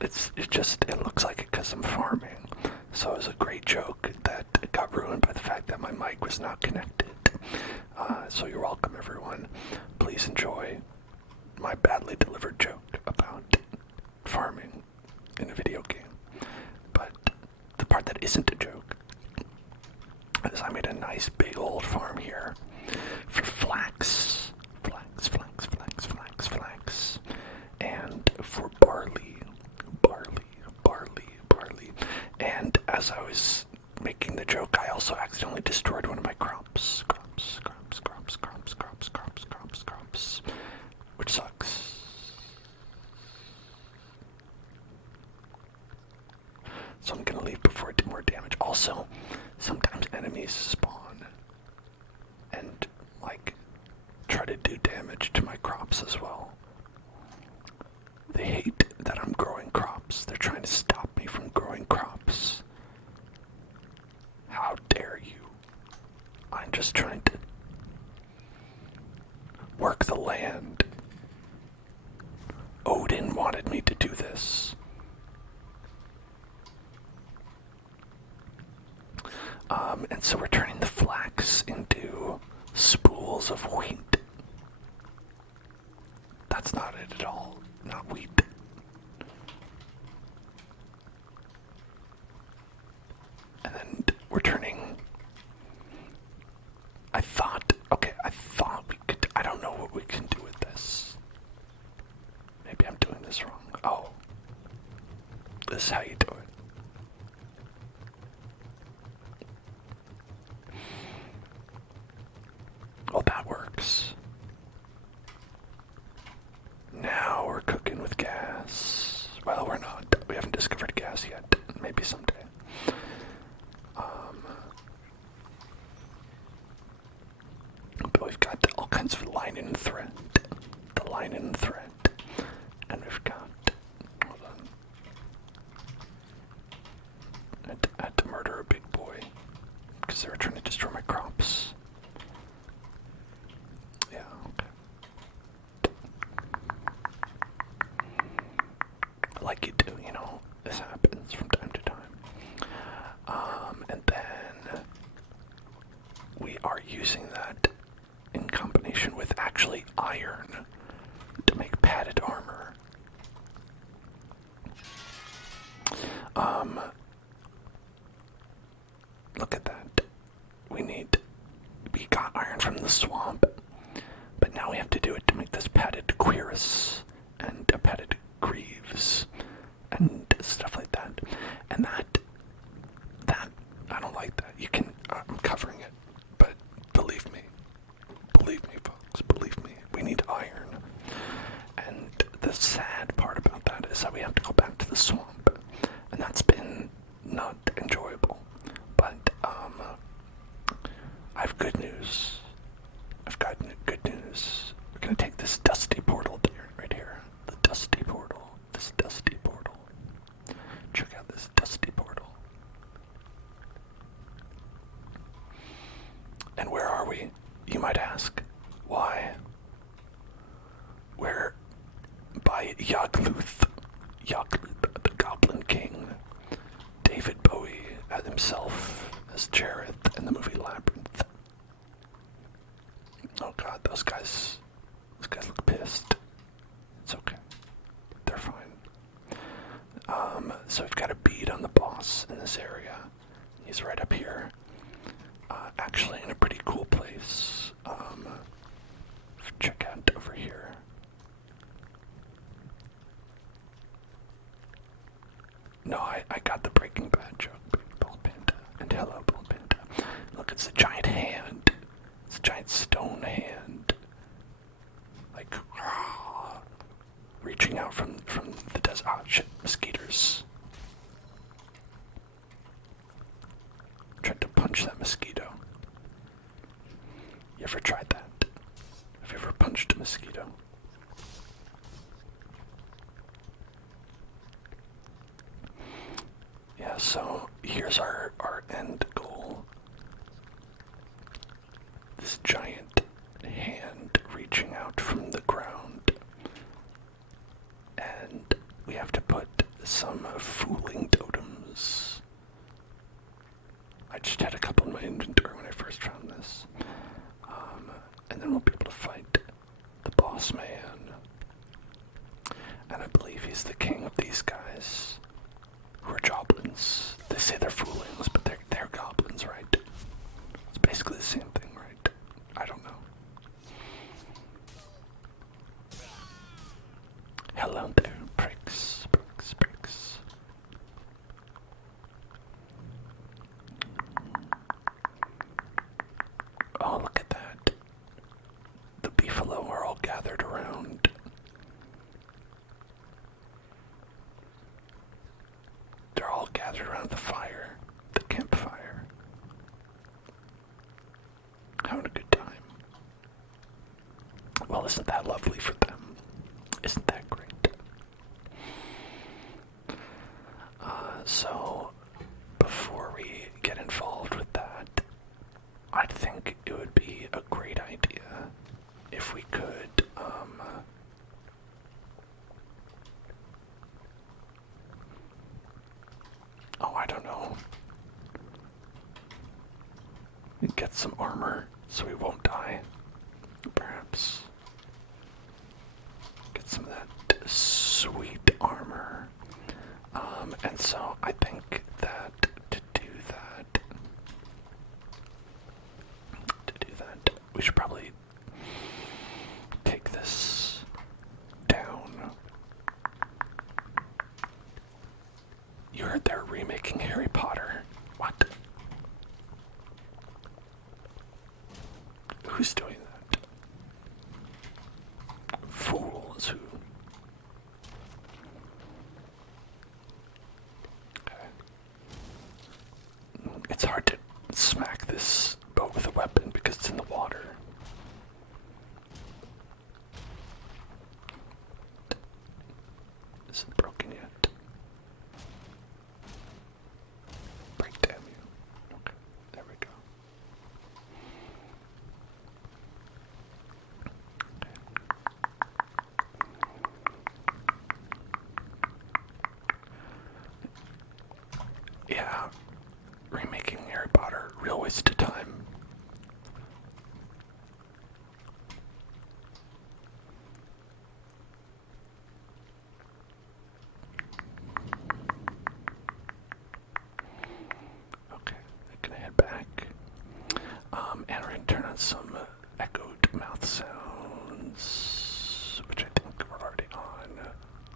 it looks like it because I'm farming. So it was a great joke that got ruined by the fact that my mic was not connected. So you're welcome, everyone. Please enjoy my badly delivered joke about farming in a video game. But the part that isn't a joke is I made a nice big old farm here for flax, and for barley. And as I was making the joke, I also accidentally destroyed one of my crops, which sucks. So I'm gonna leave before I do more damage. Also, sometimes enemies spawn and, like, try to do damage to my crops as well. They hate that I'm growing crops. They're trying to stop me from growing crops. How dare you? I'm just trying to work the land. Odin wanted me to do this. And so we're turning the flax into spools of wheat. That's not it at all. Not wheat. And then we're turning... I thought we could... I don't know what we can do with this. Maybe I'm doing this wrong. Oh. This is how you do it. Well, that works. Now we're cooking with gas. Well, we're not. We haven't discovered gas yet. Maybe someday. But we've got all kinds of linen and thread. The linen and thread. And we've got... Hold on. I had to murder a big boy. Because they were trying to destroy my crops. Yeah, okay. Like you do, you know, this happens from time to time. And then we are using that in combination with actually iron to make padded armor. Look at that. We got iron from the swamp, but now we have to do it to make this padded cuirass and a padded greaves and stuff like that. And that, I don't like that. You can, I'm covering it, but believe me folks, believe me, we need iron. And the sad part about that is that we have to go back to the swamp, and that's been not enjoyable. But, I have good news. I've got good news. We're gonna take this dusty portal right here. The dusty portal. This dusty portal. Check out this dusty portal. And where are we? You might ask. Why? We're by Yagluth, the Goblin King. David Bowie as himself as Jareth in the movie Labyrinth. Oh god, those guys look pissed. It's okay. They're fine. So we've got a bead on the boss in this area. He's right up here. Actually in a pretty cool place. Check out over here. No, I got the Breaking Bad joke. Ball Panda. And hello, Ball Panda. Look, it's a giant hand. It's a giant stone hand. Like, reaching out from the desert. Oh, shit, mosquitoes. Tried to punch that mosquito. You ever tried that? Have you ever punched a mosquito? Yeah, so here's our end goal. This giant hand reaching out from the ground. And we have to put some fooling totems. I just had a couple in my inventory when I first found this. And then we'll be able to fight the boss man. And I believe he's the king of these guys, who are goblins. They say they're foolings, but they're goblins, right? It's basically the same thing, right? I don't know. Hello there, pricks. Oh, look at that. The beefalo are all gathered around. They're all gathered around the fire, the campfire. Having a good time. Well, isn't that lovely for them? Isn't that great? So, before we get involved with that, I think it would be a great idea if we could, oh, I don't know, get some armor so we won't die, perhaps. Get some of that sweet armor. And so I think that to do that, we should probably take this down. You heard they're remaking Harry Potter. What? Who's doing that? Fools who... It's hard to smack this boat with a weapon because it's in the water. Is it broken yet? Break, damn you. Okay, there we go. Okay. Yeah. Remaking Harry Potter, real waste of time. Okay, I'm gonna head back. And we're gonna turn on some echoed mouth sounds, which I think we're already on.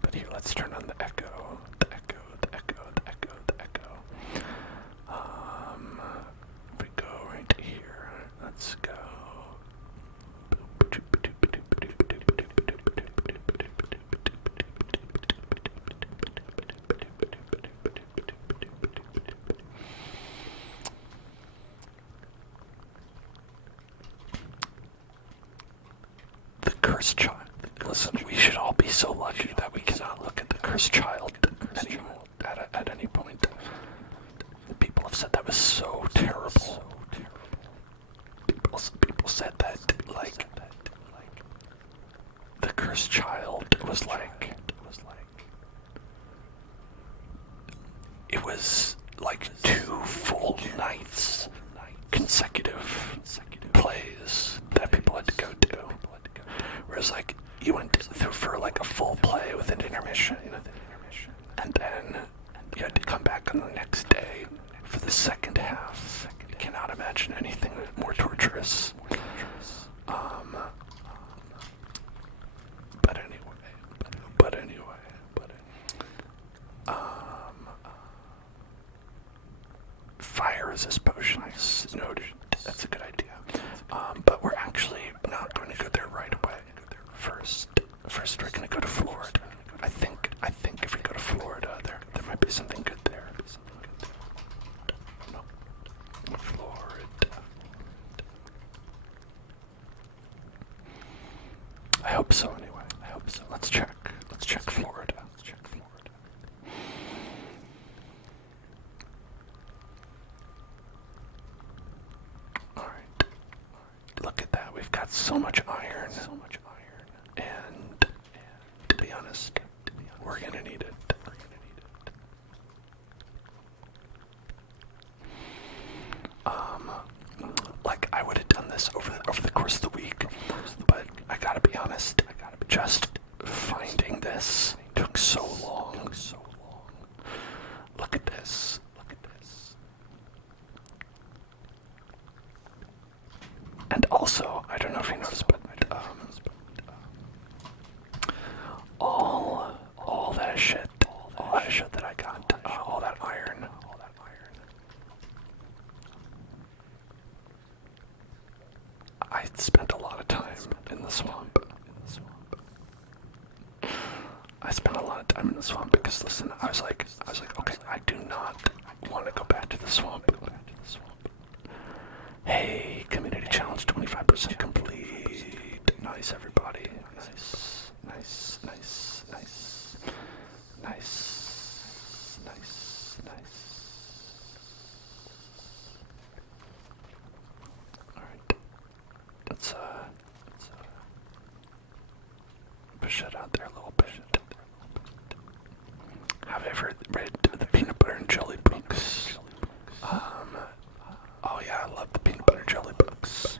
But here, let's turn on the echo. The echo. If we go right here, let's go. The cursed child. Listen, we should all be so lucky that we cannot look at the cursed child at any point. People have said that was so terrible. People said that, like, the cursed child was like, it was like 2 full nights, consecutive plays that people had to go to. Whereas, like, you went through for like a full play with an intermission, and then you had to come back on the next day for the second half. I cannot imagine anything more torturous. But anyway, fire resist potions, noted. That's a good idea. But we're actually not going to go there right away. First we're going to go to Florida. I think if we go to Florida, there might be something good there. No, Florida. I hope so. Anyway, I hope so. Let's check Florida. All right. Look at that. We've got so much iron. And to be honest, we're gonna need it. show that I got all that iron. I spent a lot of time in the swamp. I spent a lot of time in the swamp because, listen, I was like, okay, I do not want to go back to the swamp. Hey, community challenge 25% complete. Nice, everybody. Nice, nice, nice, nice, nice, nice, nice. All right, let's push it out there a little bit. Have you ever read the peanut butter and jelly books? Oh yeah, I love the peanut butter jelly books.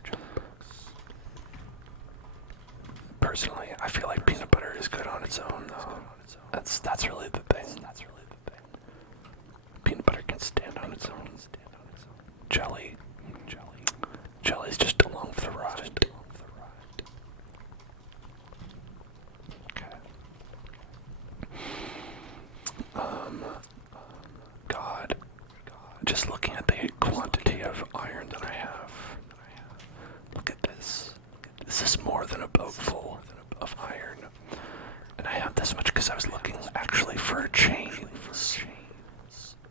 Personally, I feel like peanut butter is good on its own, though. That's really the thing. Peanut butter can stand on its own. Jelly's just along for the ride. Okay. God. Just looking at the quantity of iron that I have. Look at this. This is more than a boat full of iron. And I have this much because I was looking actually for chains,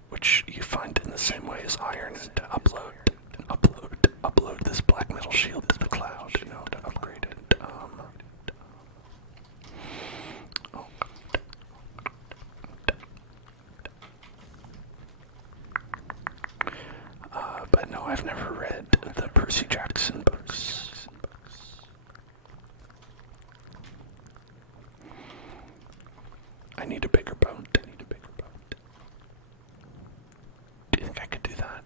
which you find in the same way as iron, and to upload this black metal shield to the cloud, to upgrade it. But no, I've never read the Percy Jackson books. I need a bigger boat. Do you think I could do that?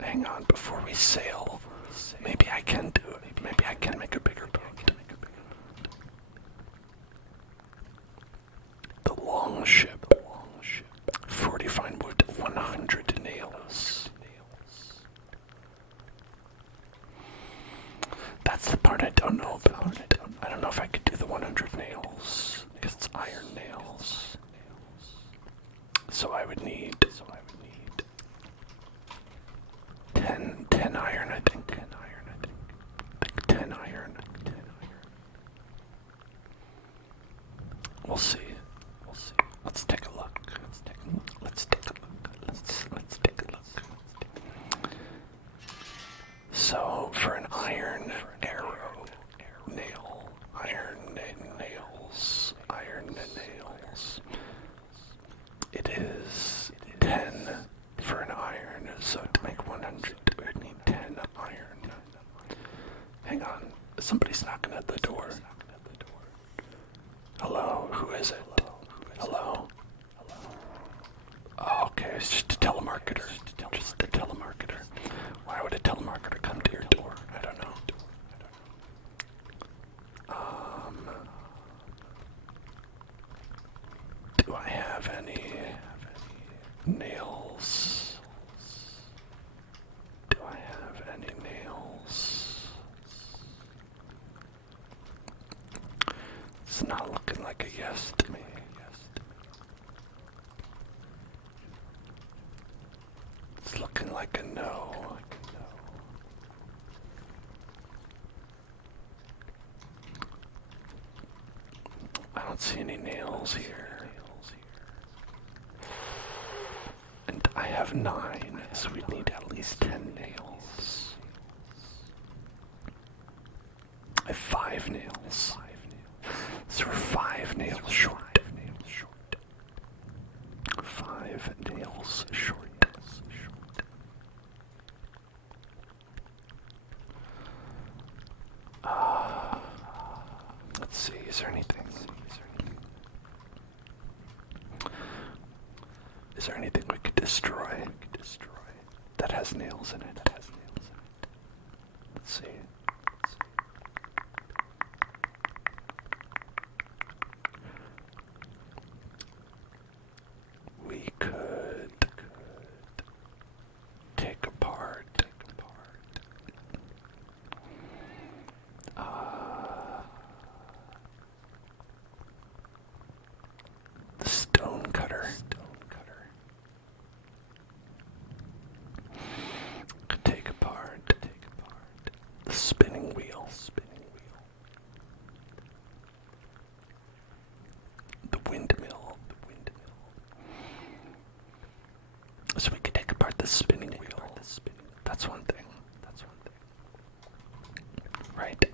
Hang on, before we sail, maybe I can do it. Maybe I can make a bigger boat. The long ship. 40 fine wood, 100 nails. That's the part I don't know about. I don't know if I could do the 100 nails, because it's iron nails. So I would need 10 iron, I think. 10 iron. We'll see. Let's take a look. Let's take a look. So for an iron arrow nail, iron nails, it is 10 for an iron. So to make 100, we would need 10 iron. Hang on, somebody's knocking at the door. Hello, who is it? Hello? Oh, okay, it's just a telemarketer. Why would a telemarketer come to your door? I don't know. Do I have any nails? It's not looking like a yes to me. It's looking like a no. I don't see any nails here. And I have 9, so we need at least 10 nails. I have 5 nails. So we're 5 nails short. 5 nails short. Let's see, is there anything? Is there anything we could destroy that has nails in it? Let's see. We could take apart. spinning wheel. That's one thing. Right.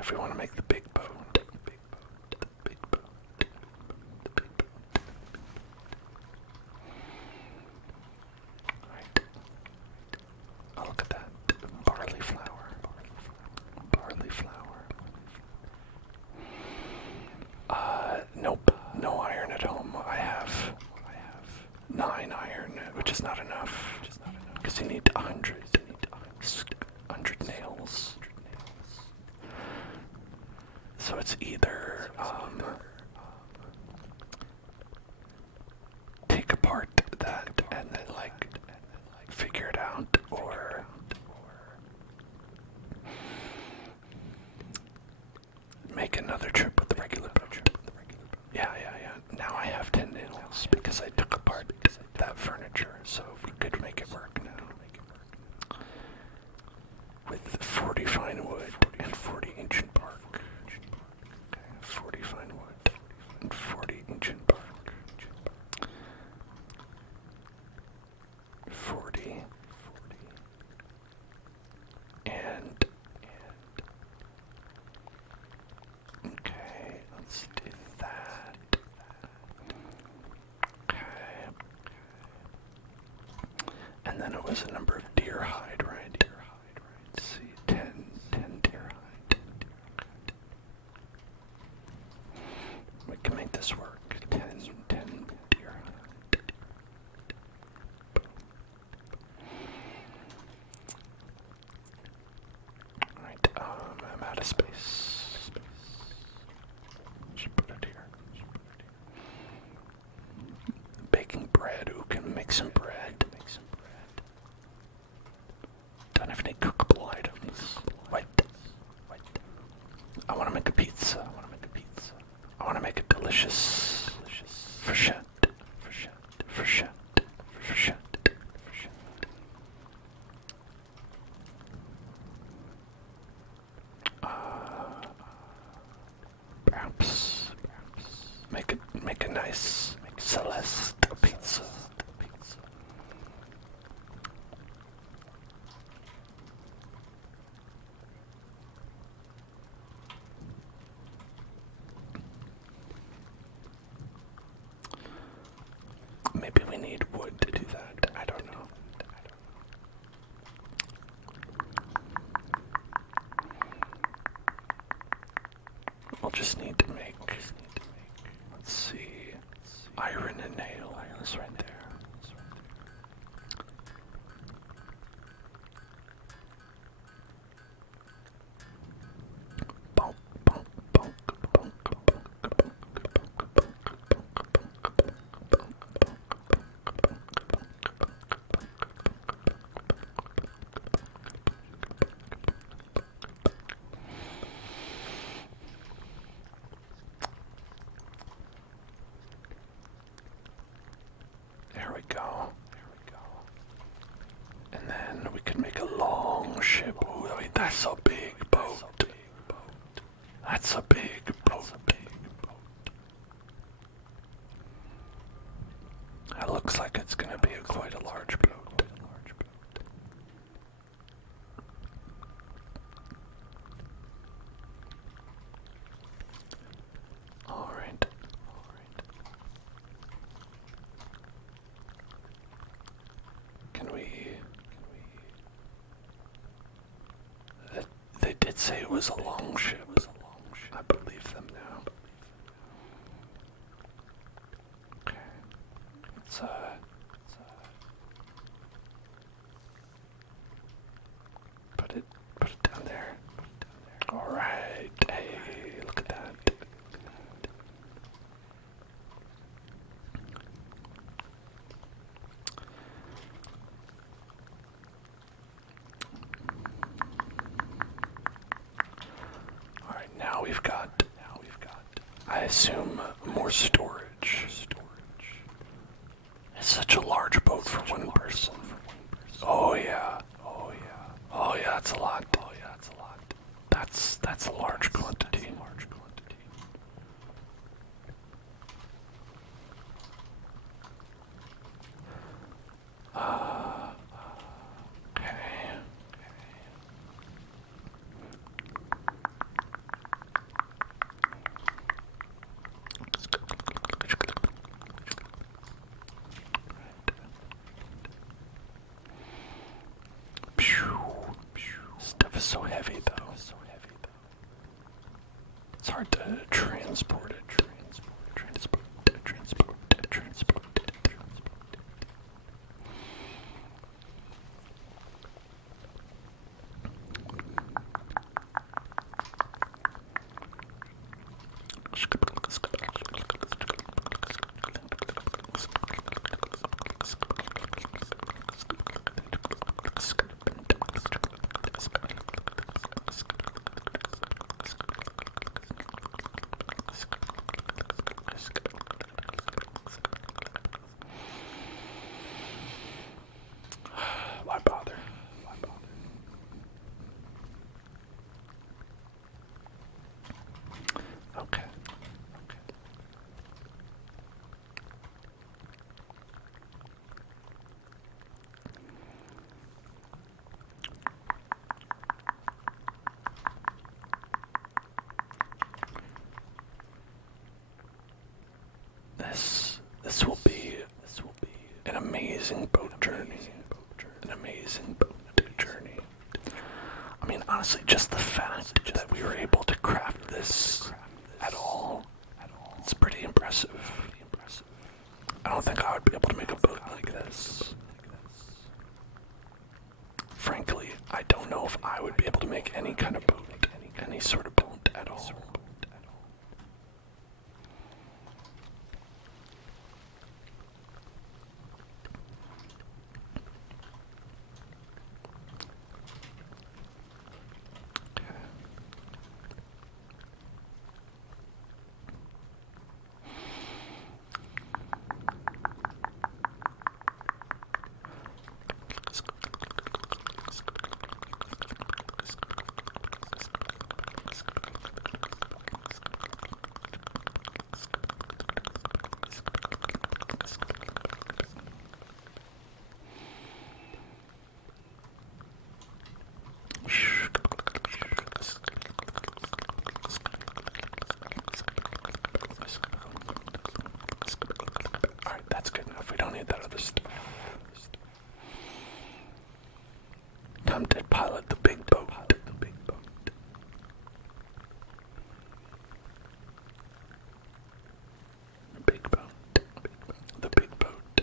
If we want to make the big boat, Right. Oh, look at that. Barley flour. Nope. No iron at home. I have 9 iron, which is not enough. Because you need 100 nails. So it's either take apart that and then figure it out, or make another trip with the regular boat. Yeah. Now I have 10 nails because I took apart that furniture, so we could make it work now. With 40 fine wood and 40 ancient bark. Okay, 40 fine wood and 40 ancient bark. 40 and okay, let's do that. Okay. And then it was a number of deer hide, right? Let's see, 10 deer hide. We can make this work. 10 deer hide. Alright, I'm out of space. Should put it here. Baking bread. Who can make some bread? Don't have any cookable items. Wait. I want to make a pizza. I want to make a delicious frechette. Perhaps make a nice Celeste pizza. Maybe we need wood to do that. I don't know. We'll just need to make, let's see, iron and nails right there. There we go. And then we could make a long ship. Ooh, wait, that's a big boat. That's a big boat. That looks like it's going to be quite a large boat. All right. Can we? They did say it was a long ship. I believe them now. Okay. Let's put it down there. All right. Hey, look at that. Now we've got, I assume, more storage. It's such a large boat for one person. Oh yeah, that's a lot. That's a large quantity. transport it. Why bother? Okay. This will be an amazing boat journey. An amazing boat journey. I mean, honestly, just the fact that we were able to craft this at all, it's pretty impressive. I don't think I would be able to make a boat like this. Frankly, I don't know if I would be able to make any kind of boat, any sort of boat at all. Alright, that's good enough. We don't need that other stuff. Time to pilot the big boat. The big boat.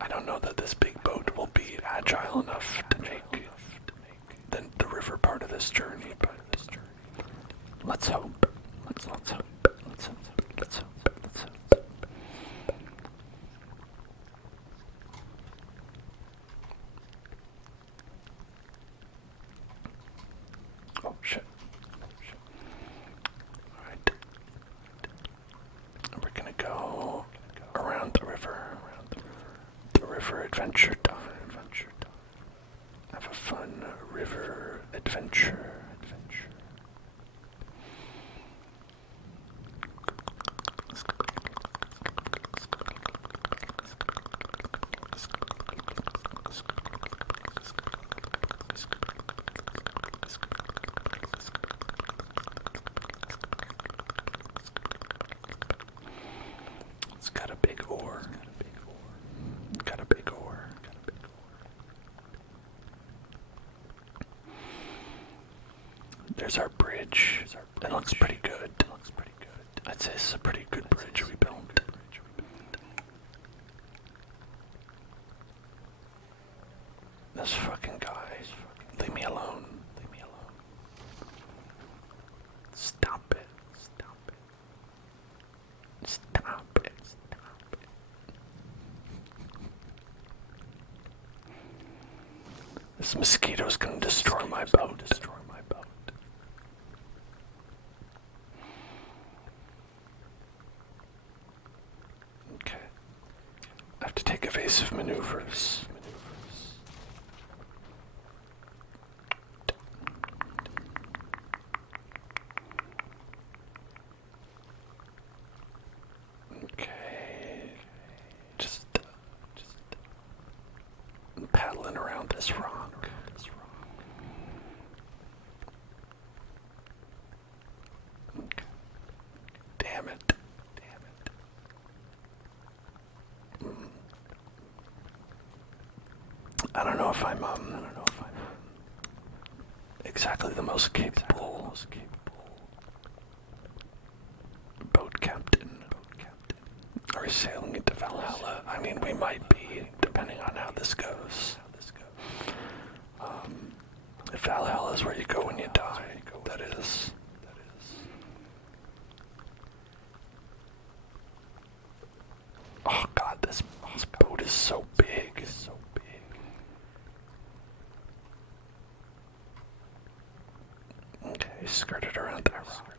I don't know that this big boat will be agile enough to make the river part of this journey, but let's hope. Let's hope. Oh shit. Alright. We're gonna go around the river. The river adventure time. Have a fun river adventure. It's got a big oar. There's our bridge. It looks pretty good. I'd say it's a pretty good bridge we built. This fucking guy. Leave me alone. Stop it. This mosquito's gonna destroy my boat. Okay. I have to take evasive maneuvers. Okay. Just paddling around this rock. Okay. Damn it. I don't know if I'm exactly the most capable we sailing into Valhalla? I mean, we might be, depending on how this goes. If Valhalla is where you go when you die, that is. Oh god, this boat is so big. Okay, skirted around that rock.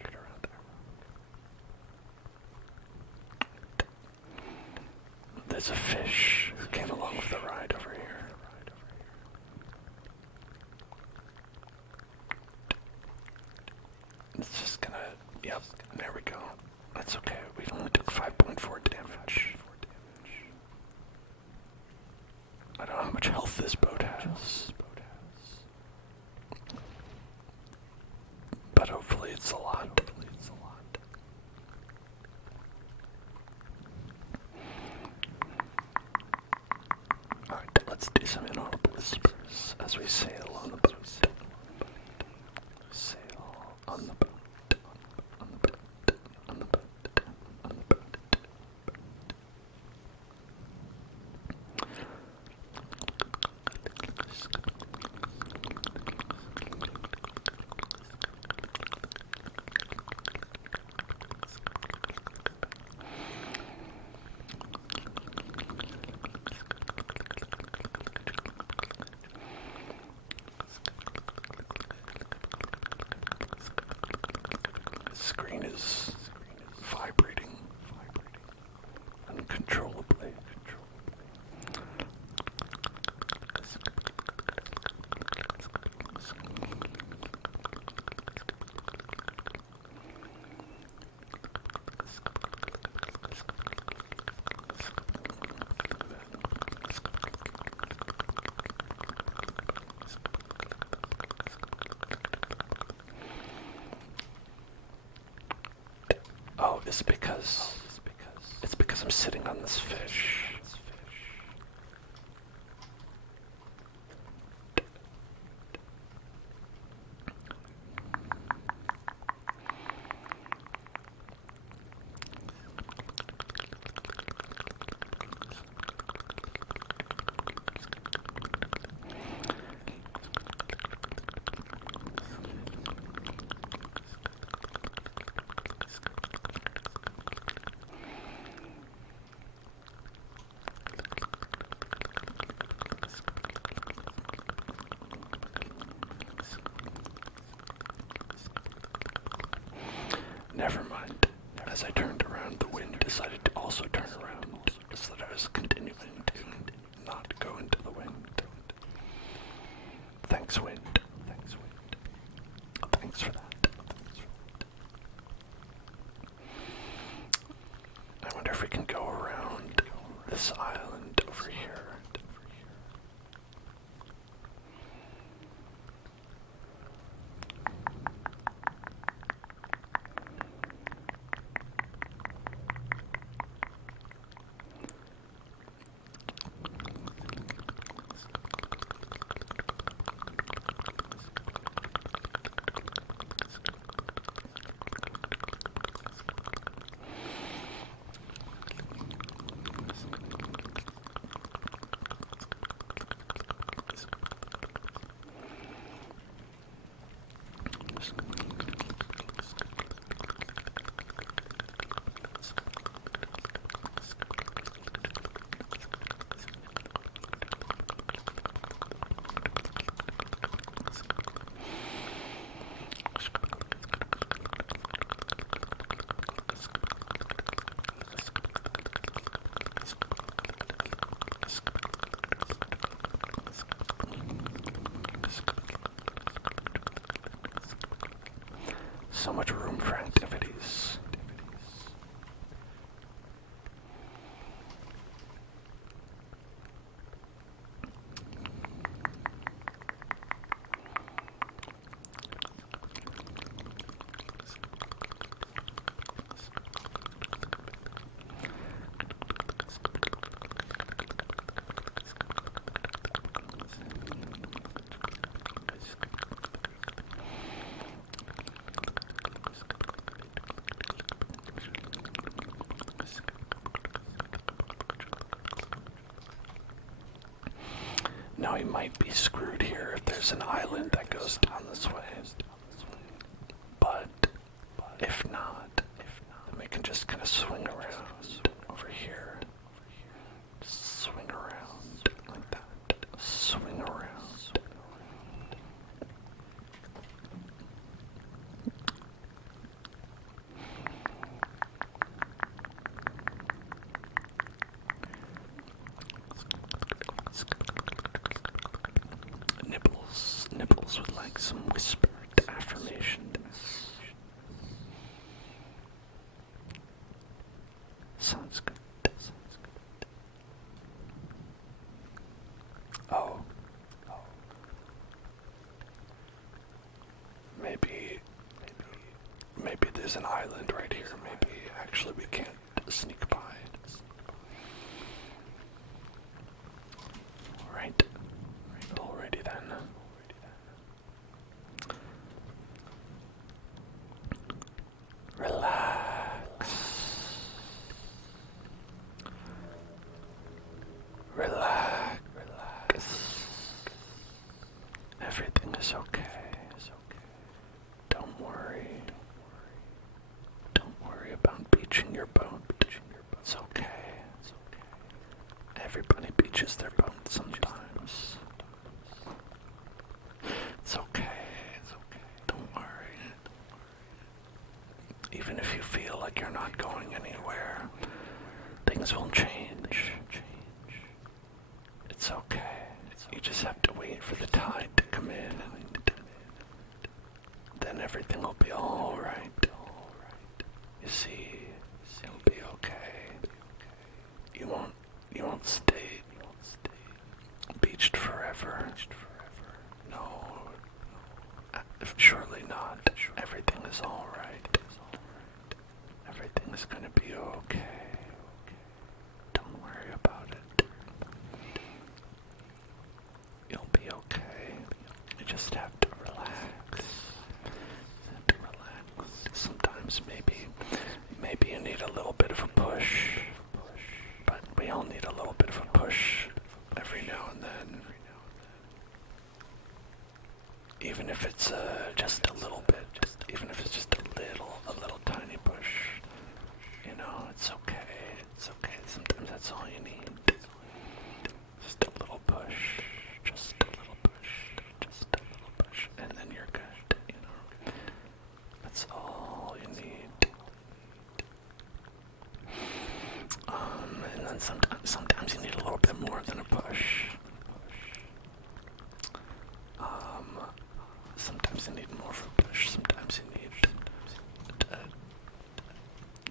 There's a fish who came along with the ride over here. It's just gonna, yep, there we go. That's okay, we only took 5.4 damage. I don't know how much health this boat has. But hopefully it's a lot. Alright, let's do some inaudible whispers as we sail on the boat. Sail on the boat. On the boat. On the boat. On the boat. Screen is vibrating uncontrollably. Oh, it's because I'm sitting on this fish. Never mind. As I turned around, the wind decided to also turn around, so that I was continuing to not go into the wind. Thanks, wind. Thanks for that. I wonder if we can go around this island over here. So much room for activities. Now he might be screwed here if there's an island that goes down this way. But if not, then we can just kind of swing around over here. Swing around like that. Swing around. Nibbles with like some whispered affirmations. Sounds good. Oh. Maybe there's an island right here. Maybe actually we can't sneak by. Right. Alrighty then. Relax. Everything is okay. Don't worry. Don't worry about beaching your boat. It's okay. Everybody beaches their boat sometimes. It's okay. Don't worry. Even if you feel like you're not going anywhere, things will change. It's okay. You just have to wait for the tide to come in, and then everything will be alright. You see, it'll be okay. You won't stay beached forever. No, surely not. Everything is alright. Everything is gonna be okay. Don't worry about it. You'll be okay. You just have to relax. Sometimes maybe you need a little bit of a push. But we all need a little bit of a push every now and then. Even if it's just a little bit. Even if it's just a little tiny push. You know, it's okay. Sometimes that's all you need. Just a little push. Just a little push. And then you're good, you know. That's all you need. And then sometimes you need a little bit more than a push. Sometimes you need more of a push. Sometimes you need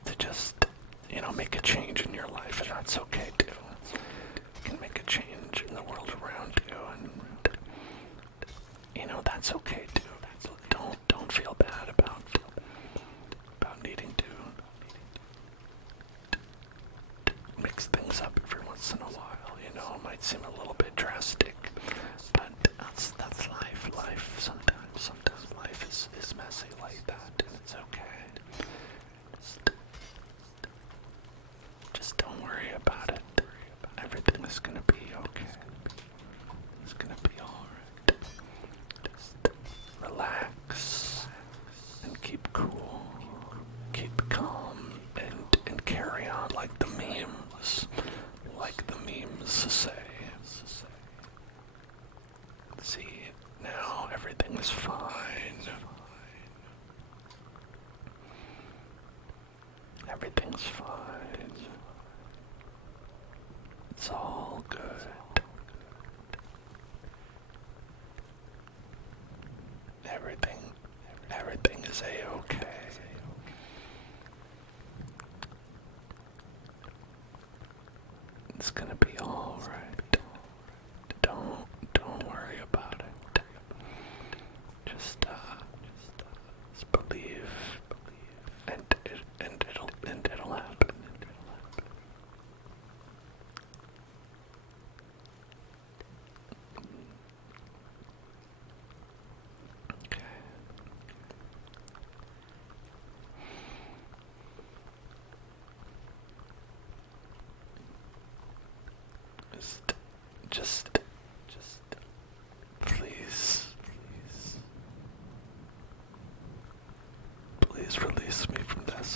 to just, make a change in your life, and that's okay too. You can make a change in the world around you, and that's okay too. Don't feel bad about needing to mix things up every once in a while. It might seem a little bit drastic, but that's life. Sometimes life is messy like that, and it's okay. Just don't worry about it. Everything is gonna be okay. It's gonna be alright. Just relax and keep cool. Keep calm and carry on like the memes. Like the memes say. See, now everything is fine. Everything's fine. It's all good. Everything is a-okay. It's gonna be all right. Don't worry about it. Just believe, and it'll happen. Okay. Just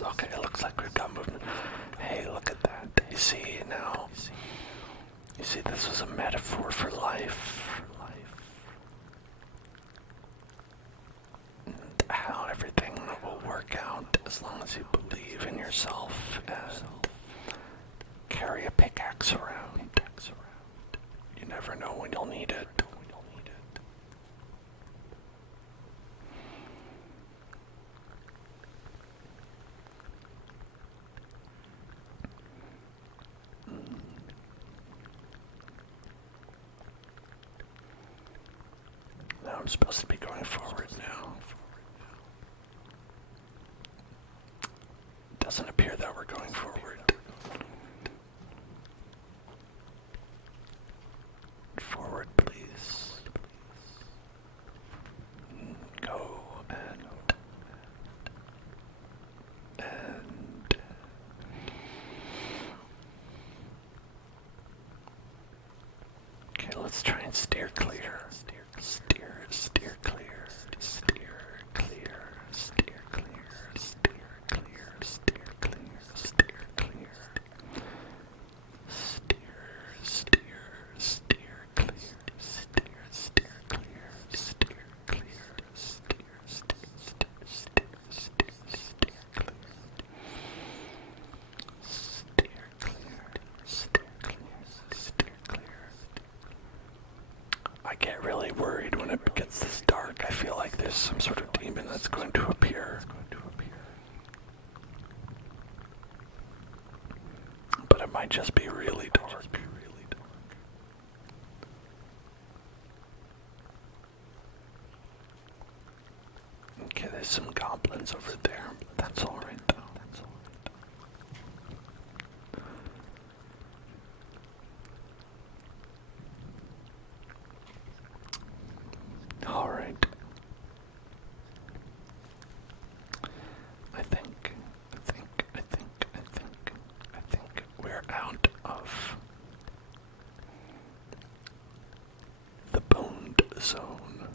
Yes, okay, it looks like we've got movement. Hey, look at that. You see now? You see, this was a metaphor for life. And how everything will work out as long as you believe in yourself and carry a pickaxe around. You never know when you'll need it. Now I'm supposed to be going forward now. Doesn't appear that we're going forward. Forward, please. Go and okay, let's try and steer clear. Steer clear. Steer clear. Steer clear. Steer clear. Steer clear. Steer clear. Steer clear. Steer clear. Steer clear. I get really worried when it gets this dark. I feel like there's some sort of demon that's going to appear. But it might just be really dark. Okay, there's some goblins over there. That's alright though. Alright. I think we're out of the boned zone.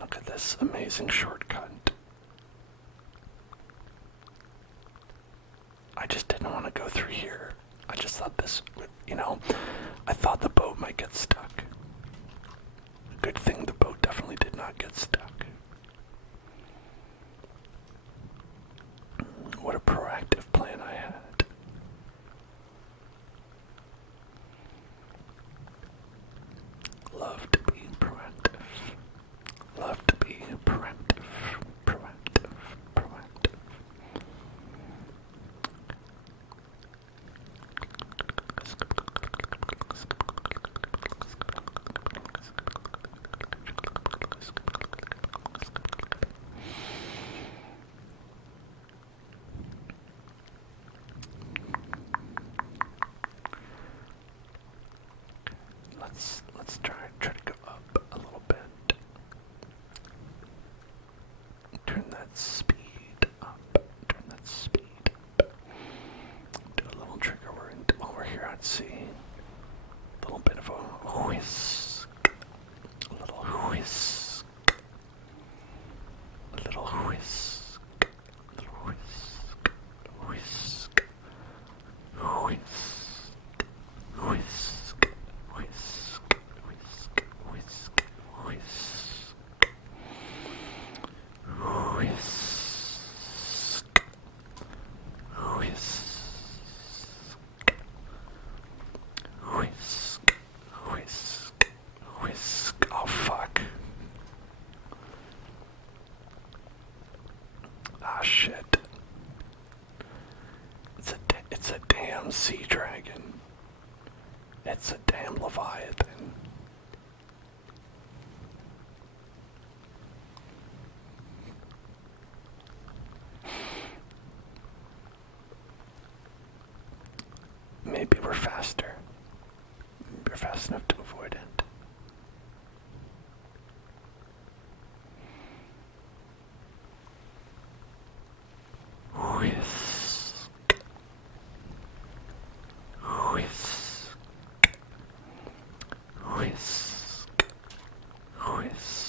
Look at this amazing shortcut. I just didn't want to go through here. I just thought this would, I thought the boat might get stuck. Good thing the boat definitely did not get stuck. What a proactive plan I had. Love to be proactive. Love to be proactive. Let's try to go up a little bit. Turn that speed up. Do a little trigger while we're here at sea. A little bit of a whisk. A little whisk. A little whisk. A little whisk. Whisk. Whisk. Whisk. Whisk. Whisk. Whisk. Whisk. Whisk. Oh fuck. Ah shit. It's a damn sea dragon. It's a damn leviathan. Maybe we're faster. We're fast enough to avoid it. Whisk. Whisk. Whisk. Whisk.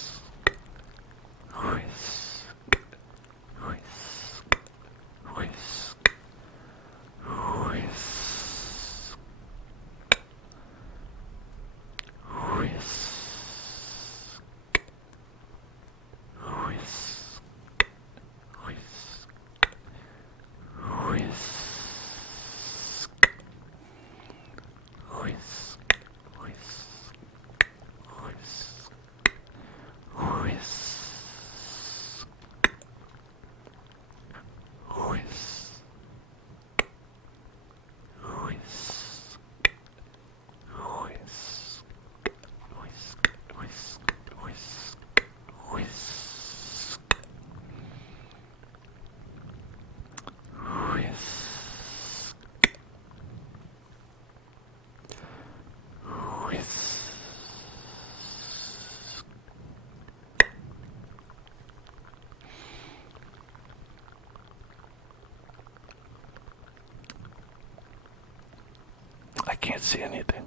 can't see anything.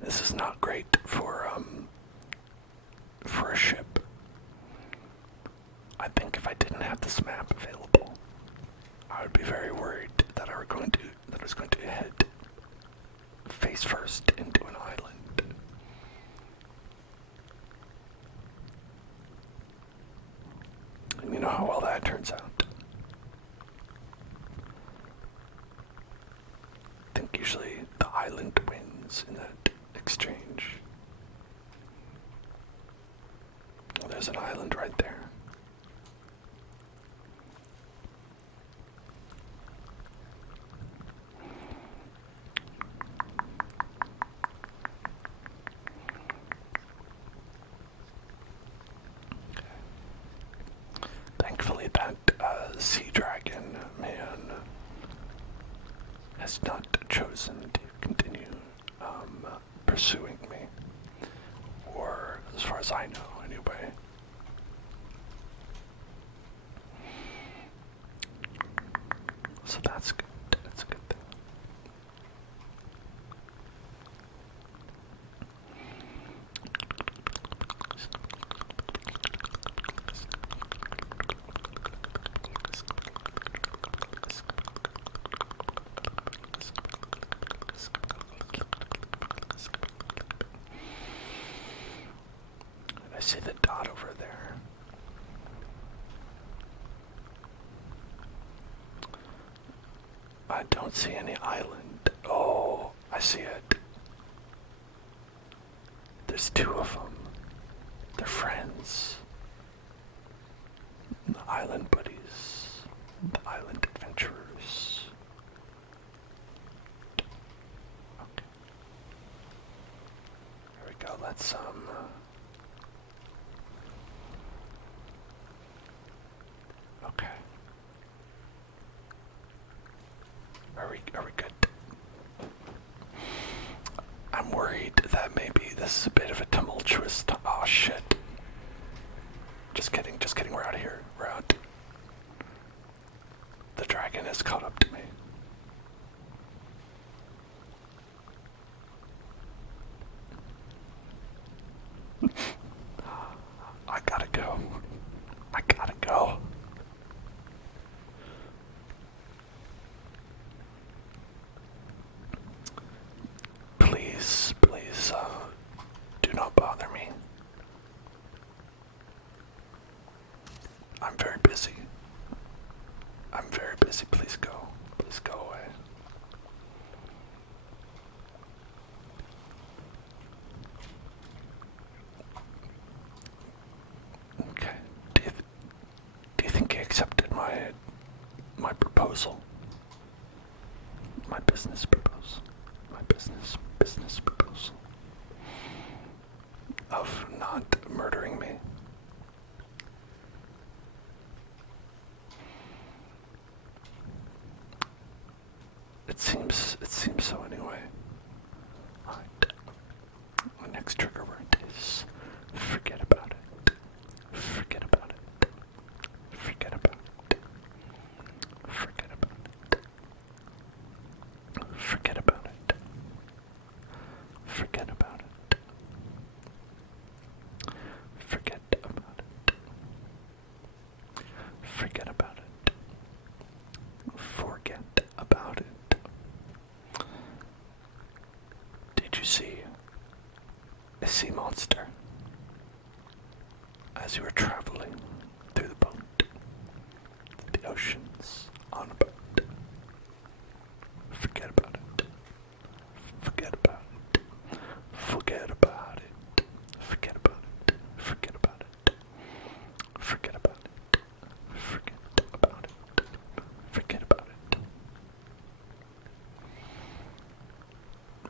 This is not great for a ship. I think if I didn't have this map available, I would be very worried that I was going to head face first into an island. And you know how well that turns out. I think usually the island wins in that exchange. Well, there's an island right there. Thankfully, that sea dragon man has not chosen to continue pursuing me, or as far as I know, anyway. So that's good. That's a good thing. I see the dot over there. I don't see any island. Oh, I see it. There's two of them. They're friends. The island buddies. The island adventurers. Okay. Here we go. Let's okay. Are we good? I'm worried that maybe this is a bit of a tumultuous. Oh shit! Just kidding. We're out of here. We're out. The dragon has caught up to me. I gotta go. Please, do not bother me. I'm very busy. Please go. Please go away. Okay. Do you think he accepted my proposal? My business proposal. My business proposal. Of not murdering me. It seems so anyway. Alright. My next trigger word is forget about it. Forget about it. Forget about it. Forget about it. Forget about it. Forget about it. Forget about it. Forget about it. Forget about it. Did you see a sea monster as you were traveling through the boat, the oceans, on a boat? Forget about it. Forget about it. Forget about it. Forget about it. Forget about it. Forget about it. Forget about it. Forget about it.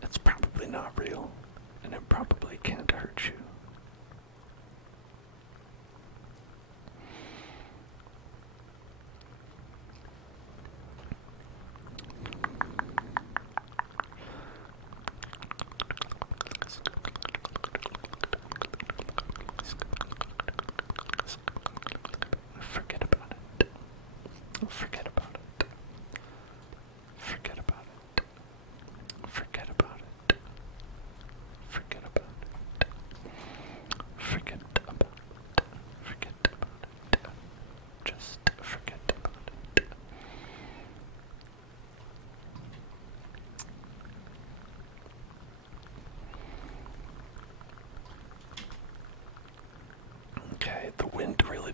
It's probably not real, and it probably can't hurt you.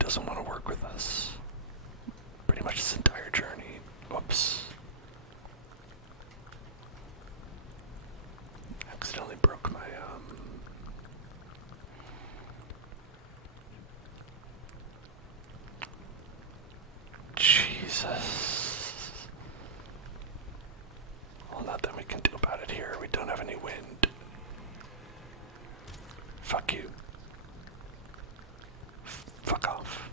doesn't want to work with us. Pretty much this entire journey. Whoops. Accidentally broke my, Jesus. Well, nothing we can do about it here. We don't have any wind. Fuck you. Fuck off.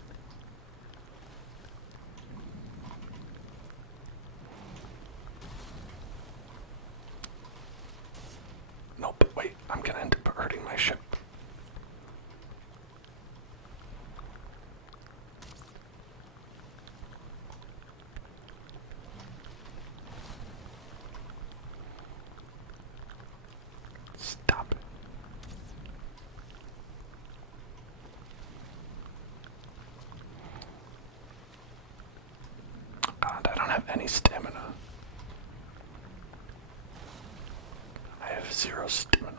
Nope, wait, I'm gonna end up hurting my ship. Stop it. God, I don't have any stamina. I have 0 stamina.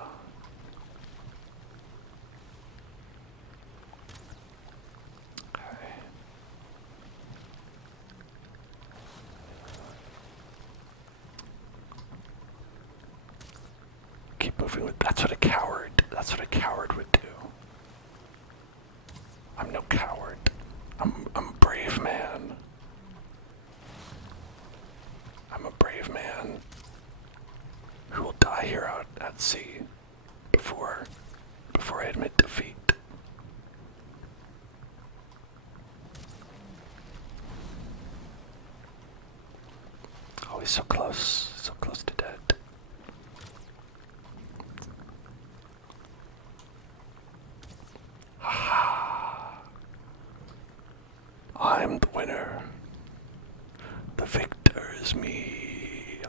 Okay. Keep moving with. That's what a coward would do. I'm no coward. I'm a brave man. I'm a brave man who will die here out at sea before I admit defeat. Oh, he's so close to dead. I'm the winner. The victor is me.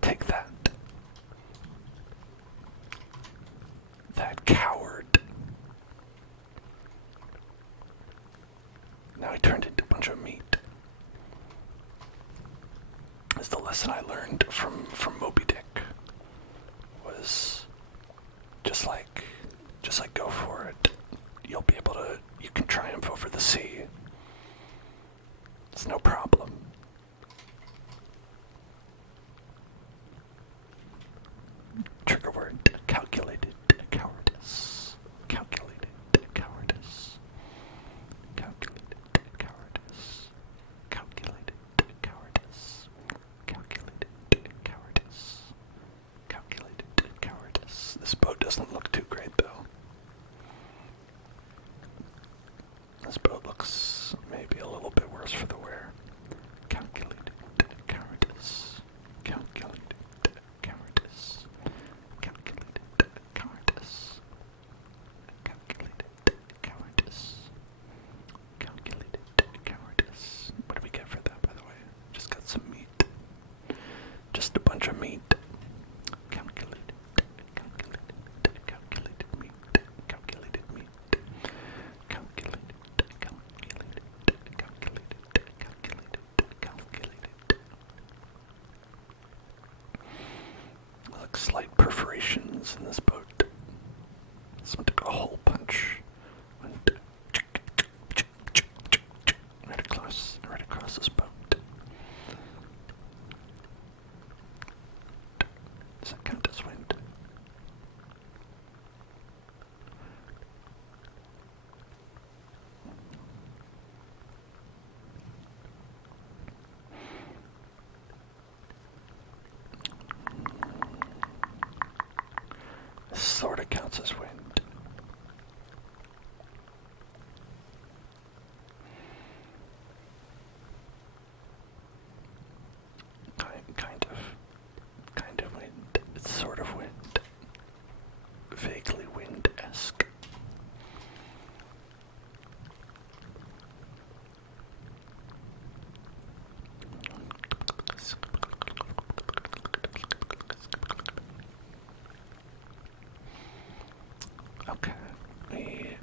Take that. That coward. Now he turned into a bunch of meat. That's the lesson I learned from Moby Dick. Was just like go for it. You can triumph over the sea. It's no problem. Trigger word, calculated cowardice. Calculated cowardice. Calculated cowardice. Calculated cowardice. Calculated cowardice. Calculated cowardice. This boat doesn't look too great though. This boat looks maybe a little bit worse for the wear. Calculated cowardice. Calculated cowardice. Calculated cowardice. Calculated cowardice. Calculated cowardice. What do we get for that, by the way? Just got some meat. Just a bunch of meat. Calculated meat. Calculated meat. Calculated. Like slight perforations in this boat. Someone took a hole punch. Went right across this boat. Does that count as wind? Sort of counts as wind. Kind of wind. It's sort of wind. Vaguely wind-esque. Okay, we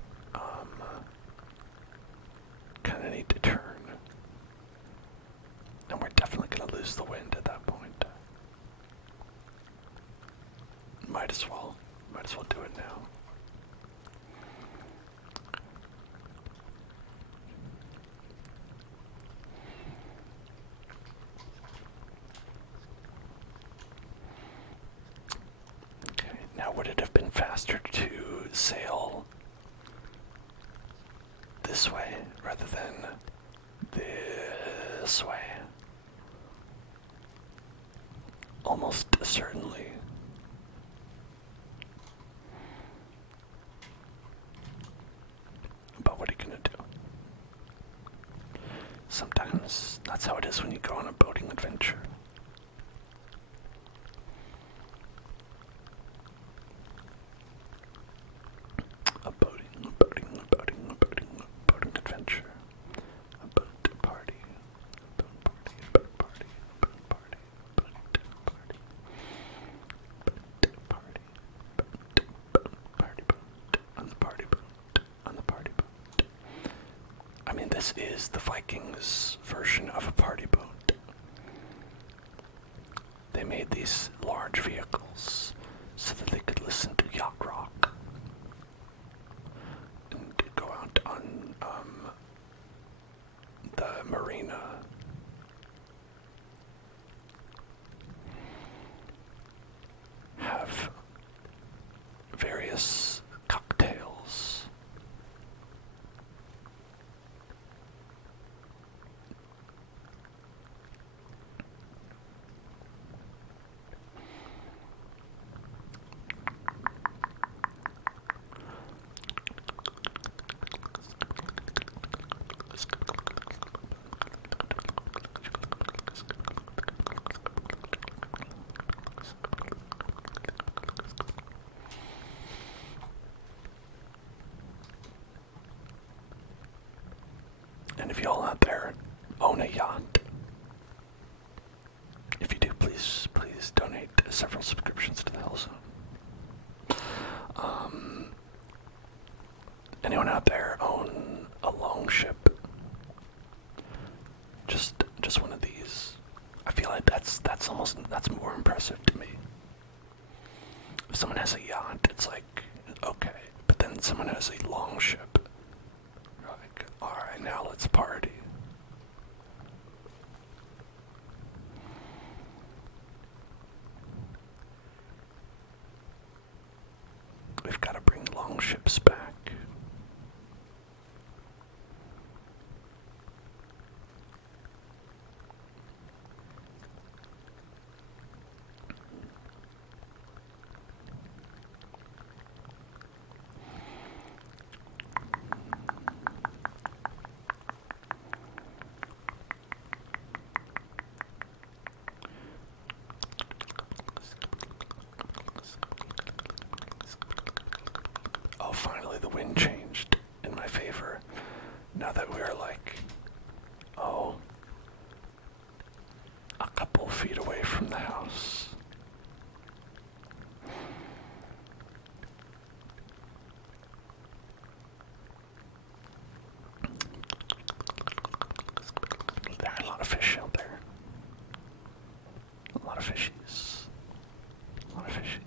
kind of need to turn, and we're definitely gonna lose the wind at that point. Might as well Might as well do it now. Okay, now would it have been faster to sail this way rather than this way? Almost certainly. But what are you gonna do? Sometimes that's how it is when you go on a boating adventure. A boating adventure. A boat party. A boat party. A boat party. A boat party. A boat party. Boat party. Party boat. On the party boat. On the party boat. I mean, this is the Vikings' version of a party boat. They made these large vehicles so that they could listen to yacht rock and go out on the marina. Have various cocktails. And if y'all out there own a yacht, if you do, please donate several subscriptions to the Hell Zone. Anyone out there own a longship? Just one of these. I feel like that's more impressive to me. If someone has a yacht, it's like, okay, but then someone has a longship. Like, alright, now let's party. We've got to bring longships back. Oh, finally the wind changed in my favor. Now that we're like, oh, a couple feet away from the house. There are a lot of fish out there. A lot of fishies. A lot of fishies.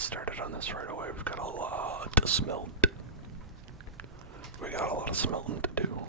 started on this right away. We've got a lot of smelt. We got a lot of smelting to do.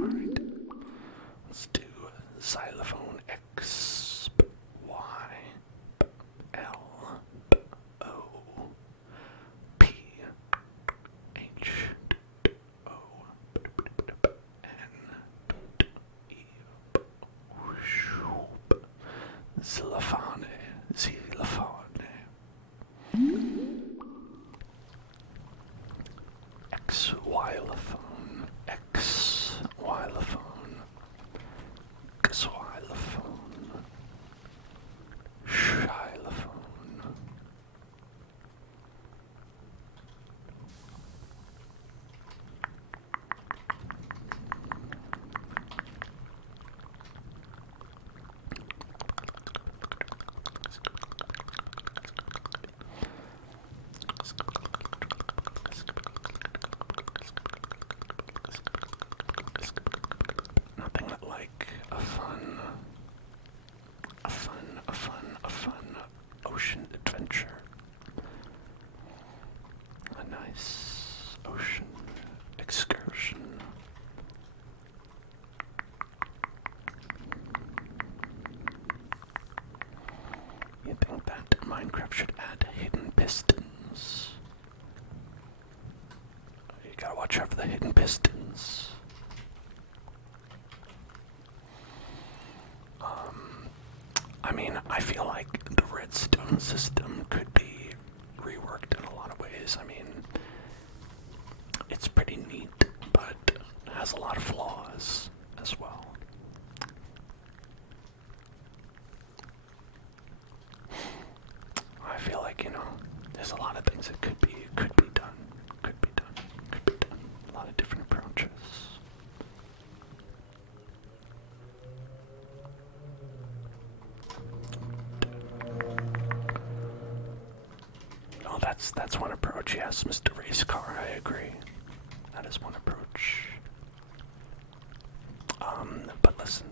Alright, let's do xylophone X, Y, L, O, P, H, O, N, E, xylophone, xylophone. Xylophone, xylophone, xylophone, xylophone. Nothing like a fun ocean adventure. A nice ocean excursion. You think that Minecraft should add hidden pistons? You gotta watch out for the hidden pistons. I mean, I feel like the redstone system could be reworked in a lot of ways. I mean, it's pretty neat, but it has a lot of flaws as well. I feel like, there's a lot of things that could be done. A lot of different approaches. Oh, that's one approach, yes, Mr. Race Car, I agree. That is one approach. But listen,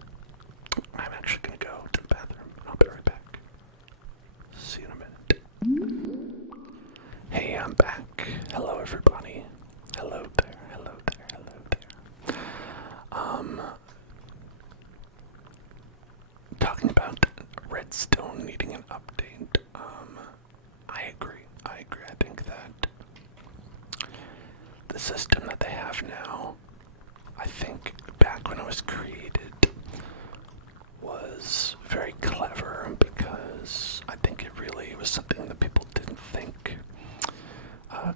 I'm actually gonna go to the bathroom. I'll be right back. See you in a minute. Hey, I'm back. Hello, everybody. Hello there. Talking about redstone needing an update. I agree. I think that the system that they have now, I think back when it was created, was very clever because I think it really was something that people didn't think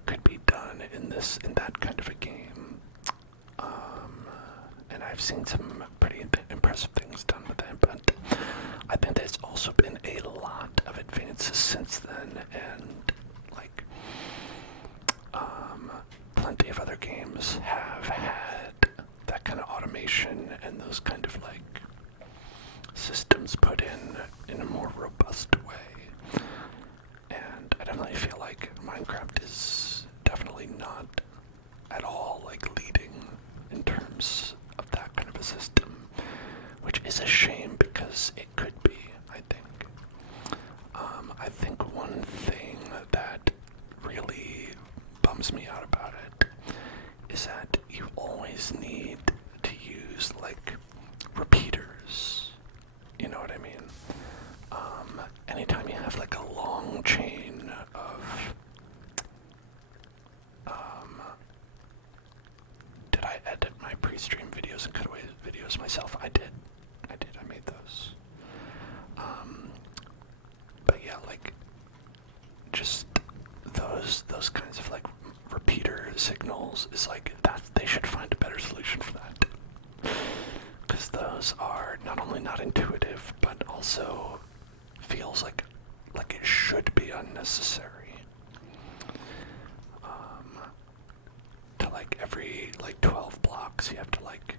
could be done in that kind of a game. And I've seen some pretty impressive things done with it, but I think there's also been a lot of advances since then, and plenty of other games have had that kind of automation and those kind of systems put in a more robust way. And I definitely feel like Minecraft is definitely not at all leading in terms of that kind of a system, which is a shame because it could be, I think. I think one thing that really bums me out about it is that you always need to use like repeaters. You know what I mean? Anytime you have like a long chain of did I edit my pre-stream videos and cutaway videos myself? I did. I made those. But yeah, like just those kinds of like repeater signals is like that they should find a better solution for that. Because those are not only not intuitive, but also feels like it should be unnecessary. To like every like 12 blocks you have to like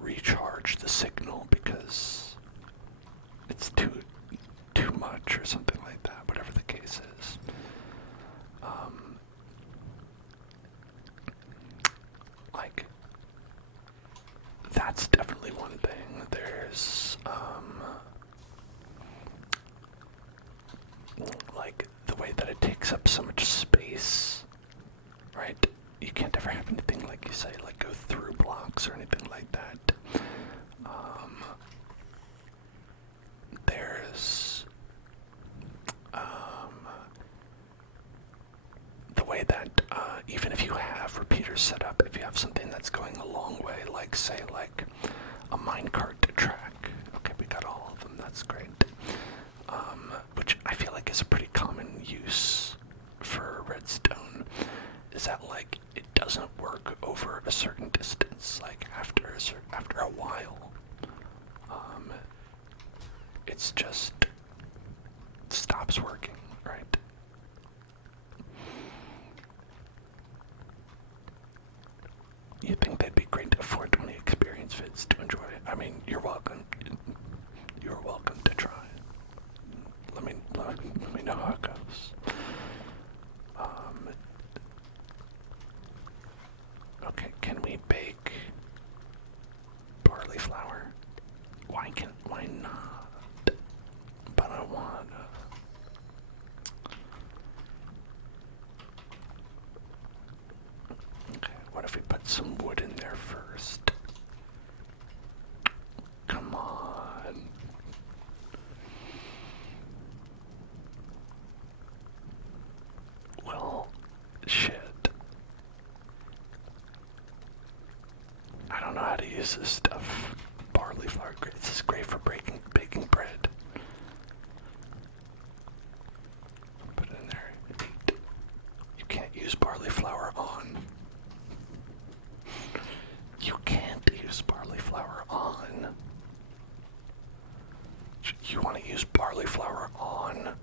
recharge the signal because it's too much or something like that, whatever the case is. Like that's definitely one thing. There's like the way that it takes up so much space, right? You can't ever have anything like you say, like go through blocks or anything like that. There's the way that even if you have repeaters set up, if you have something that's going a long way, like say like a minecart track, okay, we got all of them, that's great. Which I feel like is a pretty common use for redstone, is that like it doesn't work over a certain distance, like after a while. It's just stops working, right? You think they'd be great to 420 experience vids to enjoy it? I mean, you're welcome. You're welcome to try. Let me know how it goes. Okay, can we bake barley flour? Why not? But I wanna. Okay, what if we put some wood in there first? Come on. Well, shit. I don't know how to use this stuff. Barley flour, this is great for baking bread. Put it in there. You can't use barley flour on. You can't use barley flour on. You want to use barley flour on?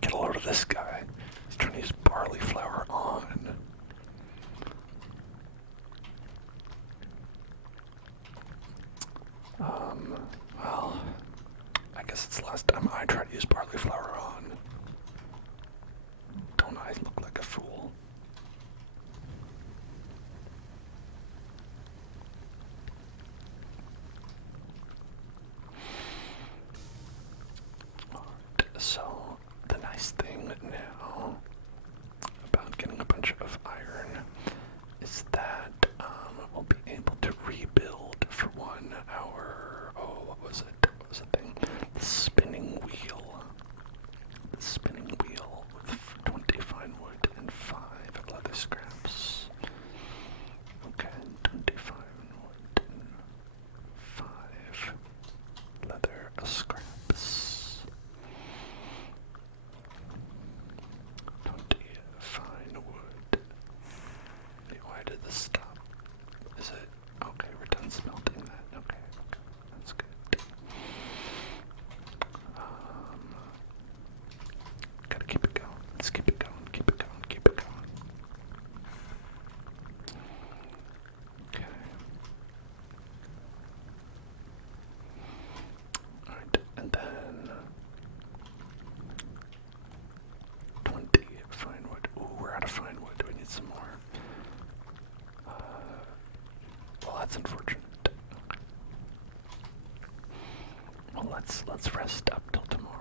Get a load of this guy. He's trying to use barley flour on. Well, I guess it's the last time I try to use barley flour on. Don't I look like a fool? Alright, so the nice thing now about getting a bunch of iron is that we'll be able to rebuild for 1 hour. Oh, what was it? What was the thing? The spinning wheel. The spinning wheel with 20 fine wood and 5 leather scraps. Okay, 20 fine wood and 5 leather scraps. 20 fine wood. Wait, why did this stop? Is it? Okay, we're done smelting that. Okay, that's good. Gotta keep it going. Let's keep it going, keep it going, keep it going. Okay. Alright, and then 20 fine wood. Ooh, we're out of fine wood. Do we need some more? Well, that's unfortunate. Well, let's rest up till tomorrow.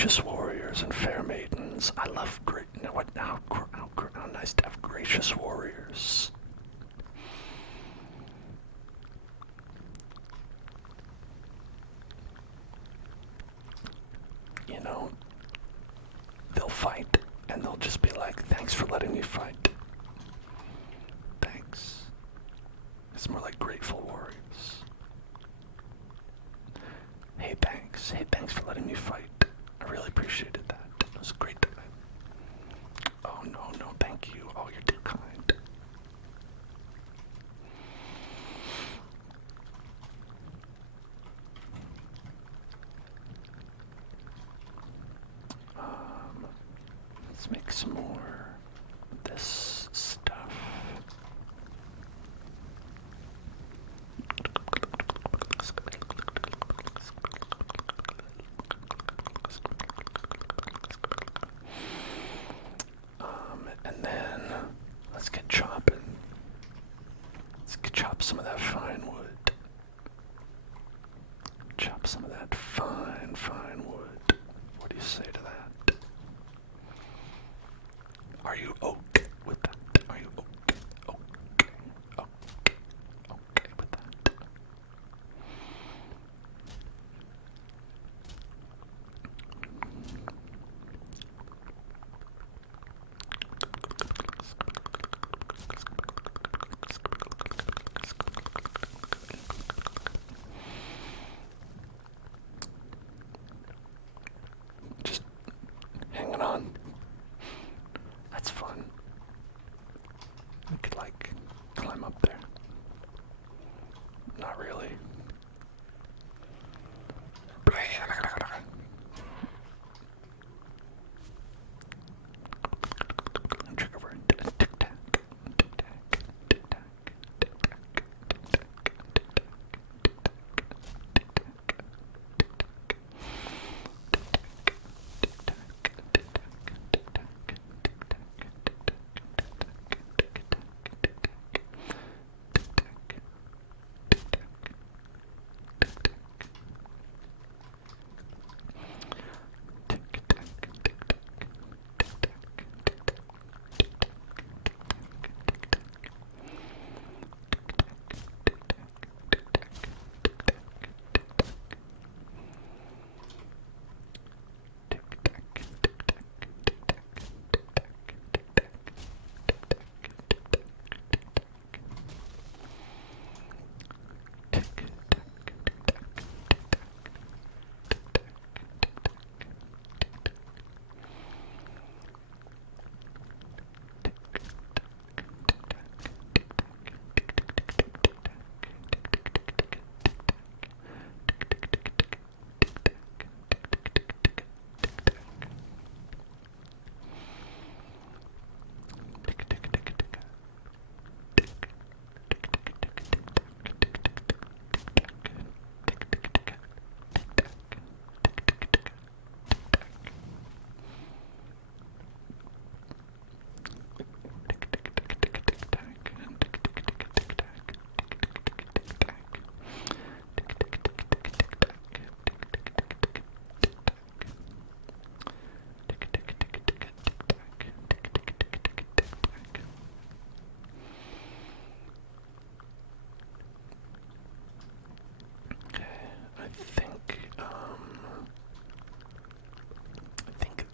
gracious warriors and fair maidens. I love great. You know what? How nice to have gracious warriors. You know, they'll fight and they'll just be like, "Thanks for letting me fight." Thanks. It's more like grateful warriors. Hey, thanks. Hey, thanks for letting me fight. I really appreciated that. It was a great time. Oh, no, thank you. Oh, you're too kind. Let's make some more of this stuff. And then let's get chopping. Let's chop some of that fine wood. Chop some of that fine wood. What do you say to that? Are you okay with that? Are you okay with that? Just hanging on. That's fun. We could, like, climb up there. Not really. Trigger word. Tic-tac. Tic-tac. Tic-tac. Tic-tac. Tic-tac.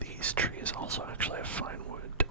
These trees also actually have fine wood.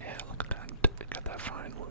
Yeah, look at that. They got that fine wood.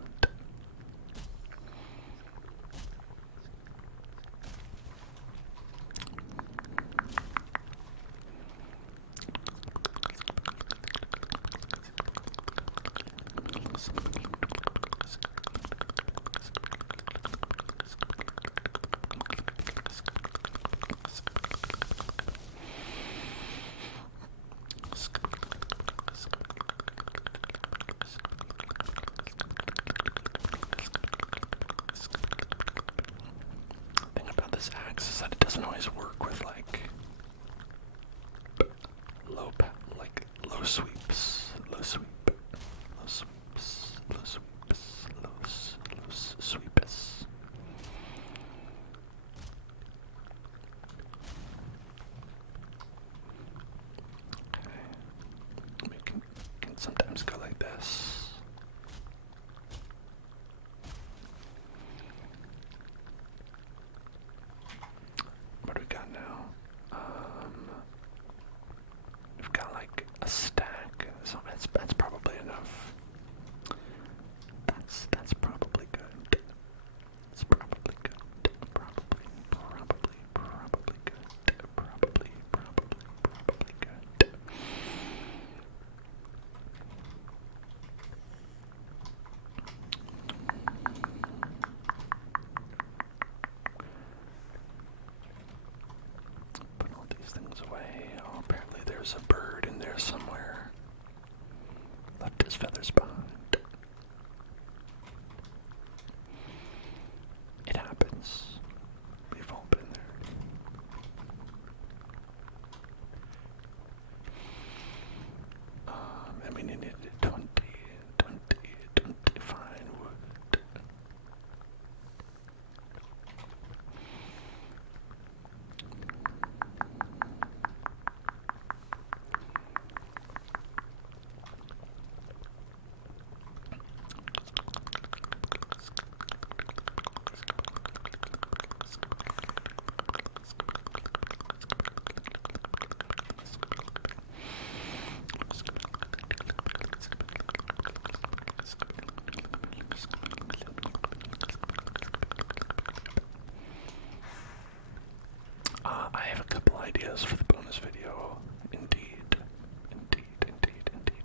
ideas for the bonus video. Indeed.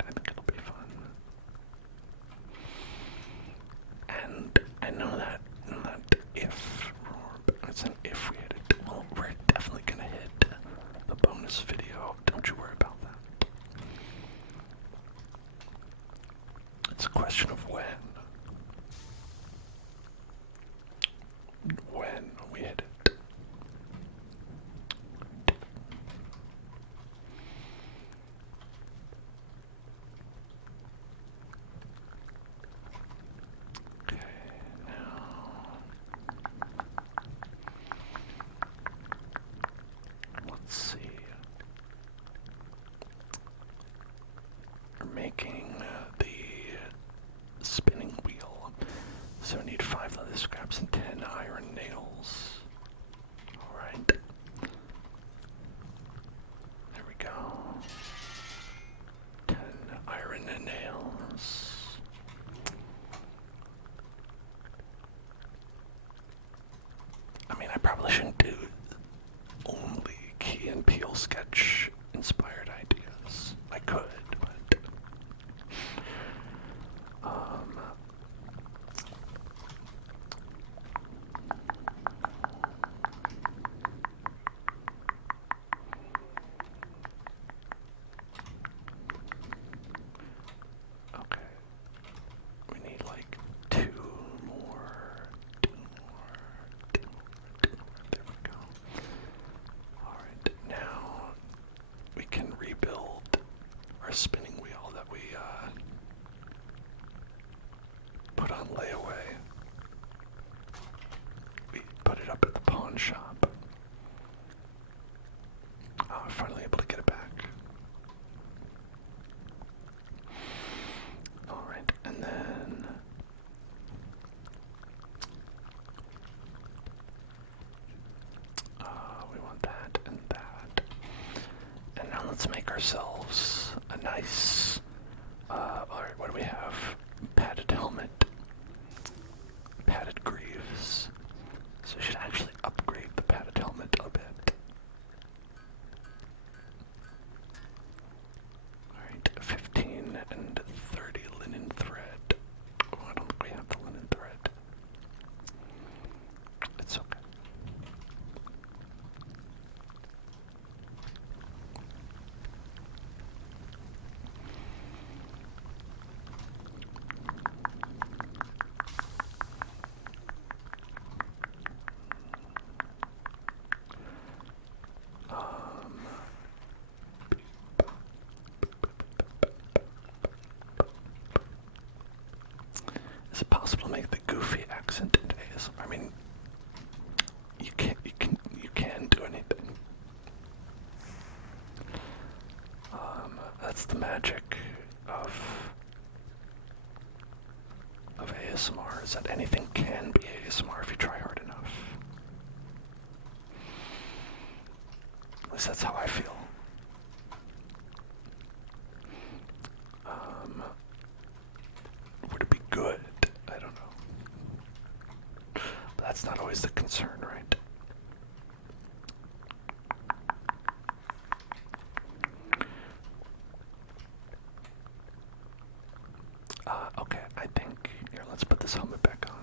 I think it'll be fun. And I know that if it's an if we hit it, well, we're definitely gonna hit the bonus video. Don't you worry about that. It's a question of when. When we hit it. Okay, now let's see. We're making the spinning wheel. So we need 5 leather scraps and 10 iron nails. Alright. There we go. 10 iron nails. I mean, I probably shouldn't do only Key and Peele sketch inspired ideas. I could, but okay. We need like 2 more. There we go. Alright, now we can rebuild our spinning wheel that we put on layaway. We put it up at the pawn shop. I'm finally able to get it back. Alright, and then we want that and that. And now let's make ourselves a nice, alright, what do we have? Padded helmet, padded greaves. So we should actually upgrade the padded helmet a bit. Alright, 15 and 30 linen thread. Oh, I don't think we have the linen thread. It's okay. Is it possible to make the goofy accent into ASMR? I mean, you can do anything. That's the magic of ASMR, is that anything can be ASMR if you try hard enough. At least that's how I feel. Would it be good? I don't know. But that's not always the concern, right? Okay, I think, here, let's put this helmet back on.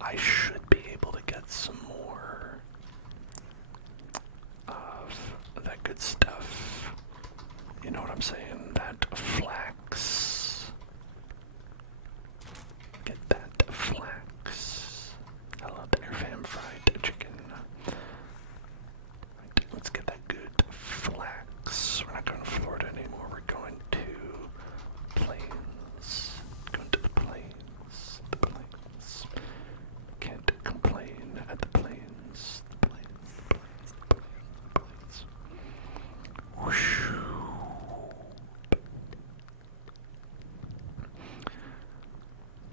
I should be able to get some more of that good stuff. You know what I'm saying? That flax. Get that flax. Hello there, fam fried chicken. Right, let's get that good flax. We're not going to Florida anymore. We're going to Plains. Going to the Plains. The Plains. Can't complain at the Plains. The Plains. The Plains. The Plains. Whoosh.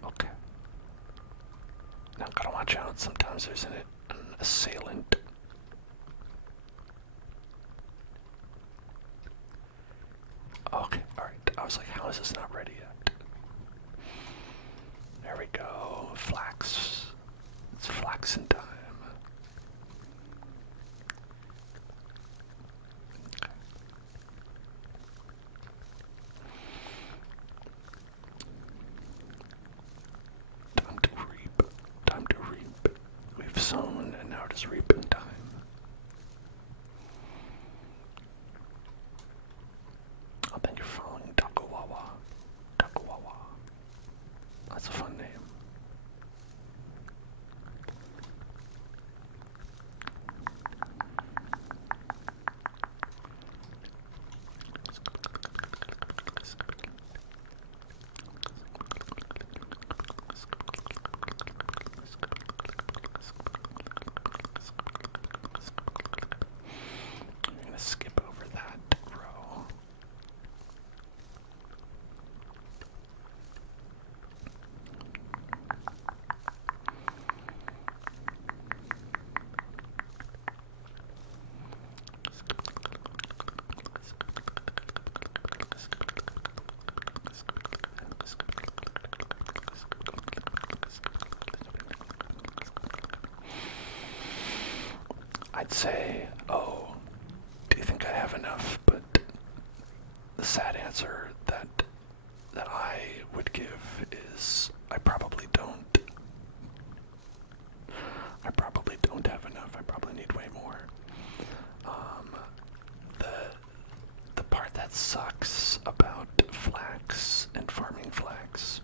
Okay. Now gotta watch out. Sometimes there's an assailant. Okay, alright. I was like, how is this not ready yet? There we go. Flax. It's flaxen time. would say, oh, do you think I have enough? But the sad answer that I would give is I probably don't. I probably don't have enough. I probably need way more. The part that sucks about flax and farming flax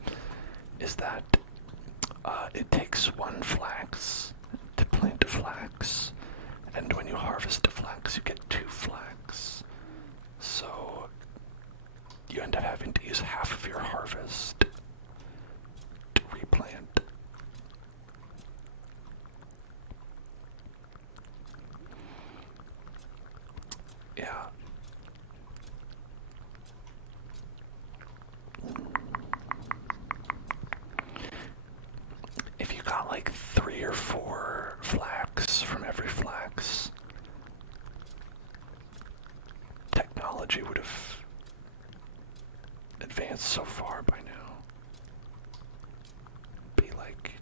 is that it takes one flax to plant a flax, and when you harvest a flax, you get 2 flax. So you end up having to use half of your harvest to replant. Yeah. If you got like 3 or 4 flax from every flax, technology would have advanced so far by now. Be like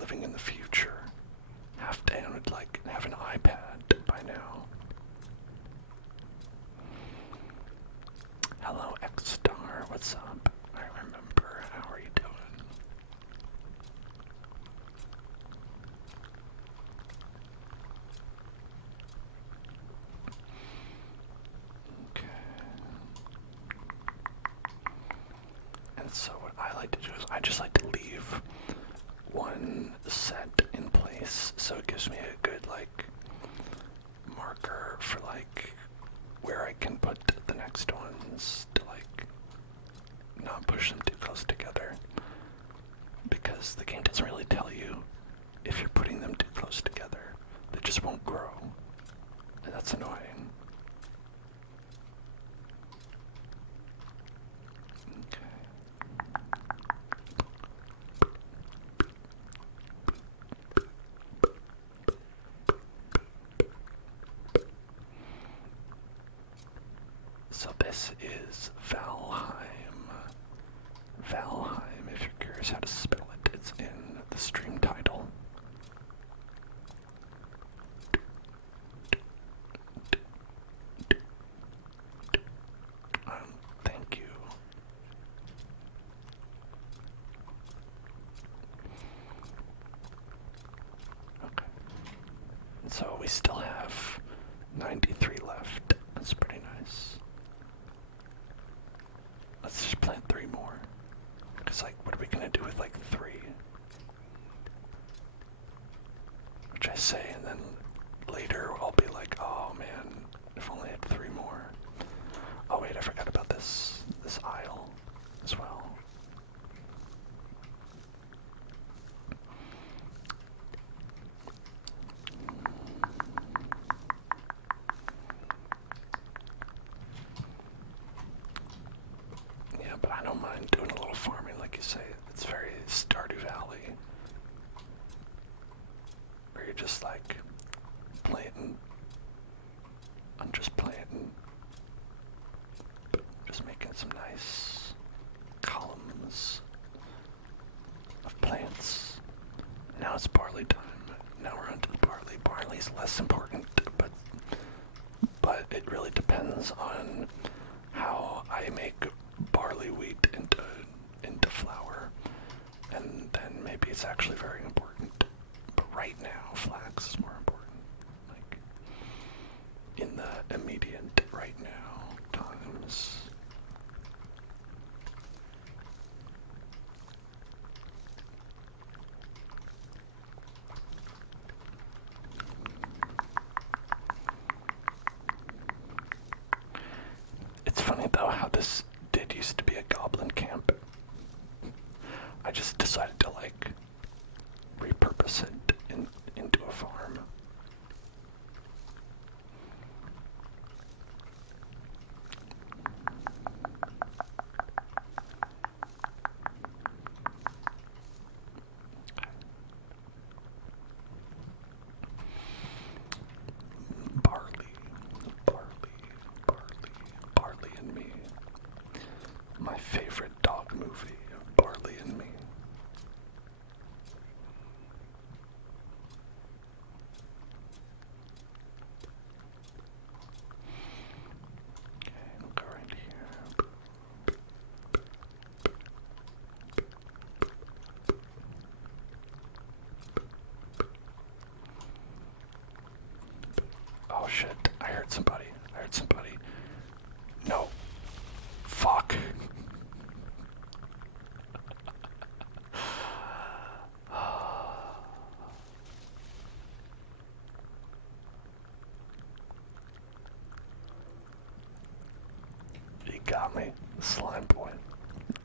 living in the future. Half Dan would like have an iPad by now. Hello, X-Star, what's up? I remember, how are you doing? Okay. And so what I like to do is I just like to leave one set in place, so it gives me a good like marker for like where I can put the next ones to like not push them too close together, because the game doesn't really tell you if you're putting them too close together. They just won't grow, and that's annoying. So this is Valheim. Valheim, if you're curious how to spell it, it's in the stream title. Thank you. Okay. And so we still have 93 left. That's pretty nice. Let's just plant 3 more. Because, like, what are we gonna do with, like, 3? Which I say, and then later I'll be like, oh man, if only I had 3 more. Oh wait, I forgot about this aisle as well. Yeah, but I don't mind doing a little farming, like you say. It's very Stardew Valley, where you're just like planting. I'm just planting, just making some nice columns of plants. Now it's barley time. Now we're onto the barley. Barley's less important, but it really depends on how I make barley wheat into flour, and then maybe it's actually very important. But right now, flax is more important. Like in the immediate right now times. It's funny though how this did used to be a goblin camp. I just decided to like repurpose it into a farm. Barley, barley, barley, barley and me. My favorite dog movie, Barley and Me. got me. The slime boy.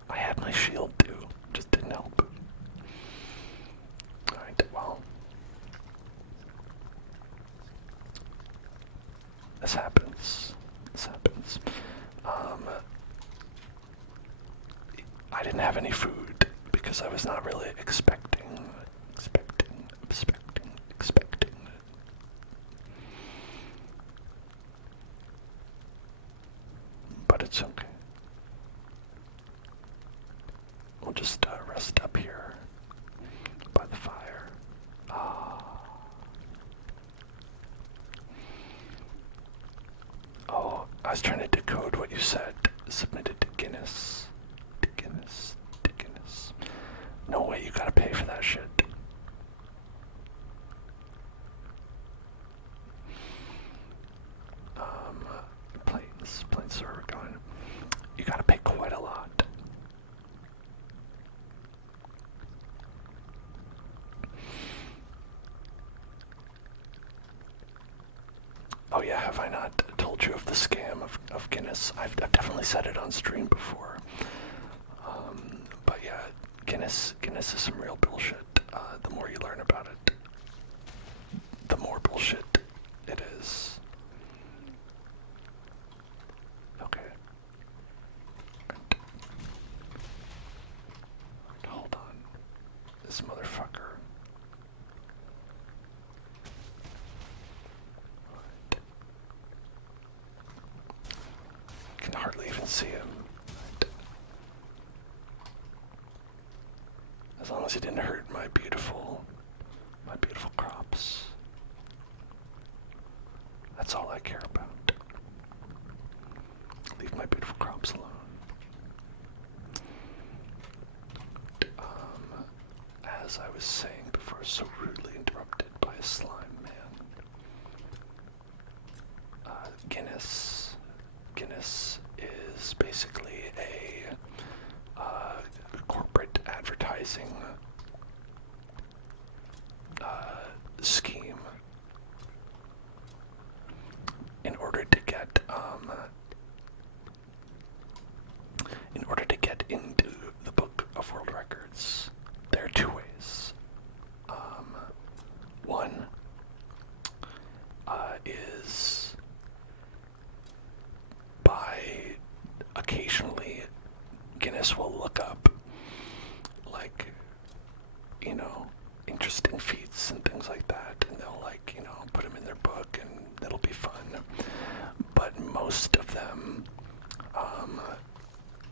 I had my shield too. Just didn't help. Alright, well. This happens. I didn't have any food because I was not really expecting. But it's okay. We'll just rest up here by the fire. Oh, I was trying to decode what you said. Submitted to Guinness. No way, you gotta pay for that shit. Planes server going. You gotta pay quite a lot. Oh yeah, have I not told you of the scam of Guinness? I've definitely said it on stream before. But yeah, Guinness is some real bullshit. The more you learn about it, the more bullshit it is. Okay. Hold on. This motherfucker. Can hardly even see him. As long as he didn't hurt my beautiful crops. That's all I care about. Leave my beautiful crops alone. As I was saying before, so rudely interrupted by a slime man. Guinness is basically a corporate advertising scheme in order to get into the Book of World Records. There are two ways. One is by occasionally Guinness will look up interesting feats and things like that, and they'll put them in their book, and it'll be fun. But most of them,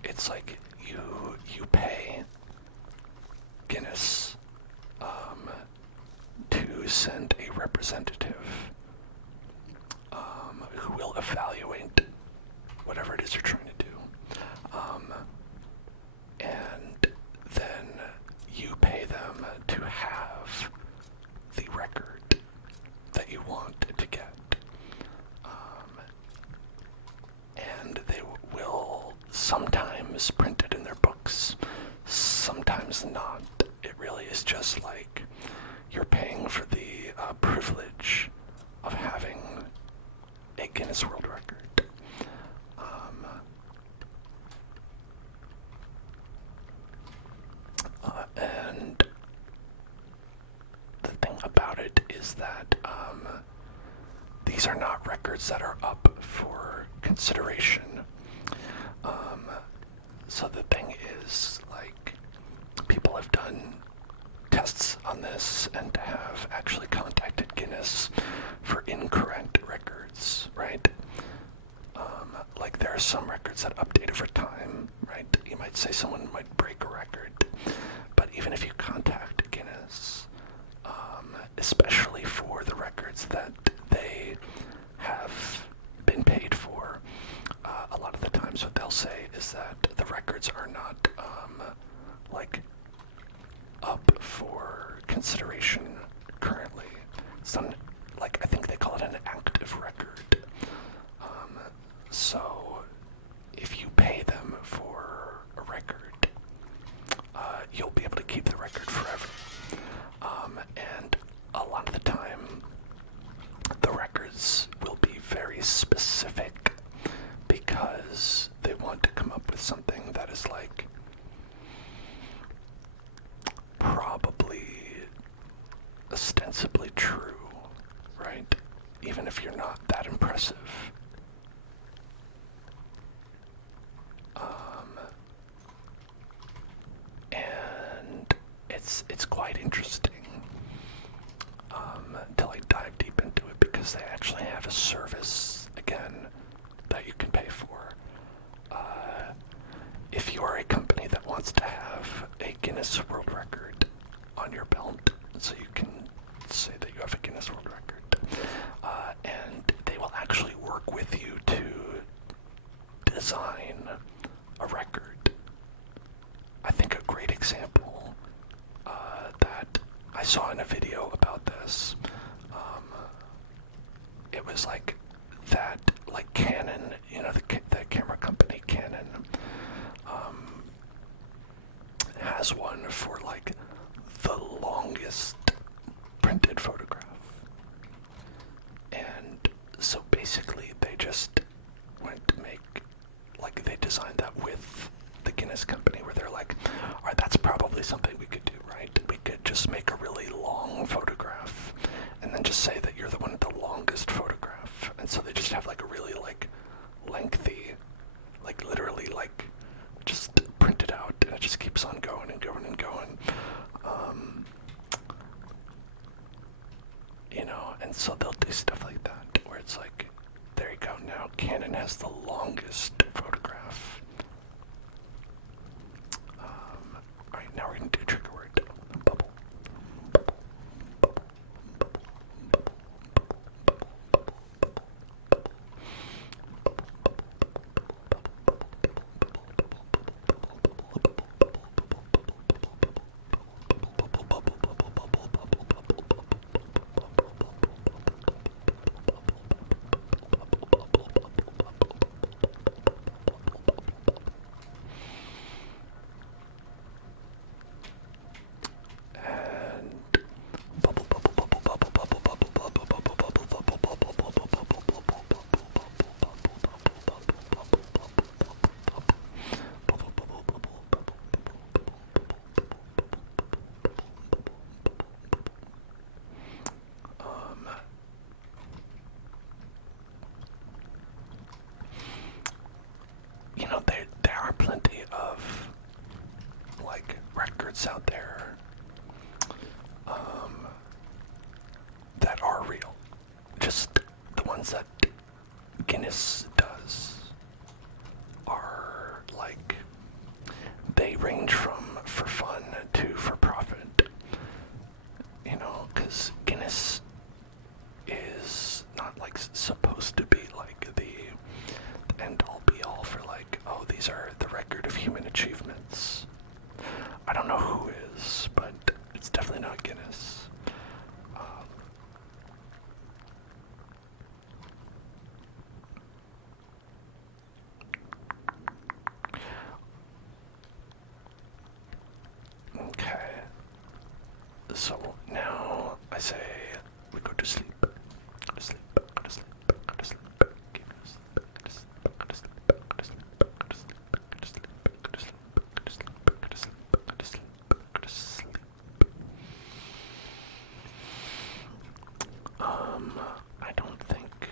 it's like you pay Guinness to send a representative who will evaluate whatever it is you're trying to do. And then you pay them to have the record that you want to get. And they will sometimes print it in their books, sometimes not. It really is just like you're paying for the privilege of having a Guinness World Record. And the thing about it is that these are not records that are up for consideration. So the thing is, people have done tests on this and have actually contacted Guinness for incorrect records, right? There are some records that update over time, right? You might say someone might break a record, but even if you contact Guinness, especially for the records that they have been paid for, a lot of the times what they'll say is that the records are not, up for consideration currently. I think they call it an active record. So, if you pay them for a record, you'll be able to keep the record forever. And a lot of the time, the records will be very specific because they want to with something that is like probably ostensibly true, right? Even if you're not that impressive. And it's quite interesting to like dive deep into it, because they actually have a service, again, that you can pay for. If you are a company that wants to have a Guinness World Record on your belt, so you can say that you have a Guinness World Record, and they will actually work with you to design a record. I think a great example that I saw in a video about this, it was like that, like Canon, you know, the camera company Canon, has one for like the longest printed photograph. And so basically they just went to make, like they designed that with the Guinness company, where they're like, alright, that's probably something we could do, right? We could just make a really long photograph and then just say that you're the one with the longest photograph. And so they just have like a really like lengthy, like literally like just printed out, and it just keeps on going and going and going. You know, and so they'll do stuff like that, where it's like, there you go, now Canon has the longest photograph. Alright, now we're gonna do a trigger word. Bubble. You know, there are plenty of like records out there that are real. Just the ones that Guinness does are like, they range from for fun to for profit. You know, because Guinness is not like supposed to be like the end all be all for like, oh, these are the record of human achievements. I don't know who is, but it's definitely not Guinness. Okay. So now I say we go to sleep. Go to sleep. Go to sleep. Go to sleep. Go to sleep. Go to sleep. Go to sleep. Go to sleep. Go to sleep. Go to sleep. Go to sleep. Go to sleep. Go to sleep. Go to sleep. Go to sleep. I don't think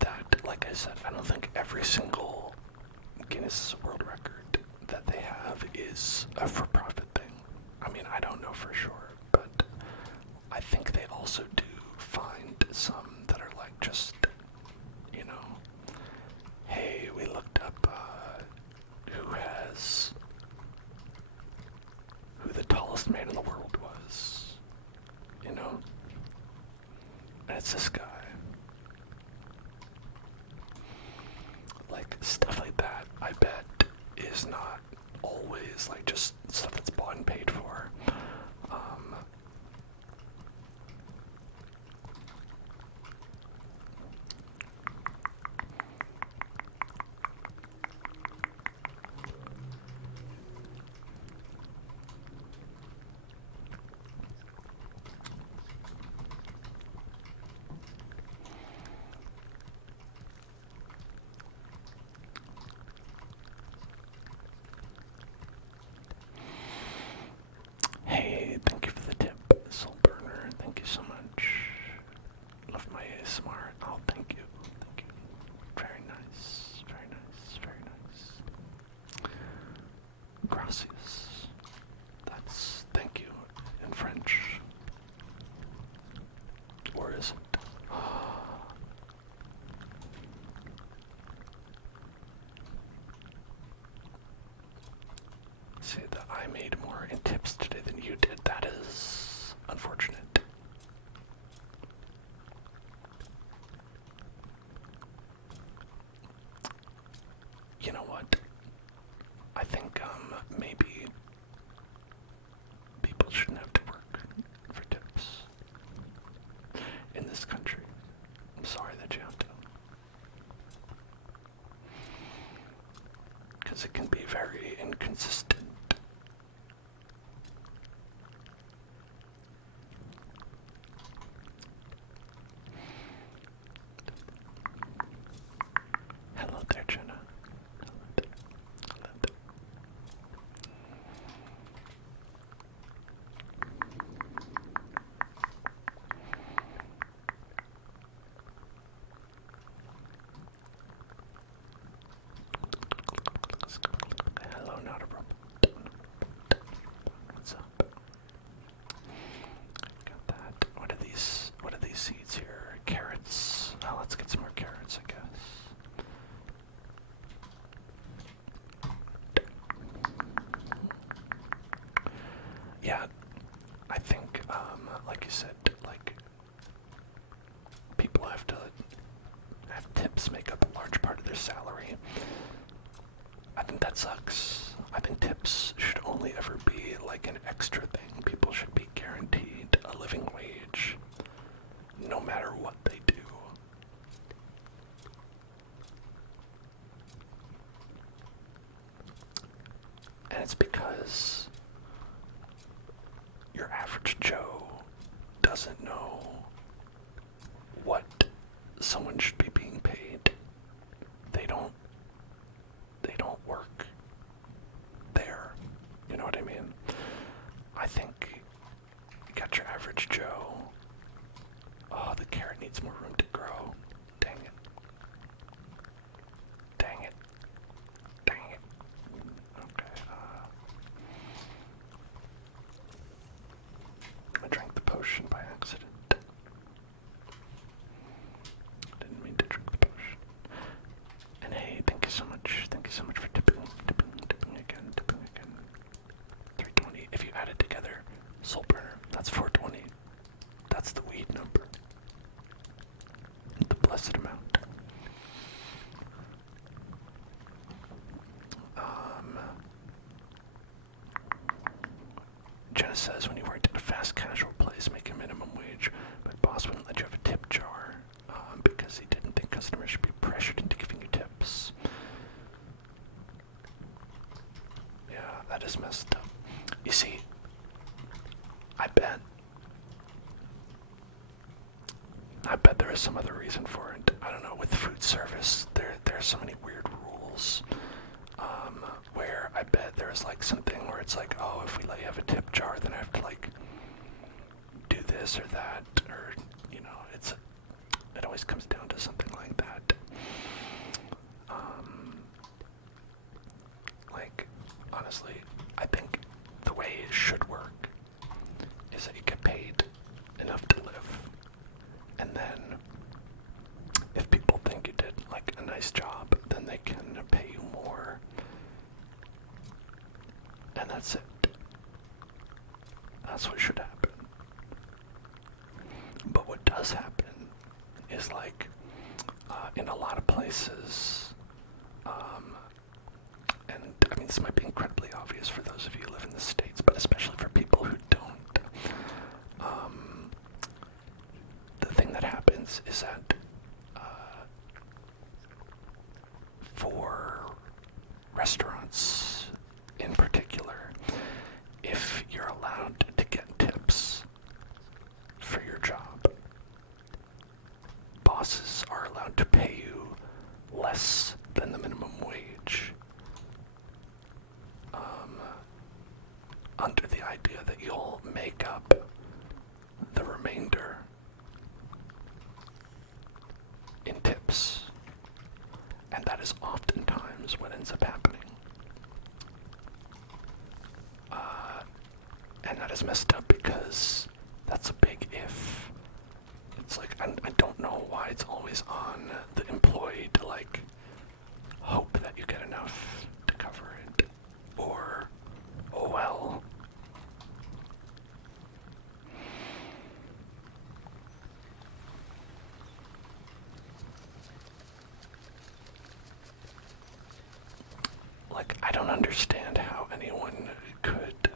that, like I said, I don't think every single Guinness World Record that they have is a for-profit thing. I mean, I don't know for sure, but I think they also do find some that are like just, you know, hey, we looked up who the tallest man in the world was, you know, and it's this guy. Like, stuff like that, I bet, is not always like just stuff that's bought and paid for. French. Or is it? See that I made more in tips today than you did. That is unfortunate. You know what? I think maybe people shouldn't have to work for tips in this country. I'm sorry that you have to. Because it can be very inconsistent. Hello there, Jenna. Hello there. Hello there. Hello, not a problem. What's up? Got that. What are these? What are these seeds here? Carrots. Oh, let's get some more carrots, I guess. Yeah, I think, like you said, like, people have to have tips make up a large part of their salary. I think that sucks. I think tips should only ever be like an extra thing. People should be guaranteed a living wage, no matter what they do. And it's because your average Joe doesn't know what someone should be being paid. They don't work there. You know what I mean? I think you got your average Joe. Oh, the carrot needs more room to grow. Dang it. Dang it. Dang it. Okay, I drank the potion by accident. Didn't mean to drink the potion. And hey, thank you so much. Thank you so much for tipping again. 320. If you add it together, soul burner, that's 420. That's the weed number. The blessed amount. Jenna says, when you worked at a fast casual place making minimum wage, but boss wouldn't let you have a tip jar because he didn't think customers should be pressured into giving you tips. Yeah, that is messed up. You see, I bet there is some other reason for it. I don't know, with food service, there are so many weird rules. Where I bet there's like something where it's like, oh, if we let you have a tip jar, then I have to like do this or that, or you know, it always comes down to something like that. Like, honestly, I think the way it should work is that you get paid enough to live, and then if people think you did like a nice job, then they can pay you more, and that's it. That's what should happen. But what does happen is like in a lot of places, and I mean this might be incredibly obvious for those of you who live in the States, but especially for people who don't, the thing that happens is that for restaurants in particular, if you're allowed to get tips for your job, bosses are allowed to pay you less than the minimum wage. that is messed up because that's a big if. It's like, I don't know why it's always on the employee to like hope that you get enough to cover it. Or, oh well. Like, I don't understand how anyone could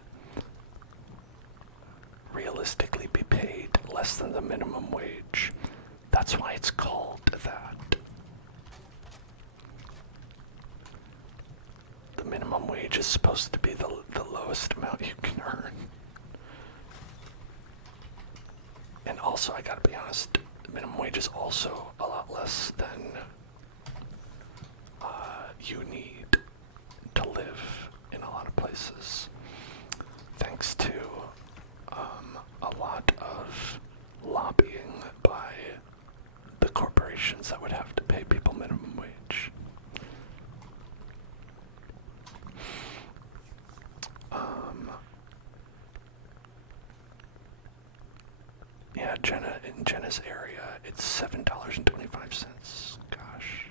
realistically be paid less than the minimum wage. That's why it's called that. The minimum wage is supposed to be the lowest amount you can earn. And also, I gotta be honest, minimum wage is also a lot less than you need to live in a lot of places, thanks to a lot of lobbying by the corporations that would have to pay people minimum wage. Yeah, in Jenna's area, it's $7.25. Gosh.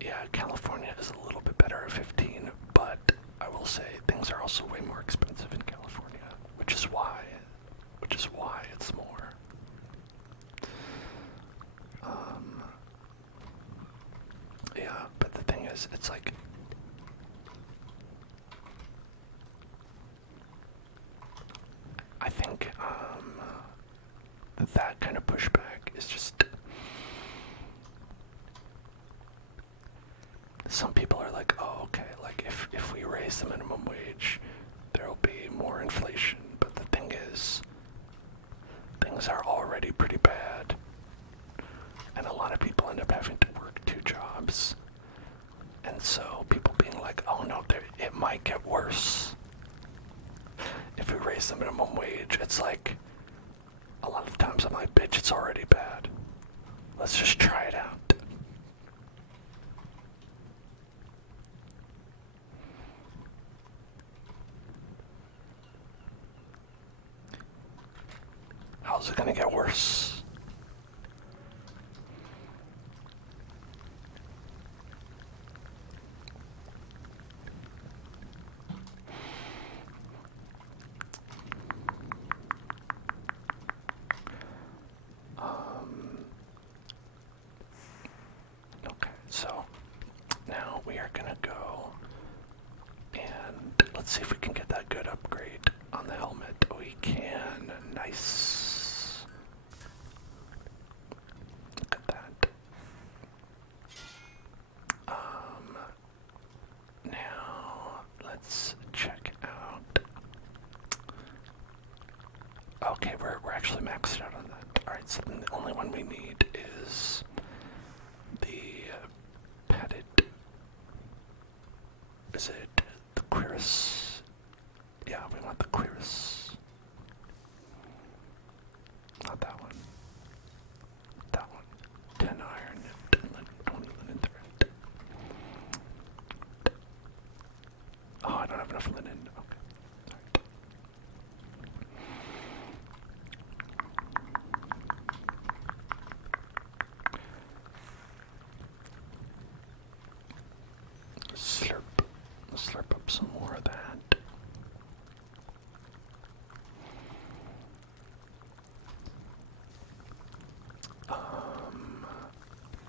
Yeah, California is a little bit better at 15, but I will say things are also way more expensive in California, which is why it's more. Yeah, but the thing is, it's like, I think that kind of pushback is just, some people are like, oh, okay, like if we raise the minimum wage, there'll be more inflation. But the thing is, things are already pretty bad, and a lot of people end up having to work 2 jobs. And so people being like, oh no, it might get worse if we raise the minimum wage. It's like, a lot of times I'm like, bitch, it's already bad. Let's just try it out. How's it gonna get worse? Okay, so now we are gonna go and let's see if we can get that good upgrade on the helmet. We can. Nice. Look at that. Now let's check out. Okay, we're actually maxed out on that. Alright, so then the only one we need is the padded. Is it the cuirass? Yeah, we want the cuirass. Not that one. That one. 10 iron, 20 linen thread. Oh, I don't have enough linen. Okay. Alright. Slurp up some more of that.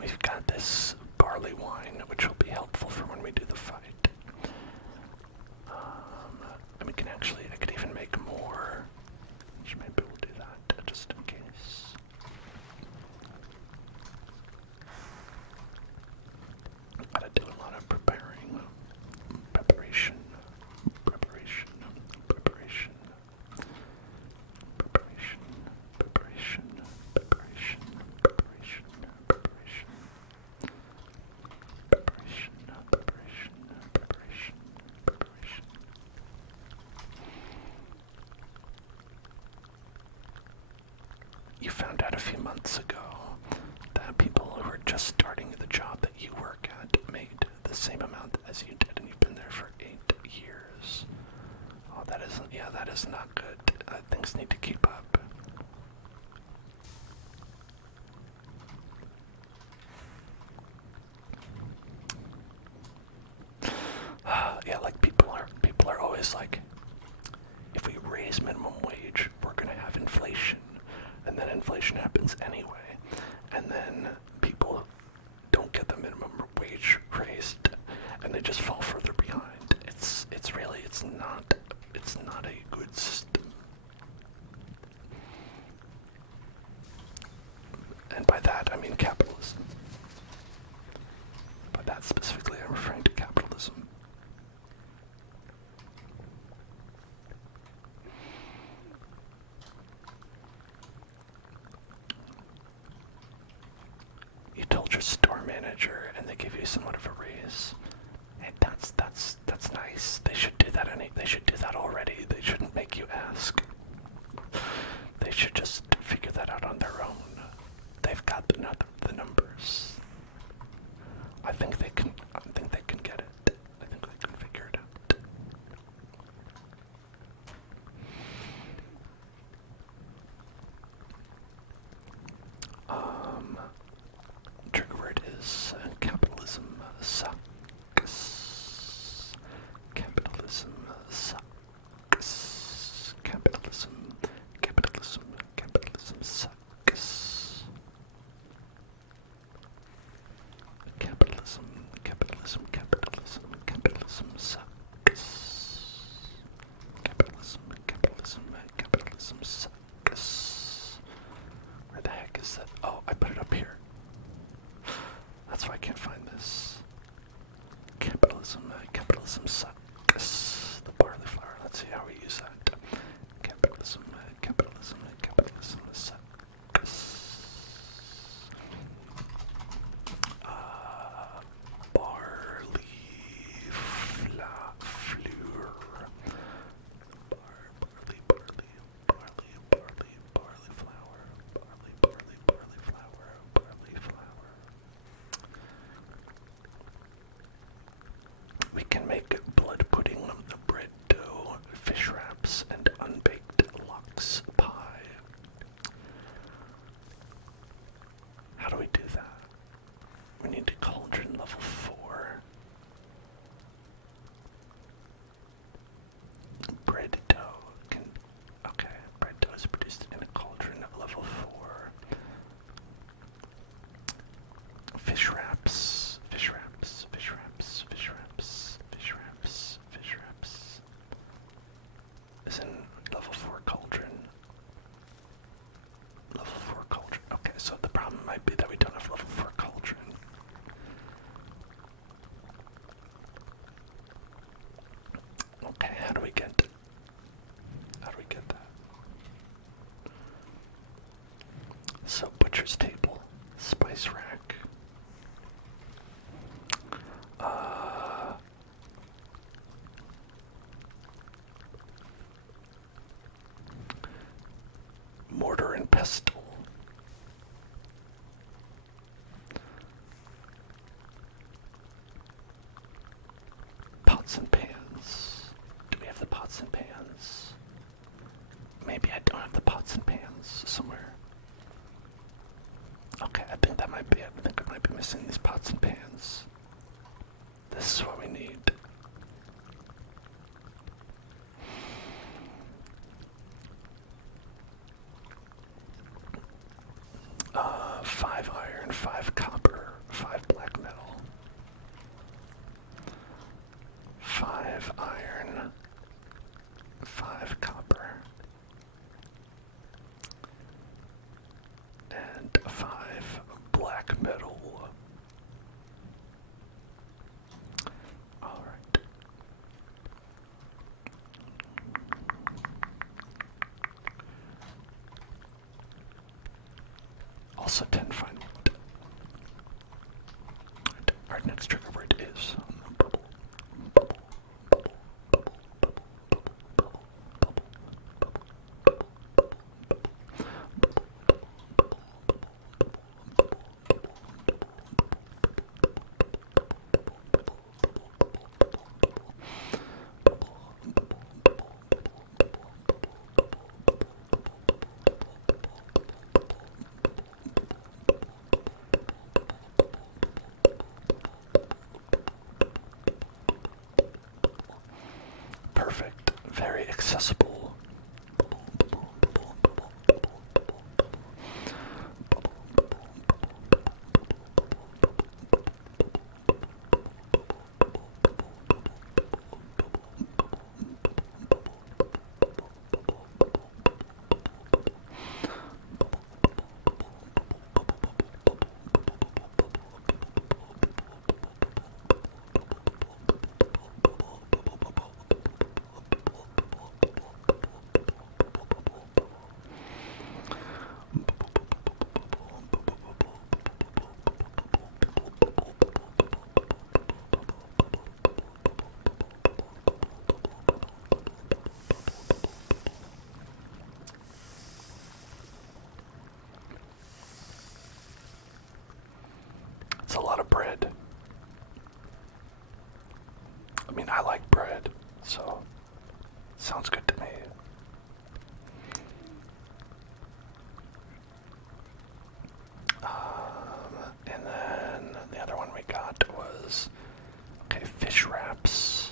We've got this barley wine, which will be helpful for when we do the fight. And we can actually, I could even make more, which maybe we'll do that just in case. I've got to do a lot of preparation. You found out a few months ago that people who are just starting the job that you work at made the same amount as you did, and you've been there for 8 years. is not good. Things need to keep up. Yeah, like people are always like, if we raise minimum wage, we're gonna have inflation, and then inflation happens anyway, and then people don't get the minimum wage raised, and they just fall further behind. It's not a good system. And by that I mean capitalism. By that specifically I'm referring to capitalism. You told your store manager and they give you somewhat of a raise. Hey, that's nice. They should do that already. They shouldn't make you ask. They should just figure that out on their own. They've got the numbers. I think they can get it. I think they can figure it out. Trigger word is capitalism sucks. Capitalism sucks. Capitalism sucks. Capitalism sucks. Capitalism sucks. Where the heck is that? Oh, I put it up here. That's why I can't find this. Capitalism sucks. The barley flower. Let's see how we use that. Capitalism sucks. Barley flower. We can make blood pudding, bread dough, fish wraps, and unbaked lox pie. How do we do that? We need a cauldron level 4. Bread dough bread dough is produced in a cauldron of level 4. Fish wraps is in level 4 cauldron. Level 4 cauldron. Okay, so the problem might be that we don't have level 4 cauldron. Okay, how do we get that? So butcher's table, spice rack. Mortar and pestle. Pots and pans. Do we have the pots and pans? Maybe I don't have the pots and pans somewhere. Okay, I think that might be it. I think I might be missing these pots and pans. This is what we need. 5 iron, 5 copper, 5 black metal. 5 iron, 5 copper, and 5 black metal. Alright. Also 10 fine wood. Our next trigger word is bubble. Bubble. Bubble. Bubble. Bubble. perfect. Very accessible. It's a lot of bread. I mean, I like bread, so sounds good to me. And then the other one we got was, okay, fish wraps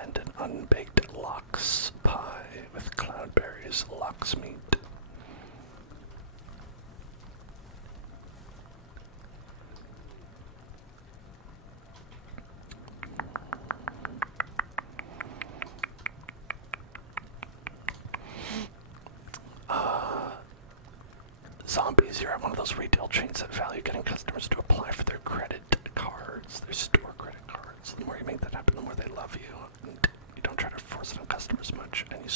and an unbaked lox pie with cloudberries, lox meat. Zombies, you're at one of those retail chains that value getting customers to apply for their credit cards, their store credit cards. The more you make that happen, the more they love you. And you don't try to force it on customers much, and you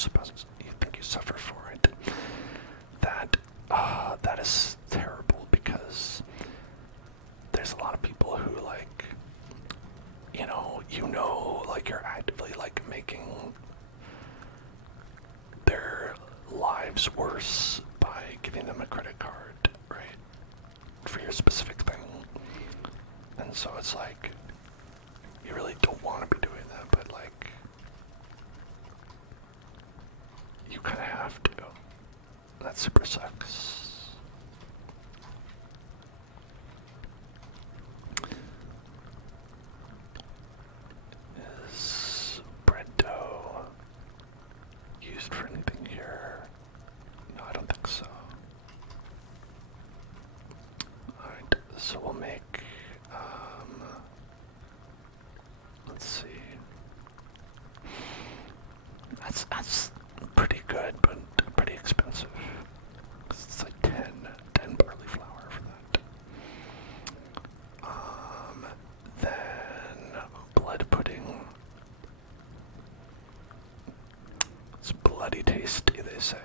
think you suffer for it. That is terrible, because there's a lot of people who, like, like, you're actively, like, making their lives worse by giving them a credit card, right, for your specific thing. And so it's like, you really don't want to be doing that, but, like, you kind of have to. That super sucks. Is bread dough used for anything here? No, I don't think so. Alright, so we'll make, let's see. That's pretty good, but pretty expensive. 'Cause it's like 10 barley flour for that. Then blood pudding. It's bloody tasty, they say.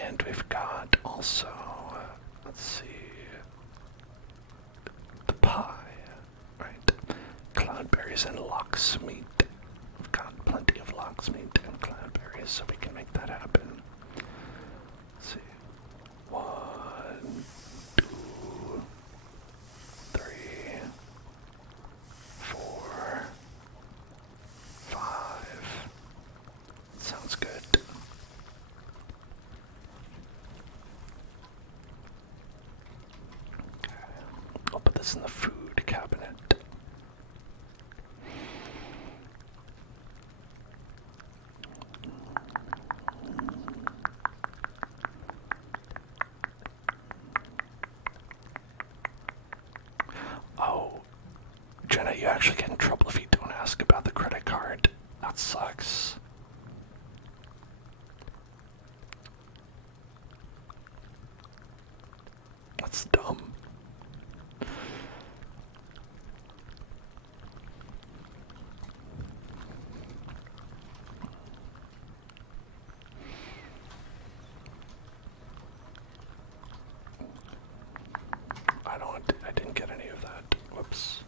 And we've got also, let's see, the pie, right? Cloudberries and lox meat. We've got plenty of lox meat and cloudberries, so we can make that happen. Let's see. 1, 2, 3, 4, 5. Sounds good. Okay. I'll put this in the food cabinet. Oh, Jenna, you actually get in trouble if you don't ask about the credit card. That sucks. That's dumb. I didn't get any of that. Whoops.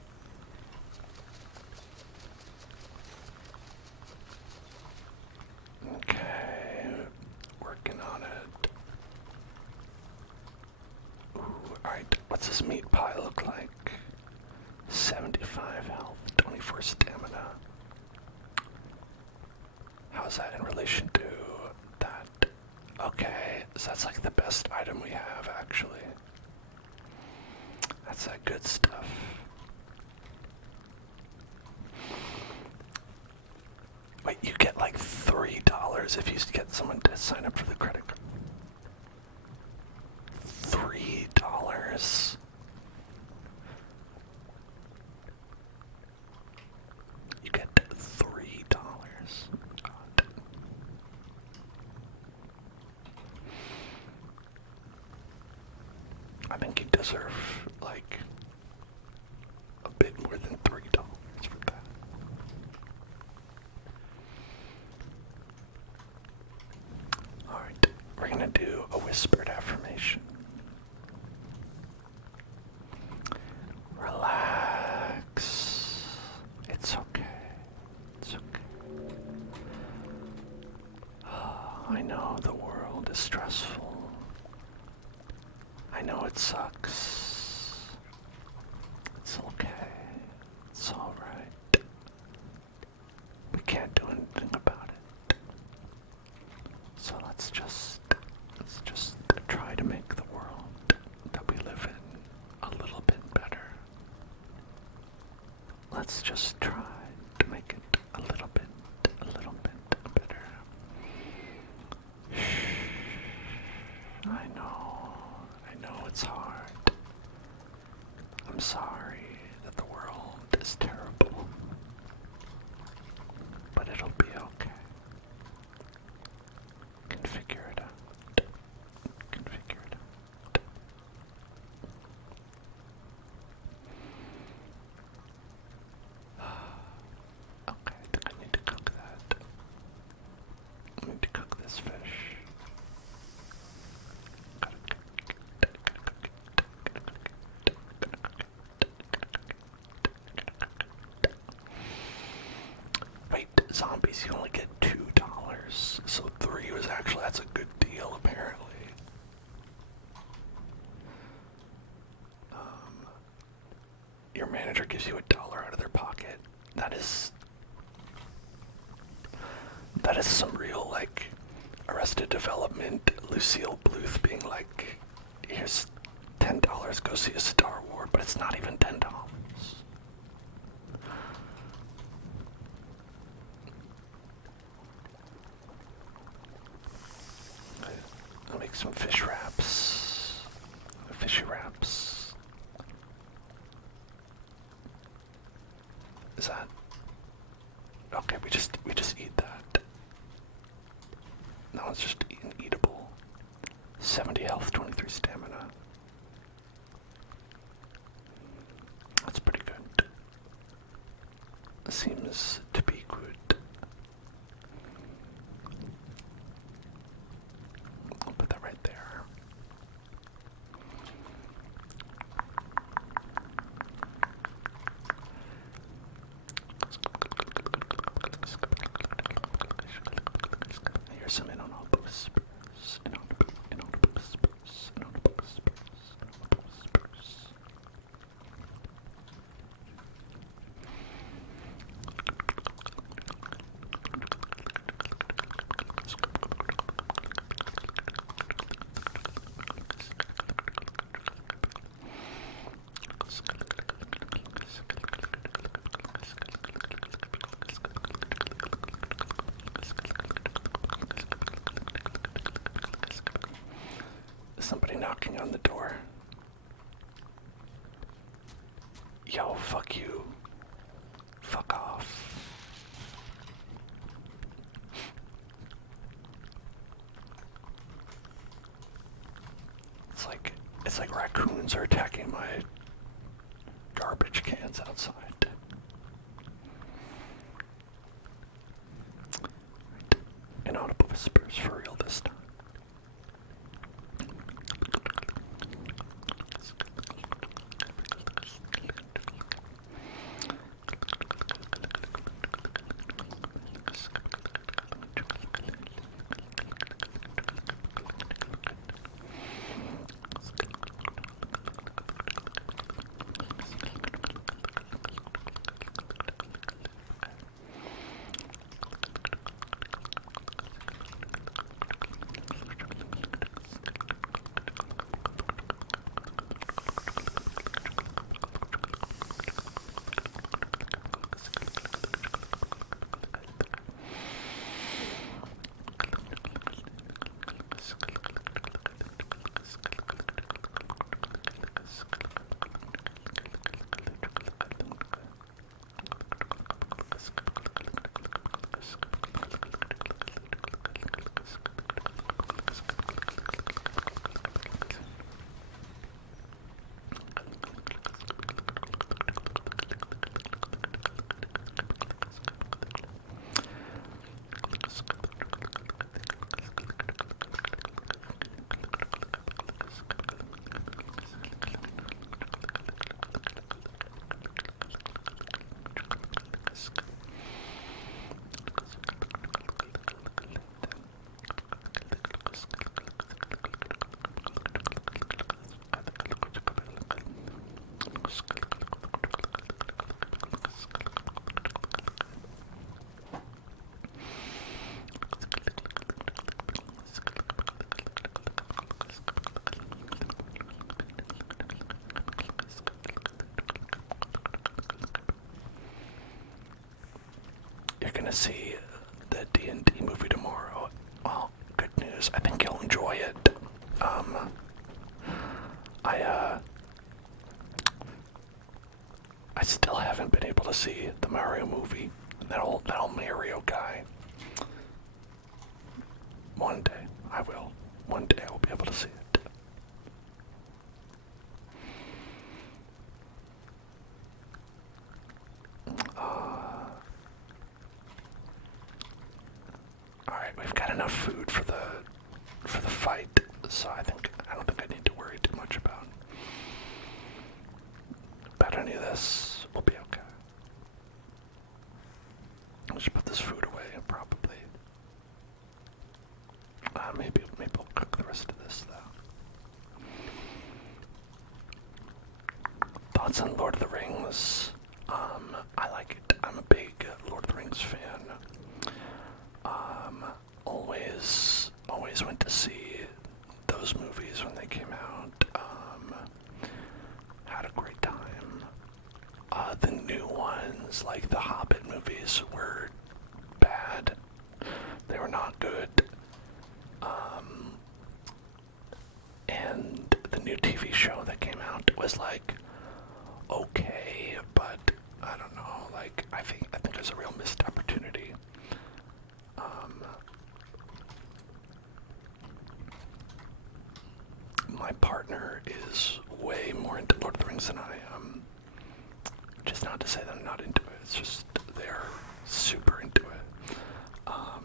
$3 if you get someone to sign up for the credit card. $3. You get $3. God. I think you deserve, like, a bit more than $3 for that. Alright, we're gonna do a whispered affirmation. Relax. It's okay. It's okay. I know the world is stressful. I know it sucks. It's okay. It's alright. We can't do anything about it. So let's just try to make the world that we live in a little bit better. Let's just try to make it a little bit better. I know it's hard. I'm sorry that the world is terrible, but it'll be okay. Can figure it out. Can figure it out. Okay, I think I need to cook that. I need to cook this fish. Wait, zombies, you only get $2. So 3 was actually, that's a good deal apparently. Your manager gives you $1 out of their pocket. That is some real, like, Arrested Development, Lucille Bluth being like, here's $10, go see a Star Wars, but it's not even $10. I'll make some fish wraps. Fishy wraps. Is that okay? We just eat that. No, it's just eatable. 70 health, 23 stamina. That's pretty good. Seems to be good. I'll put that right there. Here's some inaudible whispers. Inaudible whispers. Inaudible whispers. Inaudible whispers. Somebody knocking on the door. Yo, fuck you. Fuck off. It's like raccoons are attacking my garbage cans outside. Inaudible whispers for real this time. you're gonna see the D&D movie tomorrow. Well, good news. I think you'll enjoy it. I still haven't been able to see the Mario movie. That old Mario guy. One day, I will. One day I will be able to see it. Alright, we've got enough food for the fight, so I don't think I need to worry too much about any of this. We'll be okay. I should put this food away, probably. Maybe I'll cook the rest of this, though. Thoughts on Lord of the Rings? I like it. I'm a big Lord of the Rings fan. Always went to see those movies when they came out. Had a great time. The new ones, like the Hobbit movies, were bad. They were not good. And the new TV show that came out was like okay, but I don't know. Like I think there's a real missed opportunity. My partner is way more into Lord of the Rings than I am. Which is not to say that I'm not into it. It's just they're super into it.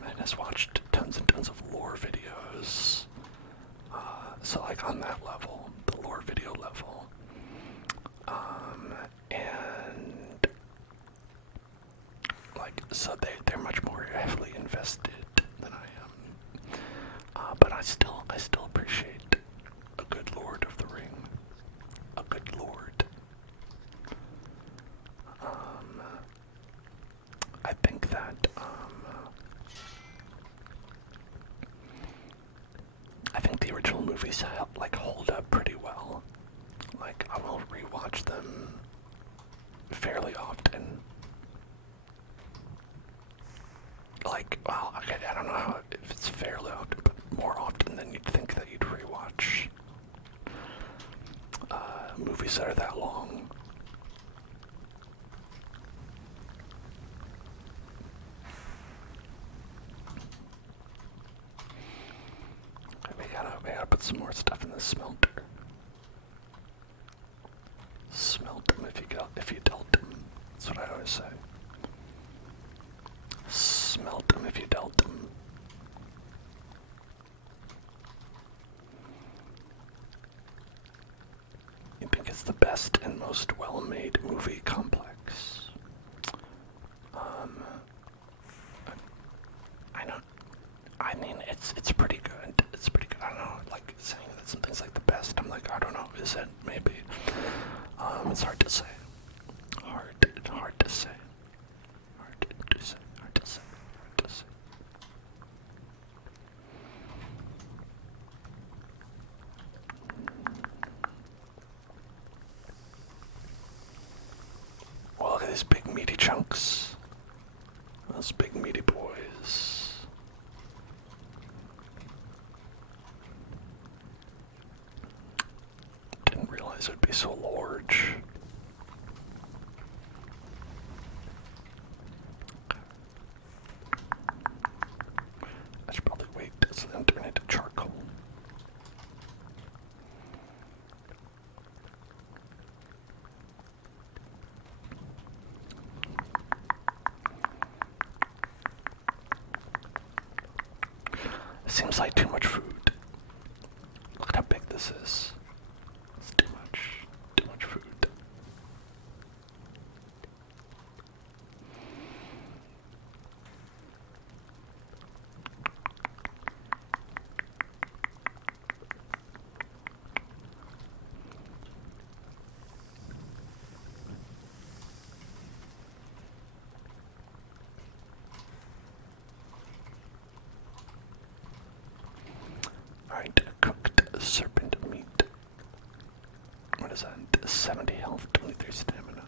And has watched tons and tons of lore videos. So like on that level, the lore video level. And like so they're much more heavily invested than I am. But I still appreciate a good Lord of the Ring. A good Lord. I think that I think the original movies hold up pretty well. Like I will rewatch them fairly often. Like, well, okay, I don't know if it's fairly often, but more often than you'd think that you'd rewatch movies that are that long. We gotta put some more stuff in the smelter. Smelt them if you dealt them. That's what I always say. Smelt them if you dealt them. You think it's the best and most well-made movie complex? I mean, it's pretty good. It's pretty good. I don't know, like saying that something's like the best. I'm like, I don't know. Is it? Maybe. It's hard to say. Hard to say. Hard to say. Hard to say. Well, look at these big meaty chunks. Those big meaty boys. Didn't realize it'd be so large. I should probably wait so then turn it to charcoal. Seems like too much food. Look at how big this is. It's too much food. Alright, cooked serpent meat. What is that? 70 health, 23 stamina.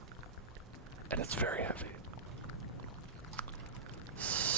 And it's very heavy.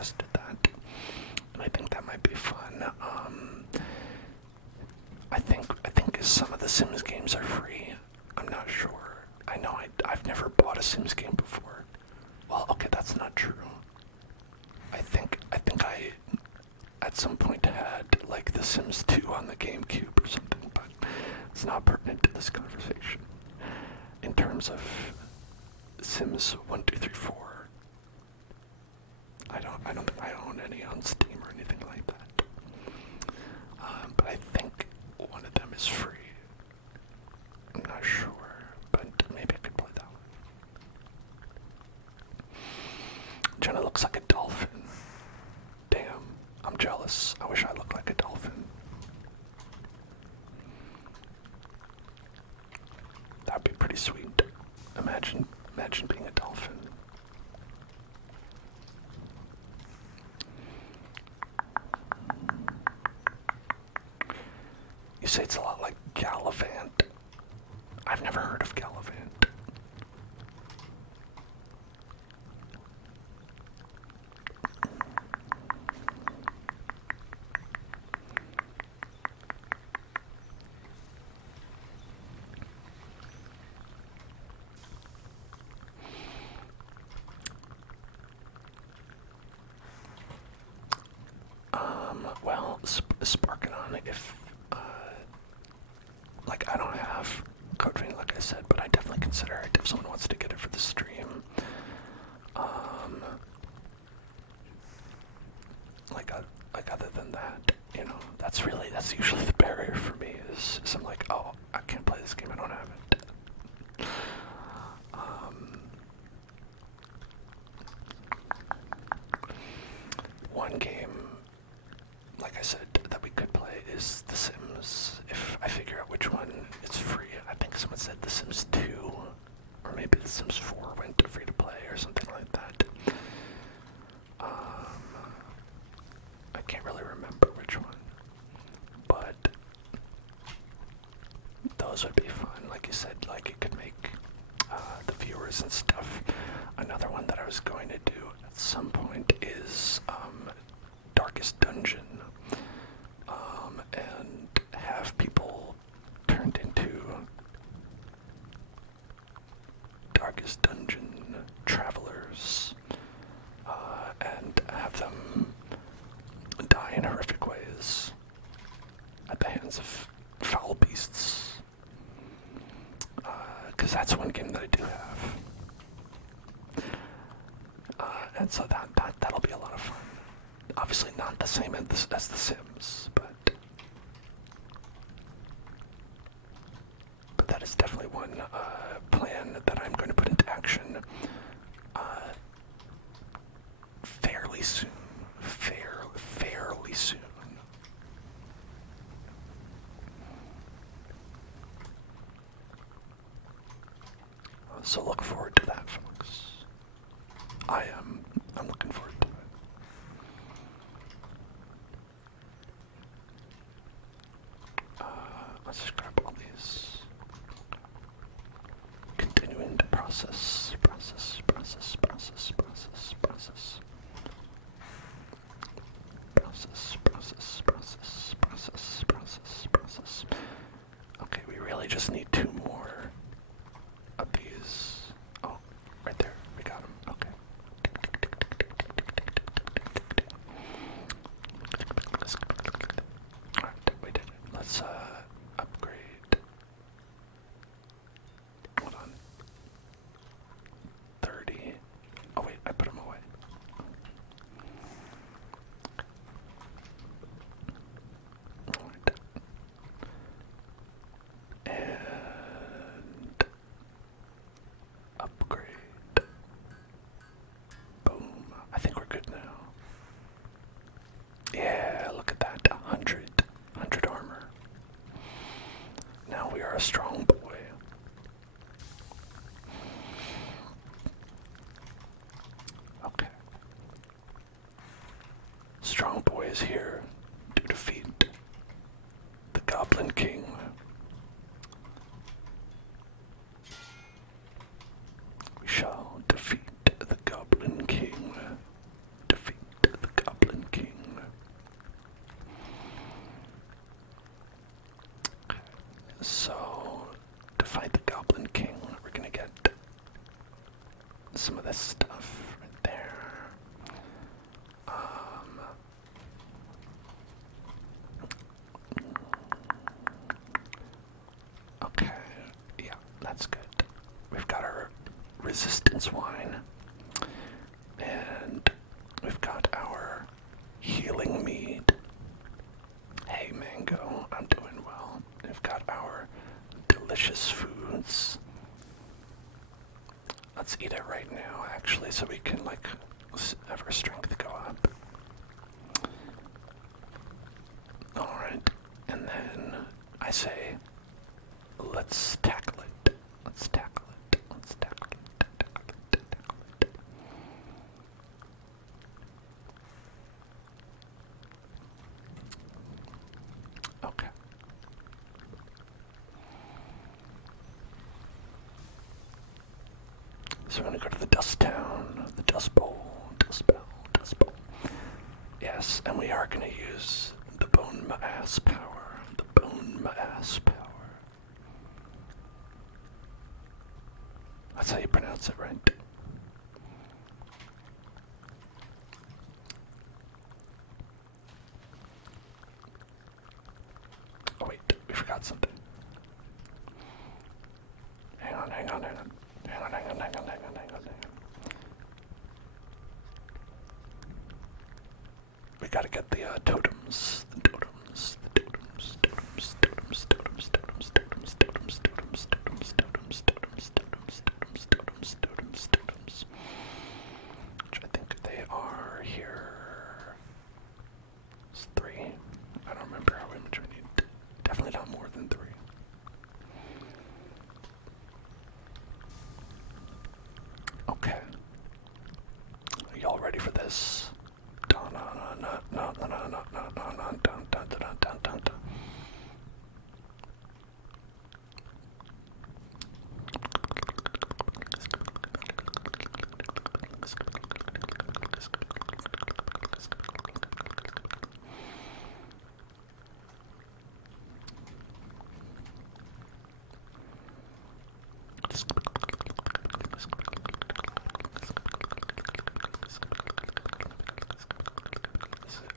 suggested that. And I think that might be fun. I think some of the Sims games are free. I'm not sure. I know I've never bought a Sims game before. Well, okay, that's not true. I think I at some point had like The Sims 2 on the GameCube or something, but it's not pertinent to this conversation. In terms of Sims 1, 2, 3, 4, I don't think I own any on Steam or anything like that. But I think one of them is free. I'm not sure, but maybe I could play that one. Jenna looks like a dolphin. Damn, I'm jealous. I wish I looked like a dolphin. That'd be pretty sweet. Imagine being a dolphin. You say it's a lot like Gallivant. I've never heard of Gallivant. Well, sparking on it if, like, I don't have Code Vein, like I said, but I definitely consider it if someone wants to get it for the stream. Like other than that, you know, that's usually the barrier for me is I'm like, oh, I can't play this game, I don't have it. One game, like I said, that we could play is The Sims. If I figure out which one, it's free. I think someone said The Sims 2, or maybe The Sims 4 went to free to play or something like that. I can't really remember which one, but those would be fun. Like you said, like it could make the viewers and stuff. Another one that I was going to do at some point is Darkest Dungeon, and have people turned into Darkest Dungeon travelers, and have them die in horrific ways at the hands of foul beasts. Because that's one game that I do have. And so that'll be a lot of fun. Obviously not the same as The Sims, but that is definitely one plan that I'm going to put into action fairly soon. Fairly soon. So look forward to that, folks. I'm looking forward to it. Let's just grab all these. Continuing to process. Okay, we really just need 2 more of these. Oh, right there. We got them. Okay. Alright, we did it. Let's upgrade. Hold on. 30. Oh wait, I put them away. Alright. And upgrade. Boom. I think we're good now. Yeah, look at that. 100 armor. Now we are a strong boy. Okay. Strong boy is here to defeat the Goblin King. We shall defeat the Goblin King. Defeat the some of this stuff right there. Okay, yeah, that's good. We've got our resistance wine, and we've got our healing mead. Hey, mango, I'm doing well. We've got our delicious foods. Let's eat it right now, actually, so we can, like, have our strength go up. Alright, and then I say, let's tackle it. Let's tackle it. Let's tackle it. Tackle it. Tackle it. Okay. So we're gonna go to the dust town, the dust bowl, dust bowl, dust bowl. Yes, and we are gonna use the bone mass power. The bone mass power. That's how you pronounce it, right? Oh wait, we forgot something. Hang on. We gotta get the totems. The totems. The totems. Totems. Totems. Totems. Totems. Totems. Totems. Totems. Totems. Totems. Totems. Totems. Totems. Totems. Totems. Totems. Which I think they are here. It's 3. I don't remember how much we need. Definitely not more than 3. Okay. Are y'all ready for this?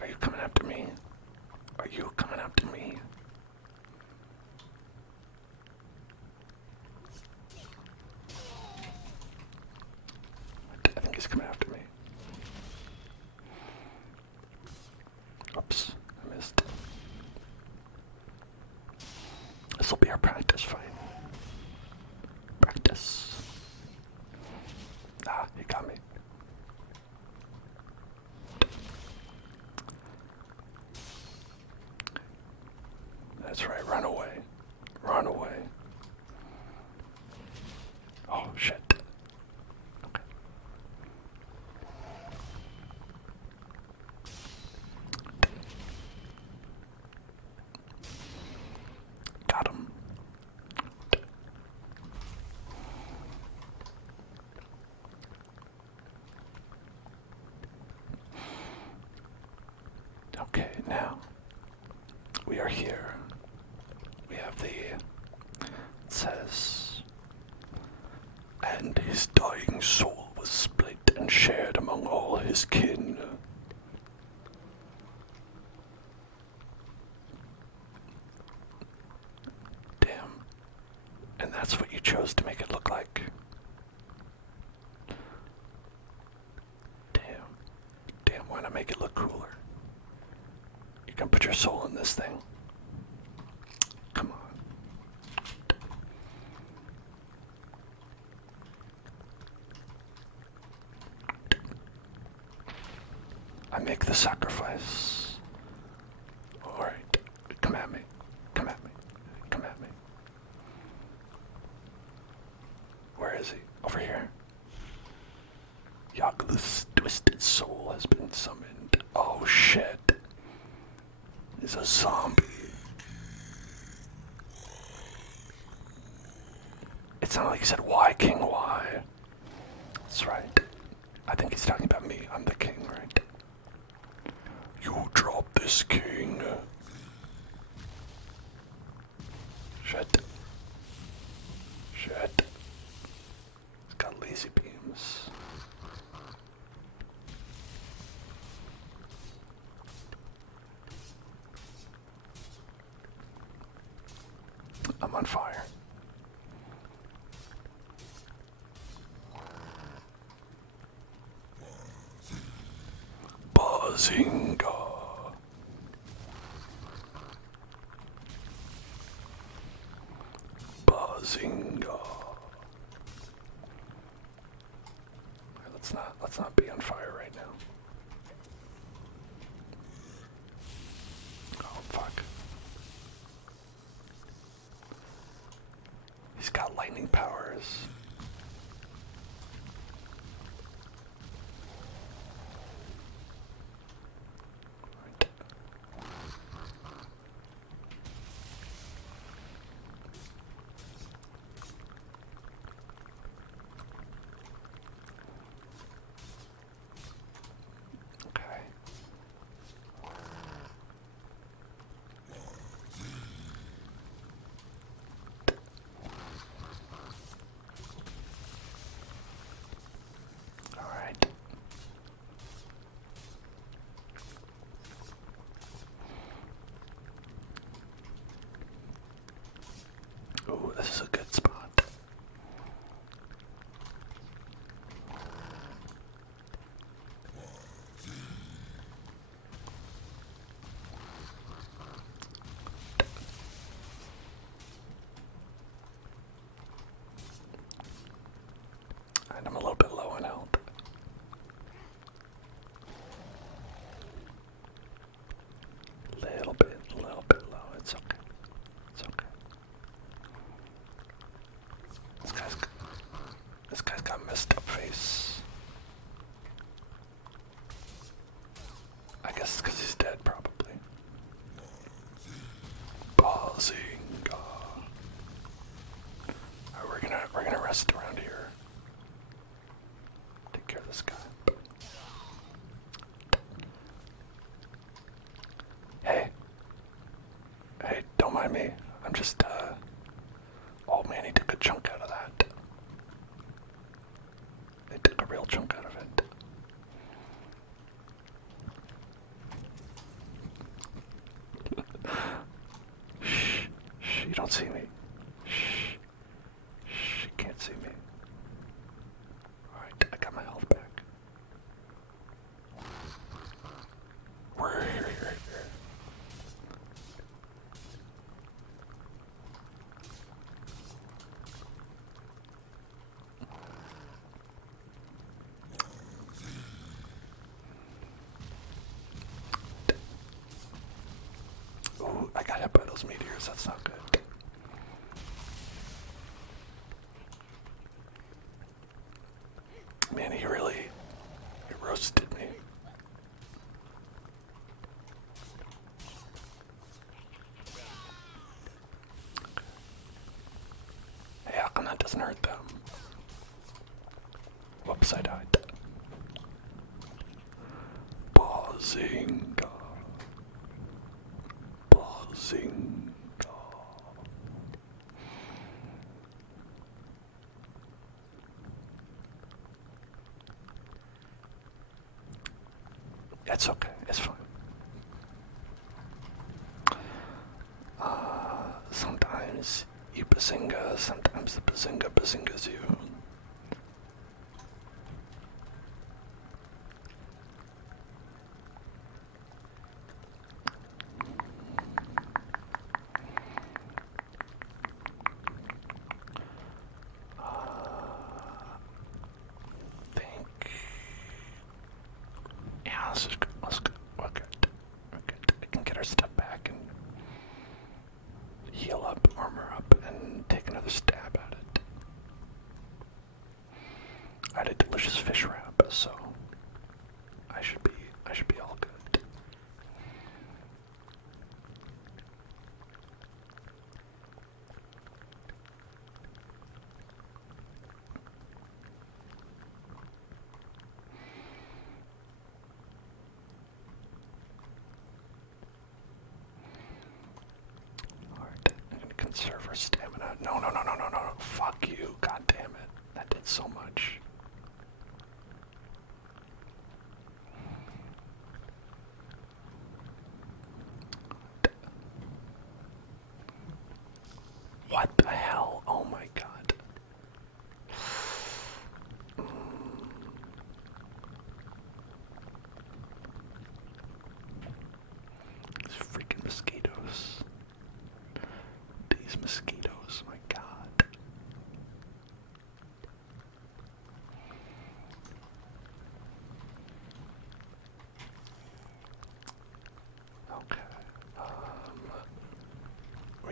Are you coming after me? Are you coming after me? I think he's coming after me. Oops, I missed. This will be our practice fight. Practice. Ah, he got me. That's right, run away. Run away. Oh, shit. Okay. Got him. Okay, now we are here. We have it says, and his dying soul was split and shared among all his kin. Damn. And that's what you chose to make it look like. Damn, why not make it look cooler? You can put your soul in this thing. Come on. I make the sacrifice. Alright, come at me. Come at me. Come at me. Where is he? Over here. Yagluth's twisted soul has been summoned. Oh shit. He's a zombie. It sounded like he said, "Why, King, why?" That's right. I think he's talking about me. I'm the king, right? You drop this, king. Shit. Shit. He's got lazy beams. on fire. Bazinga. Bazinga. Let's not be on fire right now. Oh fuck. He's got lightning powers. Ooh, this is a good spot. And I'm a little bit low on health. Little bit low. It's okay. It's okay. This guy's got messed up face. I guess it's because he's dead, probably. Bazinga. Alright, we're gonna rest around here. Take care of this guy. Hey. Hey, don't mind me. I'm just, oh man, he took a chunk out of that. They took a real chunk out of it. Shh, shh, you don't see me. Shh, shh, you can't see me. Alright, I got my health back. We're here. Ooh, I got hit by those meteors, that's not good. Man, he roasted me. Hey, how come that doesn't hurt them? Whoops, I died. Bazinga. Bazinga. It's okay, it's fine. Sometimes you bazinga, sometimes the bazinga bazingas you. Let's go. We're good. I can get our stuff back and heal up, armor up, and take another stab at it. I had a delicious fish wrap, so I should be all good. Conserve our stamina. No. Fuck you. God damn it. That did so much. What?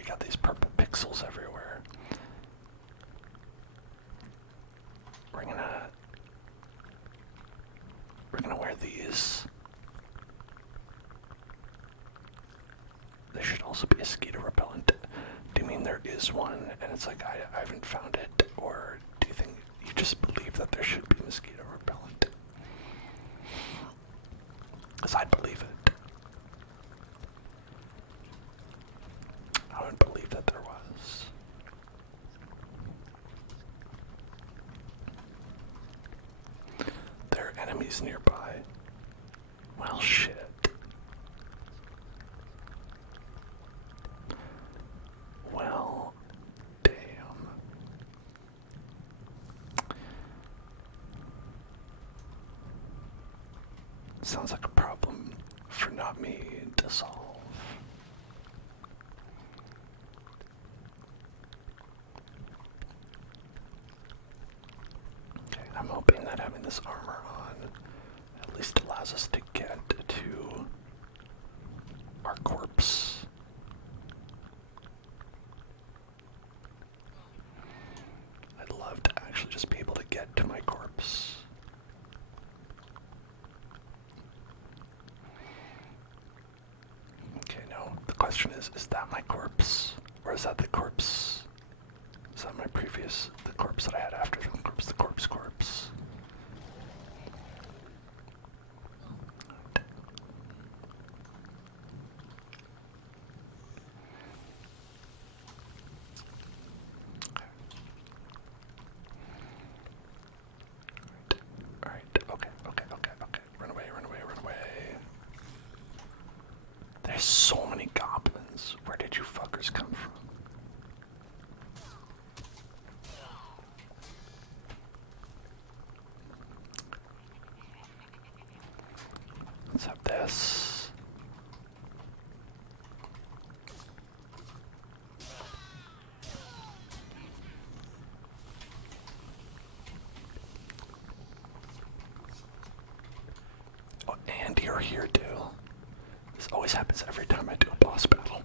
we got these purple pixels everywhere. We're gonna wear these. There should also be a mosquito repellent. Do you mean there is one and it's like I haven't found it, or do you think you just believe that there should be mosquito repellent? Because I'd believe it. I would believe that there was. There are enemies nearby. Well, shit. Well, damn. Sounds like a problem for not me to solve. Okay, I'm hoping that having this armor on at least allows us to get to our corpse. I'd love to actually just be able to get to my corpse. Okay, no, the question is that my corpse? Or is that the corpse? Is that the corpse that I had after the corpse? Alright, okay. Run away. There's so many goblins. Where did you fuckers come from? Let's have this. Oh, and you're here too. This always happens every time I do a boss battle.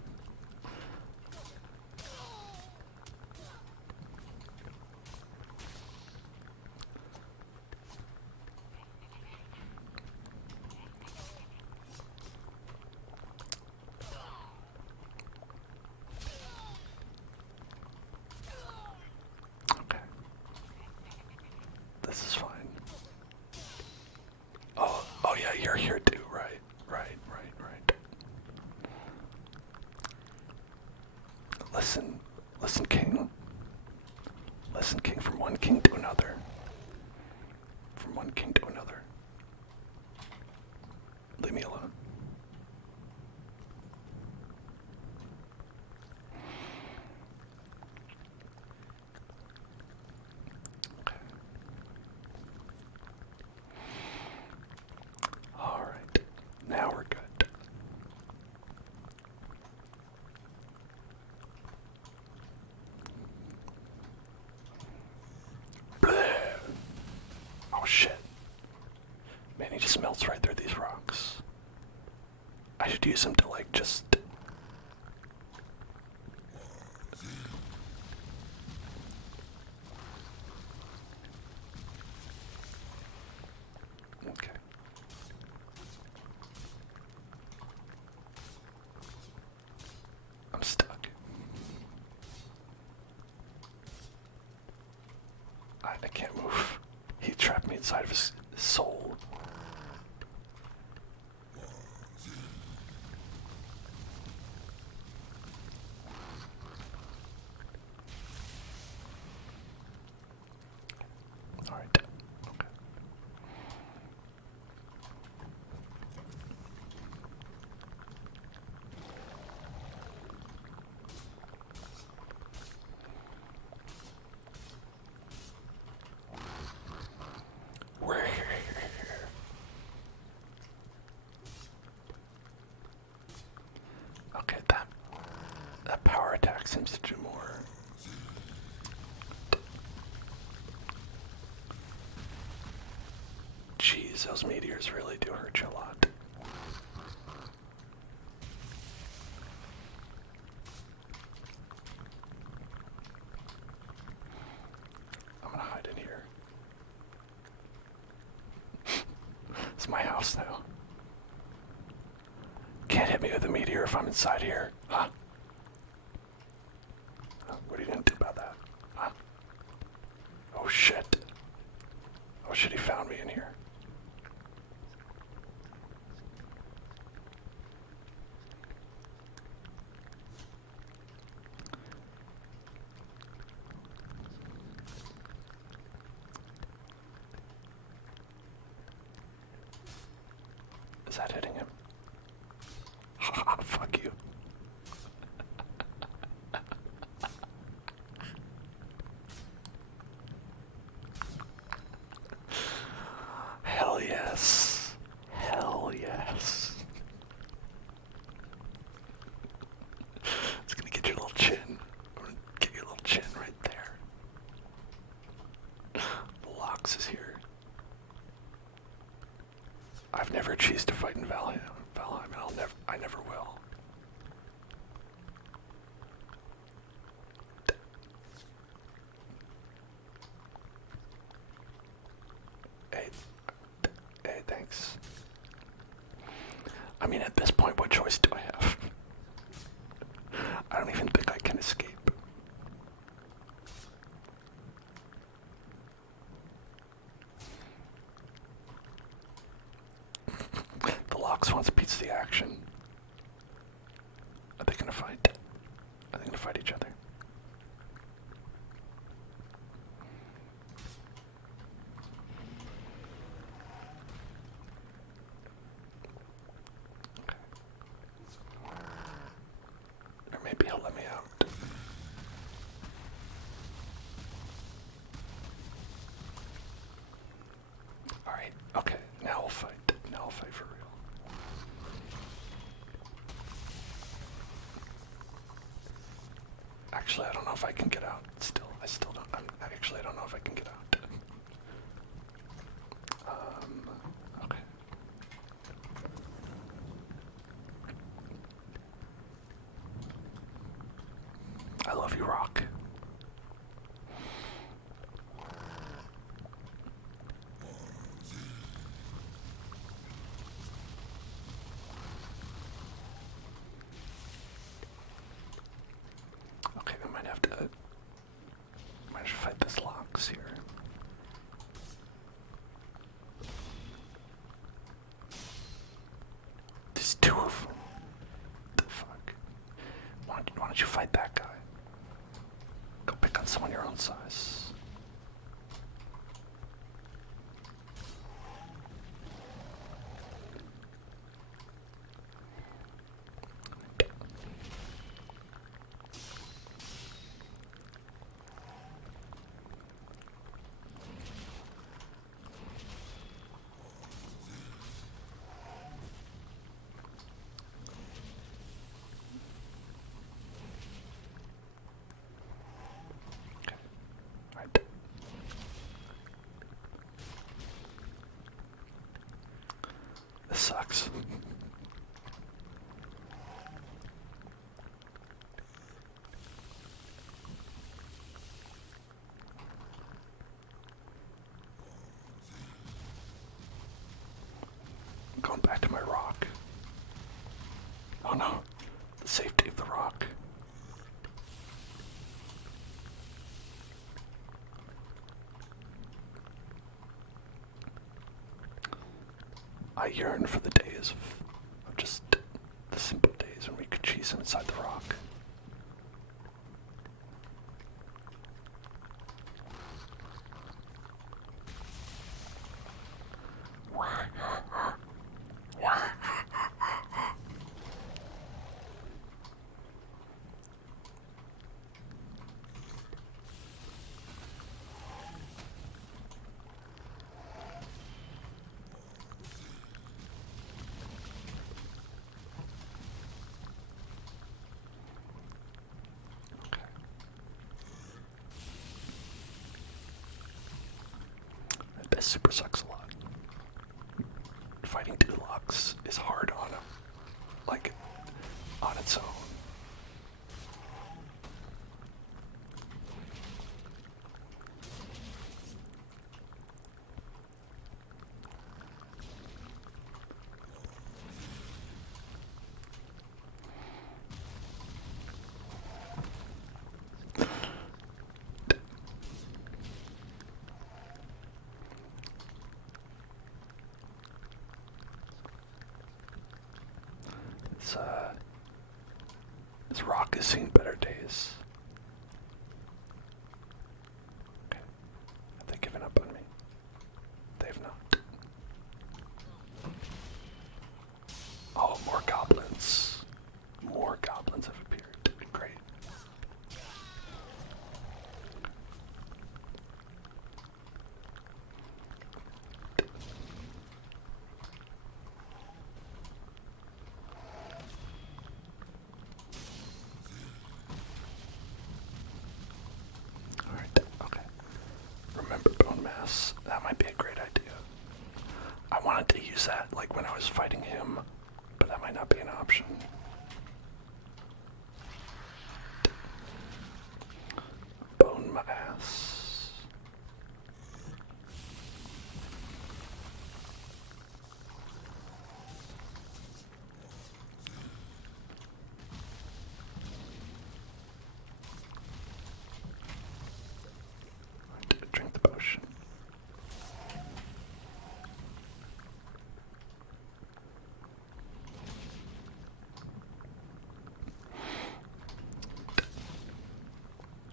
Okay. This is fine. Oh yeah, you're here too, right. Listen, King. Listen, King, from one king to another. Leave me alone. Okay. Alright. Now we're good. Oh shit. Man, he just melts right through these rocks. I should use him to like just... Okay. I'm stuck. I can't move. He trapped me inside of his soul. Alright. Okay. We're here. Okay, that power attack seems to do more. Jeez, those meteors really do hurt you a lot. It's my house now. Can't hit me with a meteor if I'm inside here. Huh? What are you gonna do about that? Huh? Oh shit. Oh shit, he found me in here. Is that hitting him? Fuck you. Hell yes. Hell yes. It's gonna get your little chin. I'm gonna get your little chin right there. The Lox is here. I've never cheesed a fight in Valheim, and I never will. Hey, thanks. I mean, at this point, what choice do I have? I don't even think I can escape. The Lox wants a piece of the action. Are they gonna fight? Are they gonna fight each other? Or maybe he'll let me out. Alright, okay, now we'll fight. Now we'll fight for real. Actually, I don't know if I can get out. I still don't. I don't know if I can get out. Okay. I love you, Rock. Okay, we might have to fight this Lox here. There's two of them. What the fuck? Why don't you fight that guy? Go pick on someone your own size. Right. This sucks. I'm going back to my rock. Oh no, the safety of the rock. I yearn for the days of just the simple days when we could cheese inside the rock. This super sucks a lot. Fighting two Lox is hard on him, like, on its own. This rock has seen better days. Okay. Have they given up on me? They've not. Oh, more goblins. More goblins have appeared. Great. Alright, okay. Remember bone mass. That might be a great idea. I wanted to use that like when I was fighting him, but that might not be an option. Bone mass. Drink the potion.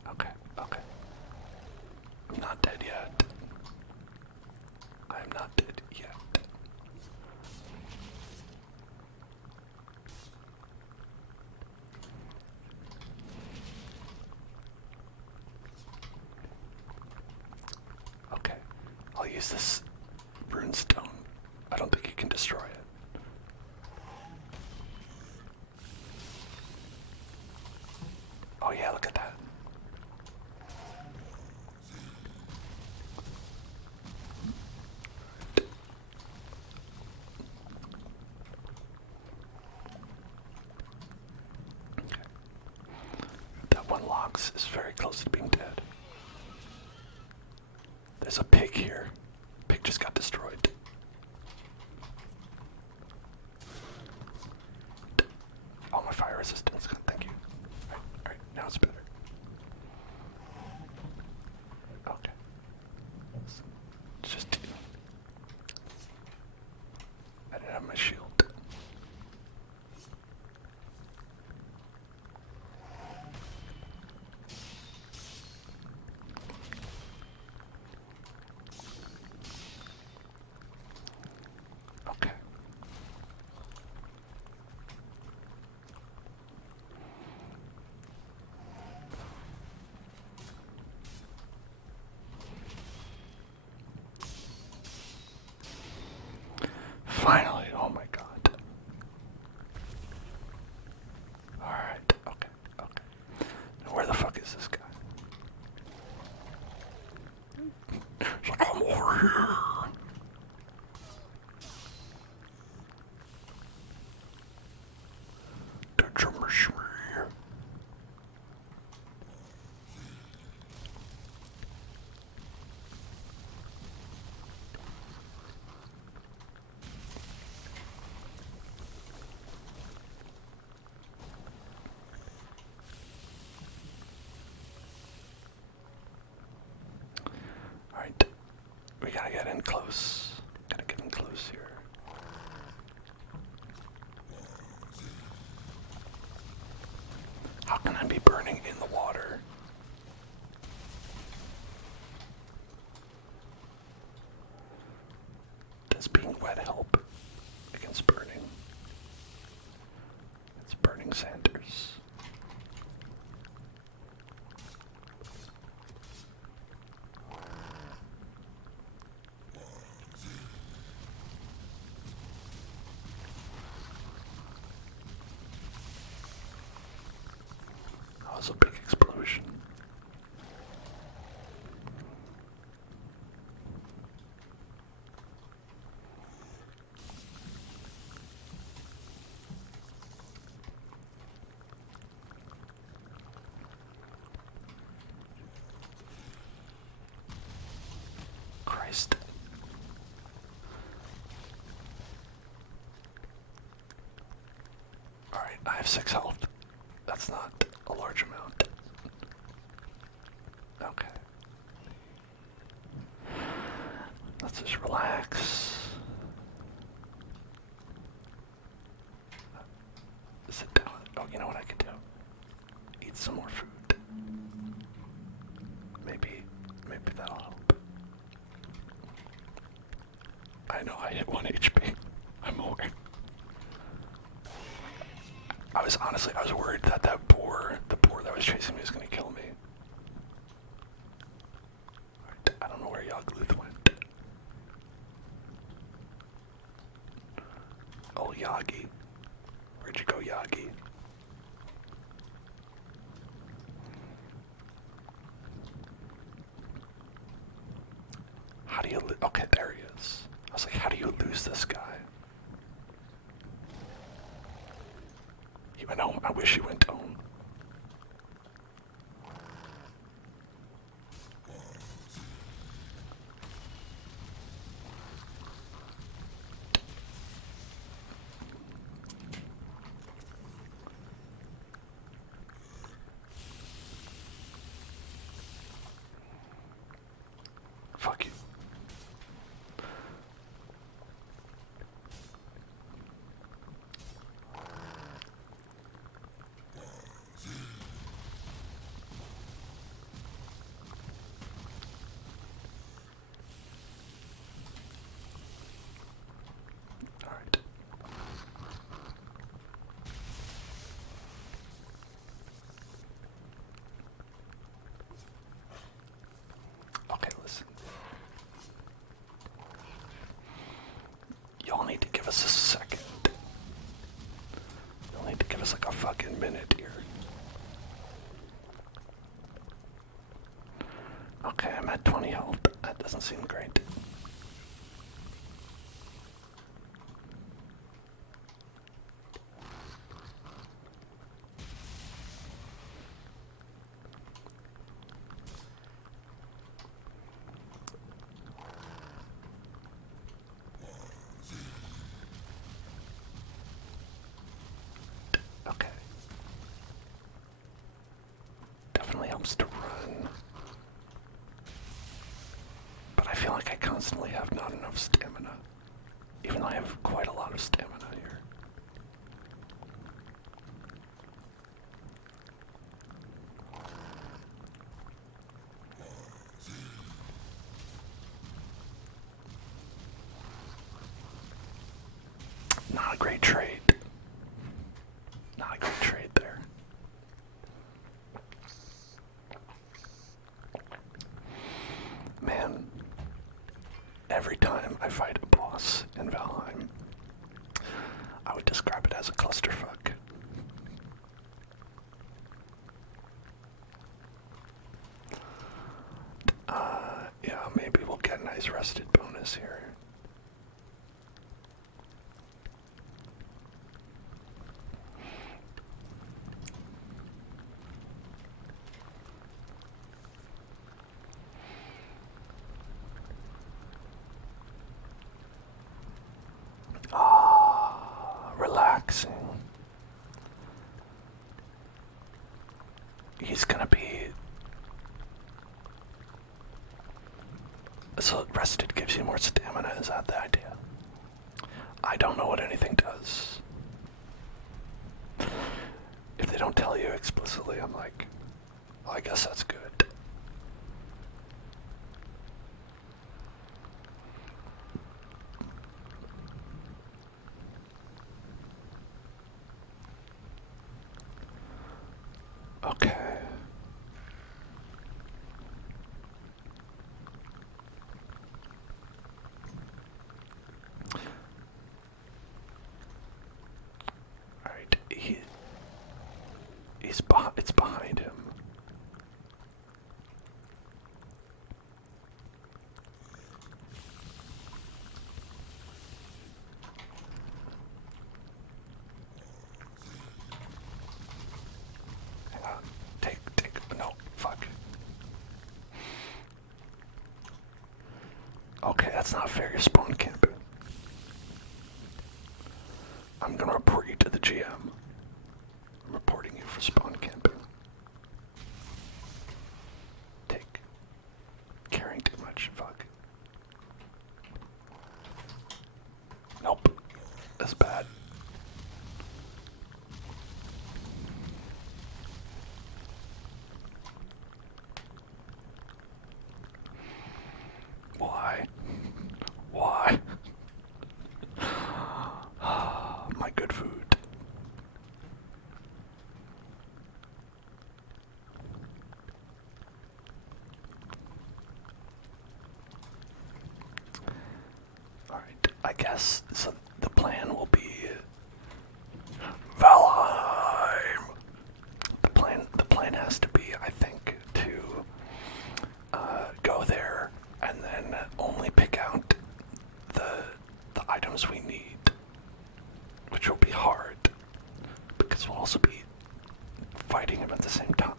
Okay, okay. I'm not dead yet. I'm not dead yet. Okay, I'll use this runestone. I don't think you can destroy it. Oh yeah, look at that. That one lox is very close to being dead. There's a pig here. Pig just got destroyed. Oh, my fire resistance. Thank you. Alright, now it's better. Okay. It's just two. I didn't have my shield. Okay. Finally, oh my god. Alright, okay, okay. Now where the fuck is this guy? He's like, I'm over here. Alright, we gotta get in close. Gotta get in close here. How can I be burning in the water? Does being wet help against burning? It's burning Sanders. That was a big explosion. Christ. Alright, I have 6 health. That's not a large amount. Okay. Let's just relax. know what I could do? Eat some more food. Maybe that'll help. I know I hit 1 HP. I'm aware. I was worried that the boar that was chasing me was gonna kill me. Alright, I don't know where Yagluth went. Oh, Yagi. Where'd you go, Yagi? How do you okay, there he is. I was like, how do you lose this guy? He went home. I wish he went home. Fuck you. Alright. Okay, listen. Y'all need to give us a second. You'll need to give us like a fucking minute here. Okay, I'm at 20 health. That doesn't seem great. Okay. Definitely helps to run. But I feel like I constantly have not enough stamina. Even though I have quite a lot of stamina here. Not a great trade. Not a great trade there. Man, every time I fight a boss in Valheim, I would describe it as a clusterfuck. Yeah, maybe we'll get a nice rested bonus here. Relaxing. He's gonna be... So rested gives you more stamina, is that the idea? I don't know what anything does. If they don't tell you explicitly, I'm like, well, I guess that's good. Okay. Alright, it's behind him. Hang on. No, fuck. Okay, that's not fair, you're spawn camping. I'm gonna report you to the GM. I'm reporting you for spawn camping. Carrying too much, fuck. Nope. That's bad. guess so. The plan will be Valheim. The plan has to be, I think, to go there and then only pick out the items we need, which will be hard because we'll also be fighting him at the same time.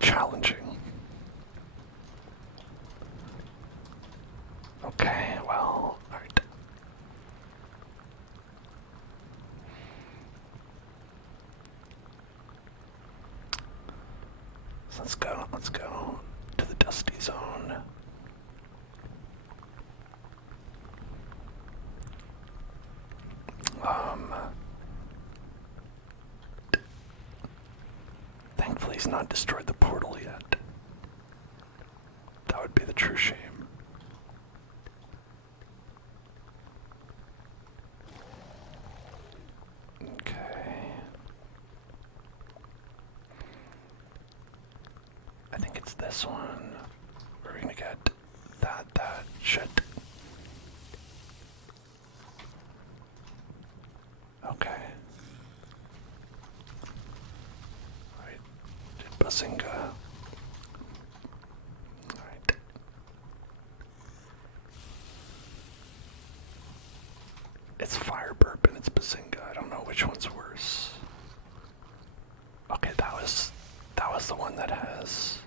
Challenging. Okay, well, alright. So let's go to the dusty zone. Thankfully he's not destroyed the portal yet. That would be the true shame. Okay. I think it's this one. We're gonna get that shit. Okay. Alright. Bazinga. Alright. It's fire burp and it's bazinga. I don't know which one's worse. Okay, that was the one that has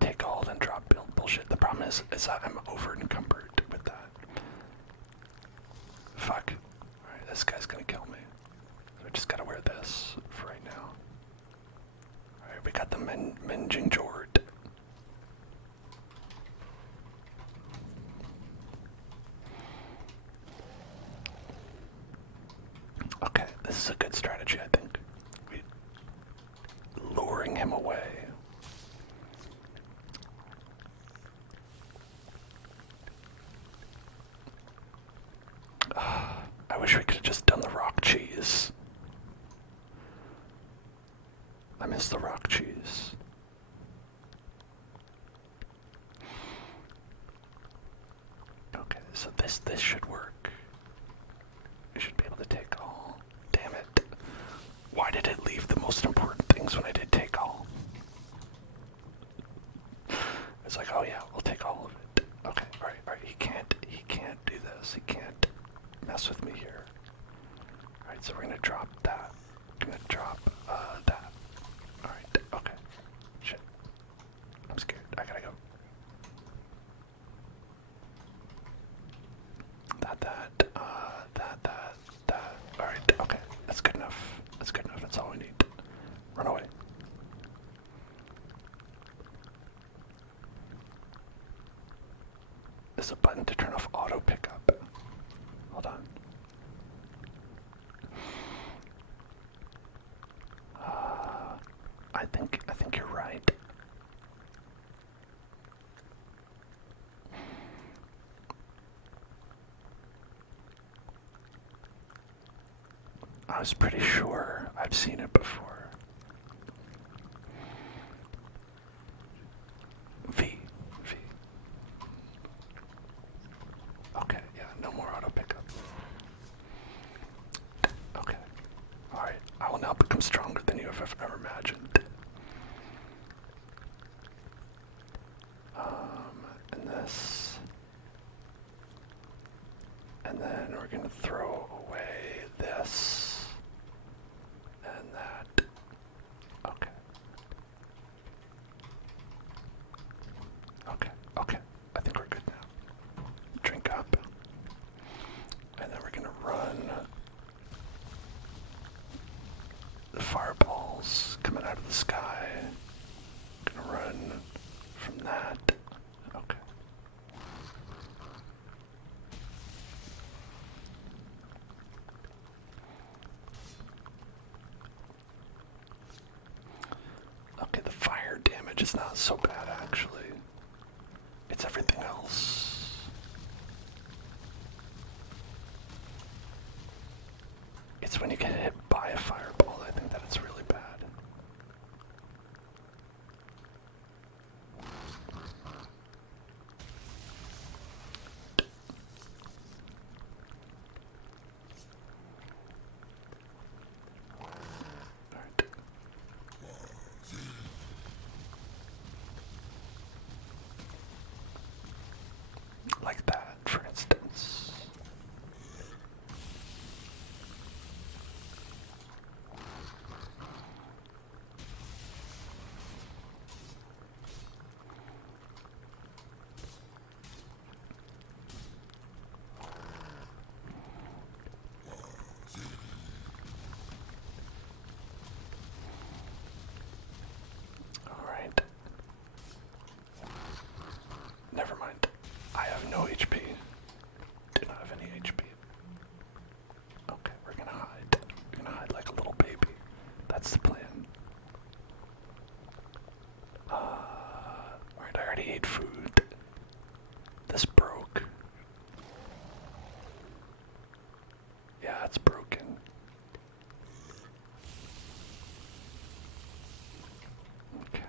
take all and drop build bullshit. The problem is that I'm over encumbered with that. Fuck. Alright, this guy's gonna kill me. So I just gotta wear this for right now. Alright, we got the Menjing Jord. Okay, this is a good strategy, I think. Luring him away. I wish we could have just done the rock cheese. I miss the rock cheese. Okay, so this should work. We should be able to take all. Damn it. Why did it leave the most important things when I did take all? It's like, oh yeah, we'll take all of it. Okay, alright, he can't do this. He can't mess with me here. Alright, so we're gonna drop that. We're gonna drop that. Alright, okay. Shit. I'm scared. I gotta go. That. Alright, okay. That's good enough. That's good enough. That's all we need. Run away. There's a button to turn off auto pickup. Hold on. I think you're right. I was pretty sure I've seen it before. V. Okay, yeah, no more auto pickup. Okay. Alright, I will now become stronger than you have ever imagined. And this. And then we're gonna throw away this. And that. Okay. Okay. I think we're good now. Drink up. And then we're gonna run. The fireballs coming out of the sky. Gonna run from that. Okay. Okay, the fire damage is not so bad actually. It's everything else. It's when you get hit by a fireball, I think that it's really bad. Alright. Like that, for instance. Alright. Never mind. I have no HP. Do not have any HP. Okay, we're gonna hide. We're gonna hide like a little baby. That's the plan. Alright, I already ate food. This broke. Yeah, it's broken. Okay.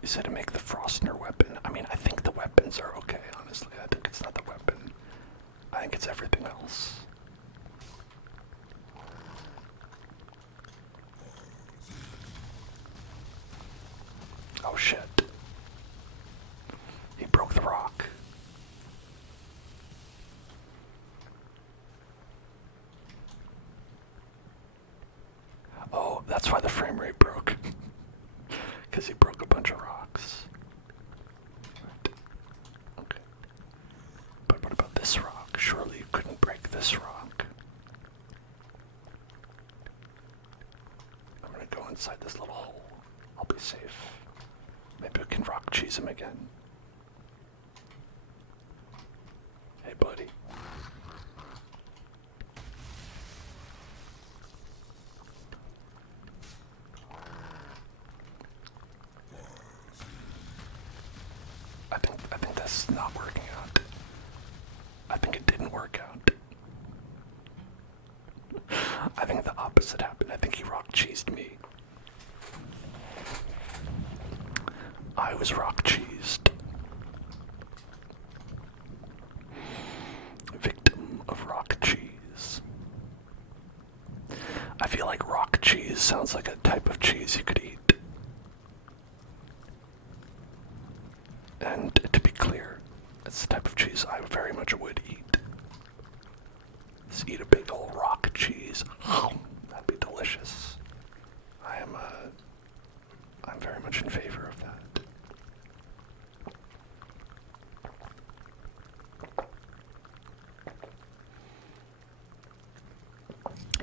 You said to make the Frostner weapon. I mean, I think the weapons are okay, honestly. I think it's not the weapon. I think it's everything else. Oh shit. He broke the rock. Oh, that's why the frame rate broke. Because he broke a bunch of rocks. Right. Okay. But what about this rock? Surely you couldn't break this rock. I'm gonna go inside this little hole. I'll be safe. Maybe we can rock cheese him again. Hey, buddy. I think that's not working out. I think it didn't work out. I think the opposite happened. I think he rock cheesed me. I was rock cheesed. Victim of rock cheese. I feel like rock cheese sounds like a type of cheese you could eat. And to be clear, it's the type of cheese I very much would eat. Let's eat a big old rock cheese. That'd be delicious. I'm very much in favor of that.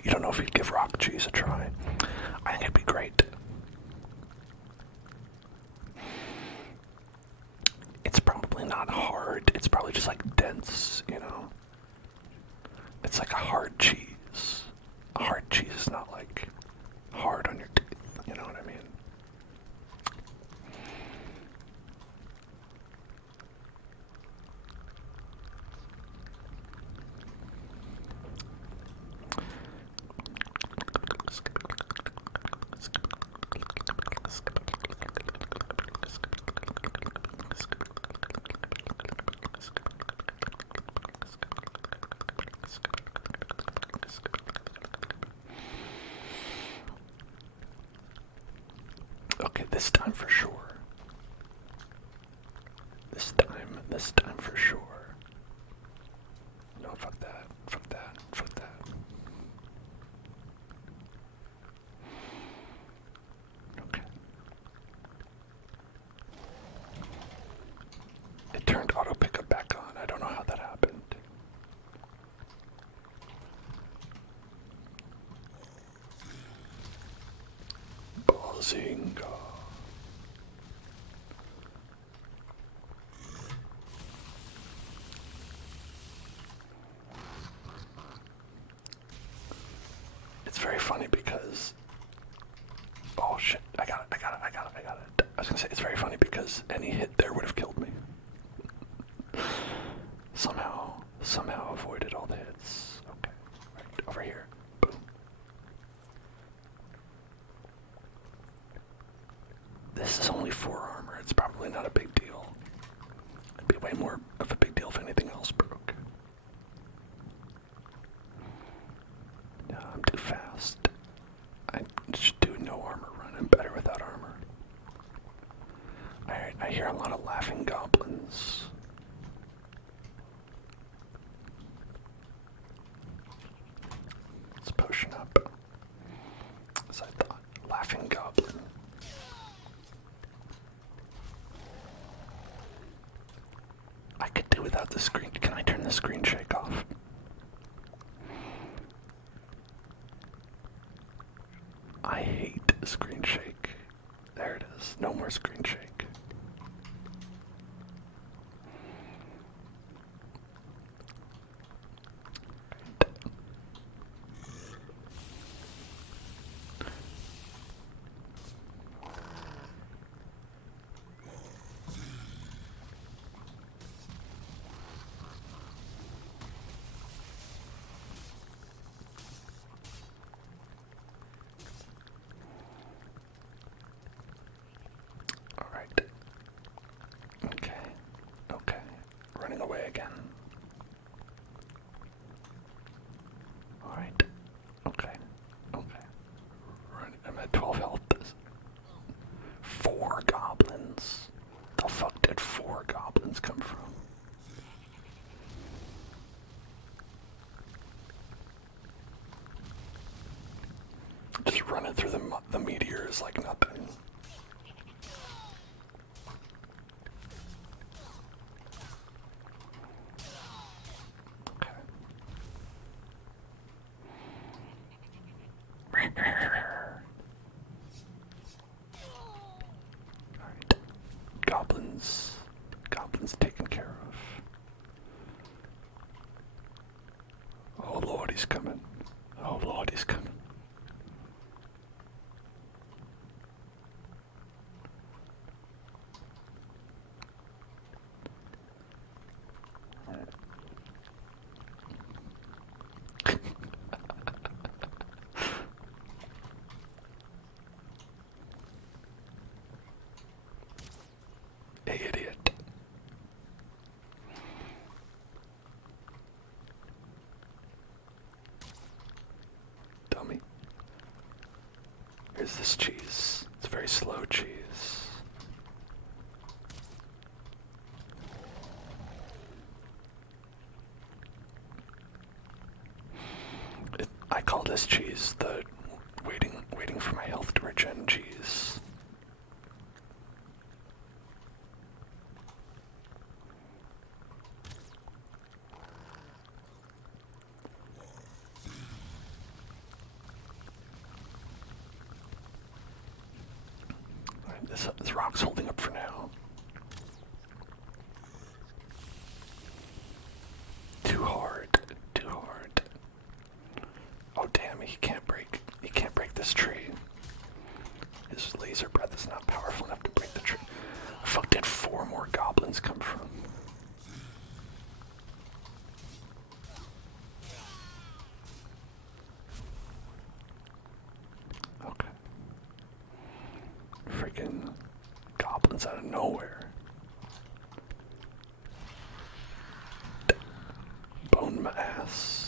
You don't know if you'd give rock cheese a try. I think it'd be great. It's probably not hard. It's probably just like dense, you know? It's like a hard cheese. A hard cheese is not like hard on your teeth, you know what I mean? Okay, this time for sure. This time for sure. No, fuck that, fuck that, fuck that. Okay. It turned auto pickup back on. I don't know how that happened. Bazinga. I was gonna say it's very funny because any hit there would have killed me. Somehow avoided all the hits. Okay, right over here. Boom. This is only 4 armor. It's probably not a big deal. It'd be way more of a big deal if anything else broke. No, I'm too fast. I should do no armor run. I'm better without armor. I hear a lot of laughing goblins. Let's potion up. As I thought. Laughing goblin. I could do without the screen. Can I turn the screen shake off? I hate screen shake. There it is. No more screen shake. Running away again. Alright. Okay. I'm at 12 health. 4 goblins. The fuck did 4 goblins come from? Just running through the meteors like nothing. Alright. Goblins taken care of. Oh Lord, he's coming. Oh Lord, he's coming. Hey, idiot. Dummy. Here's this cheese. It's very slow cheese. I call this cheese the waiting for my health to regen cheese. This rock's holding up for now. Too hard. Oh damn, he can't break this tree. His laser breath is not powerful enough to break the tree. The fuck did 4 more goblins come from? Okay. Freaking goblins out of nowhere. Bone my ass.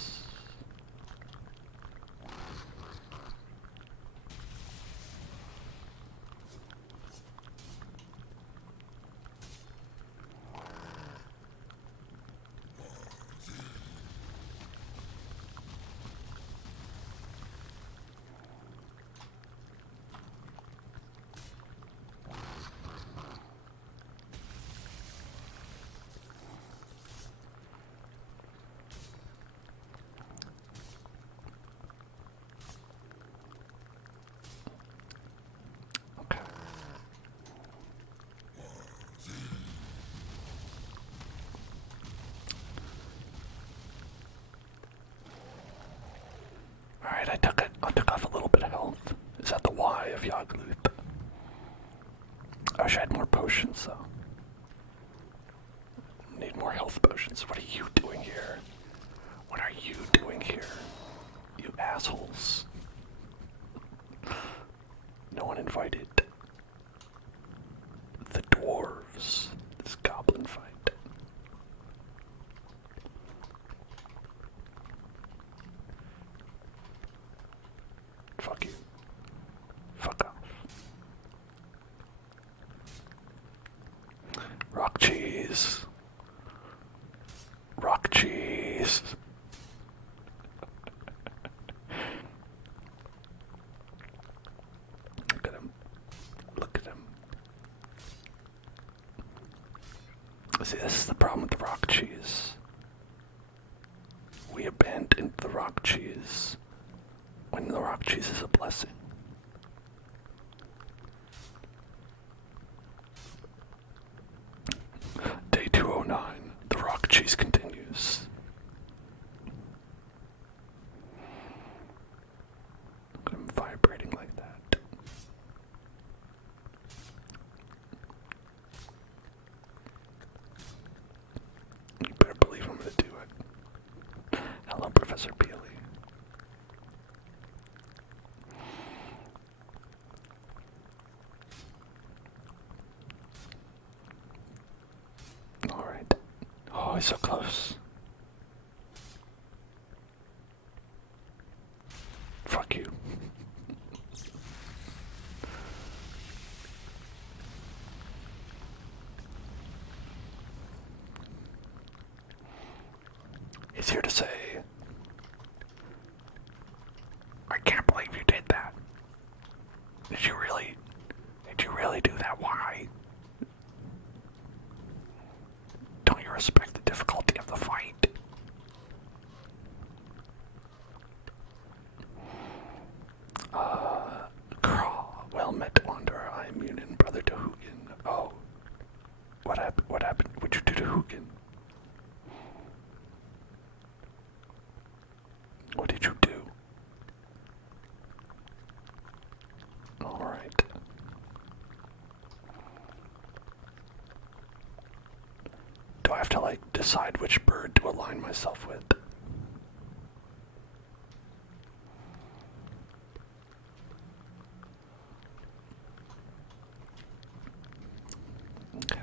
Alright, I took off a little bit of health. Is that the Y of Yagluth? Oh potions, though. Need more health potions. What are you doing here? What are you doing here? You assholes. No one invited the dwarves. This goblin fight. Fuck you. Fuck off. Rock cheese. Rock cheese. Look at him. Look at him. See, this is the problem with the rock cheese. We abandoned the rock cheese when the rock cheese is a blessing. Day 209. The rock cheese continues. Look at him vibrating like that. You better believe I'm gonna do it. Hello, Professor Peely. Alright. Oh, he's so close. Fuck you. He's here to say, I can't believe you did that. Did you really do that? Why? Don't you respect the difficulty of the fight? Crawl. Well met, Wanderer. I am Munin, brother to Hugin. Oh. What happened? What happened? What'd you do to Hugin? What did you do? Alright. Do I have to, like, decide which bird to align myself with? Okay.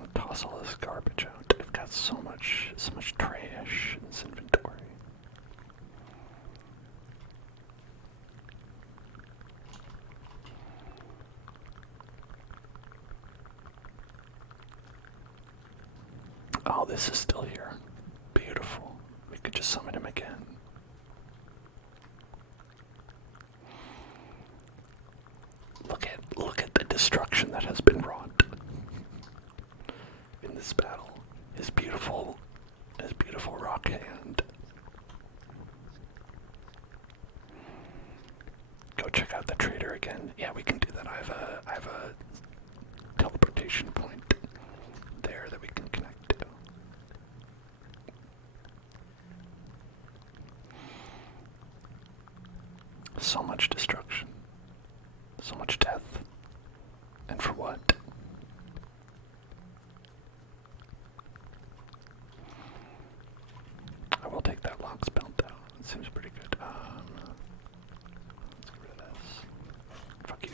I'll toss all this garbage out. I've got so much trash in this inventory. Oh, this is still here. Beautiful. We could just summon him again. Look at the destruction that has been wrought in this battle. His beautiful rock hand. Go check out the trader again. Yeah, we can do that. I have a teleportation point there that we can connect to. So much destruction. So much death. And for what? I will take that lock's belt though. It seems pretty good. Let's get rid of this. Fuck you.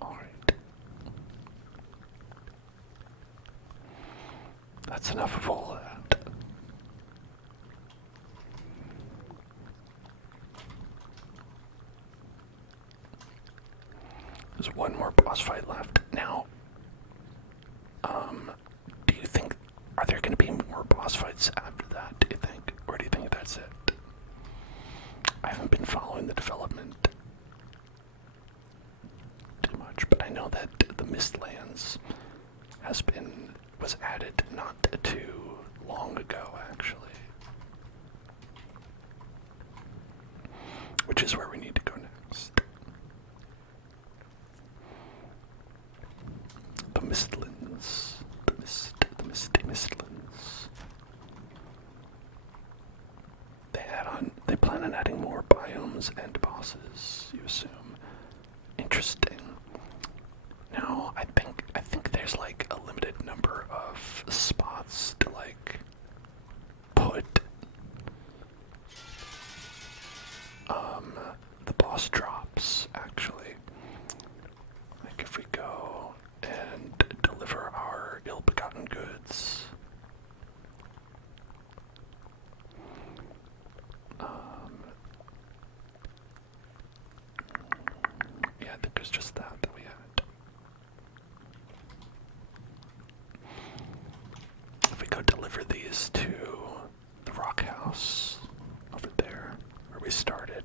Alright. That's enough of all that. There's one more boss fight left. Now, do you think, are there going to be more boss fights after that, do you think? Or do you think that's it? I haven't been following the development too much, but I know that the Mistlands was added not too long ago, actually. Which is where we need to go next. The Mistlands. The misty Mistlands. plan on adding more biomes and bosses, you assume. Interesting. Now, I think there's like a limited number of spots to like put the boss drops, actually. Like if we go and deliver our ill-begotten goods. Yeah, I think there's just that we had. If we go deliver these to the rock house over there where we started.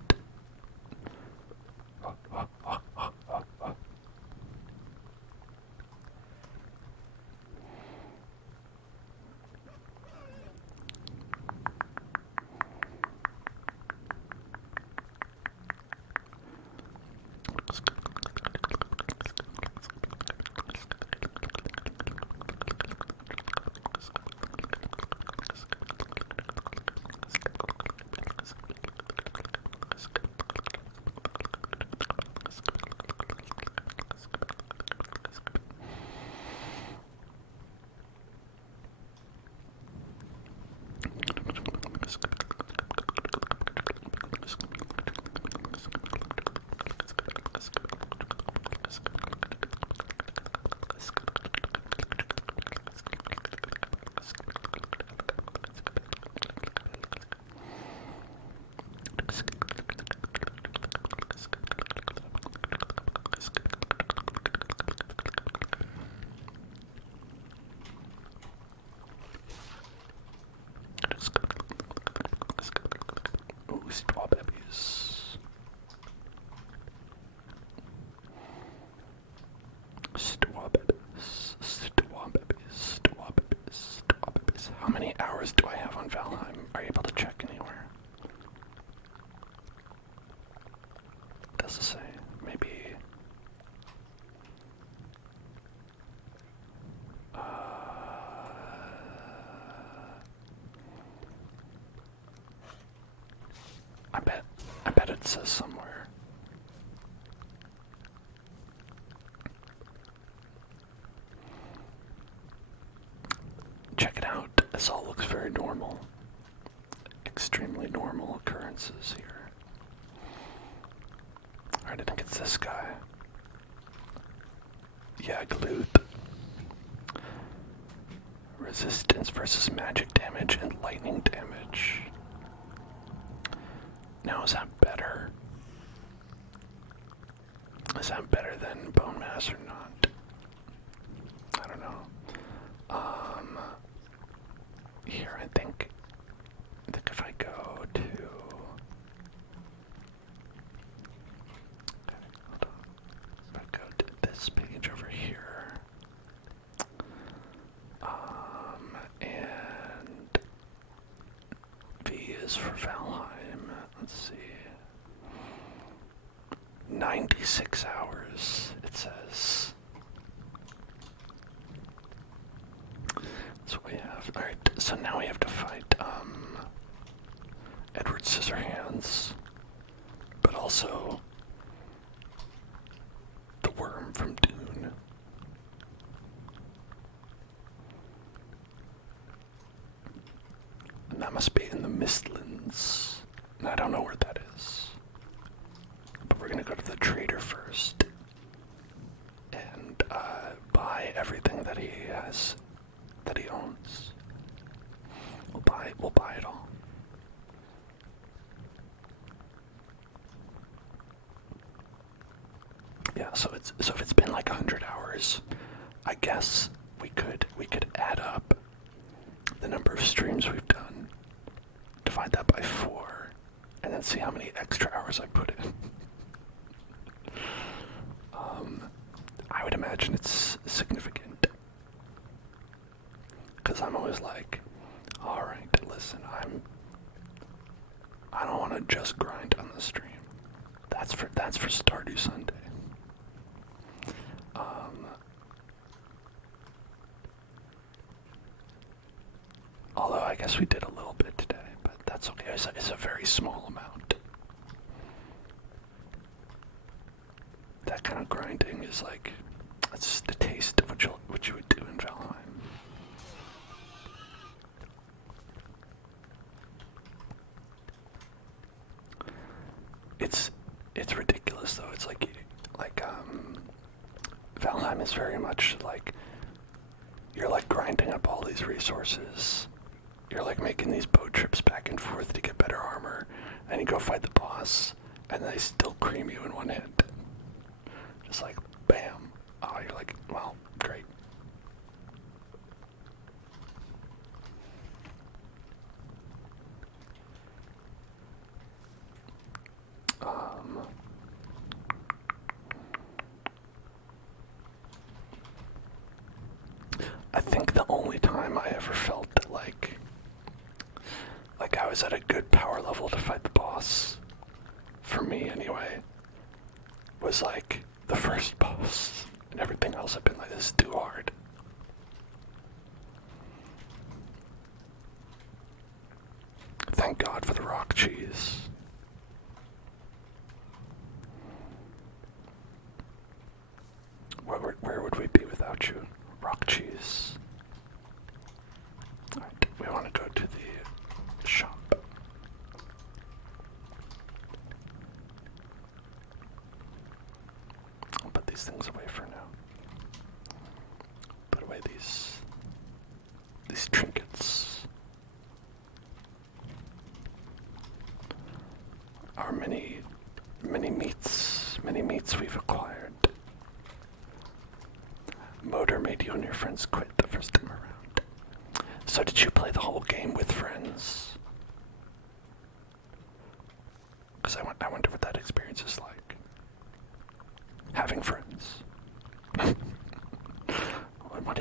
Strawberries. How many hours do I have on Valheim? Are you able to check anywhere? Does it say? Maybe. I bet it says somewhere. Check it out. This all looks very normal. Extremely normal occurrences here. Alright, I think it's this guy. Yeah, Gluth. Resistance versus magic damage and lightning damage. Now, is that better? Is that better than bone mass or not? I don't know. Here, I think if I go to... Okay, hold on. If I go to this page over here, and V is for Valheim. Let's see. 96 hours, it says. That's what we have. Alright, so now we have to fight, Edward Scissorhands, but also the worm from Dune. And that must be in the Mistlands. And I don't know where that is. But we're gonna go to the trader first and buy everything that he has, that he owns. We'll buy it all. Yeah, so if it's been like 100 hours, I guess we could add up the number of streams we've done, divide that by 4, and then see how many extra hours I put in. I would imagine it's significant. Because I'm always like, alright, listen, I don't want to just grind on the stream. That's for Stardew Sunday. Although I guess we did a little bit today, but that's It's okay. It's a very small amount. That kind of grinding is like, that's the taste of what you would do in Valheim. It's ridiculous though. It's like Valheim is very much like you're like grinding up all these resources. You're like making these boat trips back and forth to get better armor, and you go fight the boss, and they still cream you in one hit. Just like bam. Oh, you're like, well, great. I think the only time I ever felt that like I was at a good power level to fight the boss, for me anyway, was like the first boss, and everything else I've been like, this is too hard. Thank God for the rock cheese. Where would we be without you? Rock cheese. Alright, we want to go to the shop. I'll put these things away for now. Put away these trinkets. Our many meats we've acquired. Motor made you and your friends quit the first time around. So did you play the whole game with friends? Because I wonder what that experience is like. Having friends.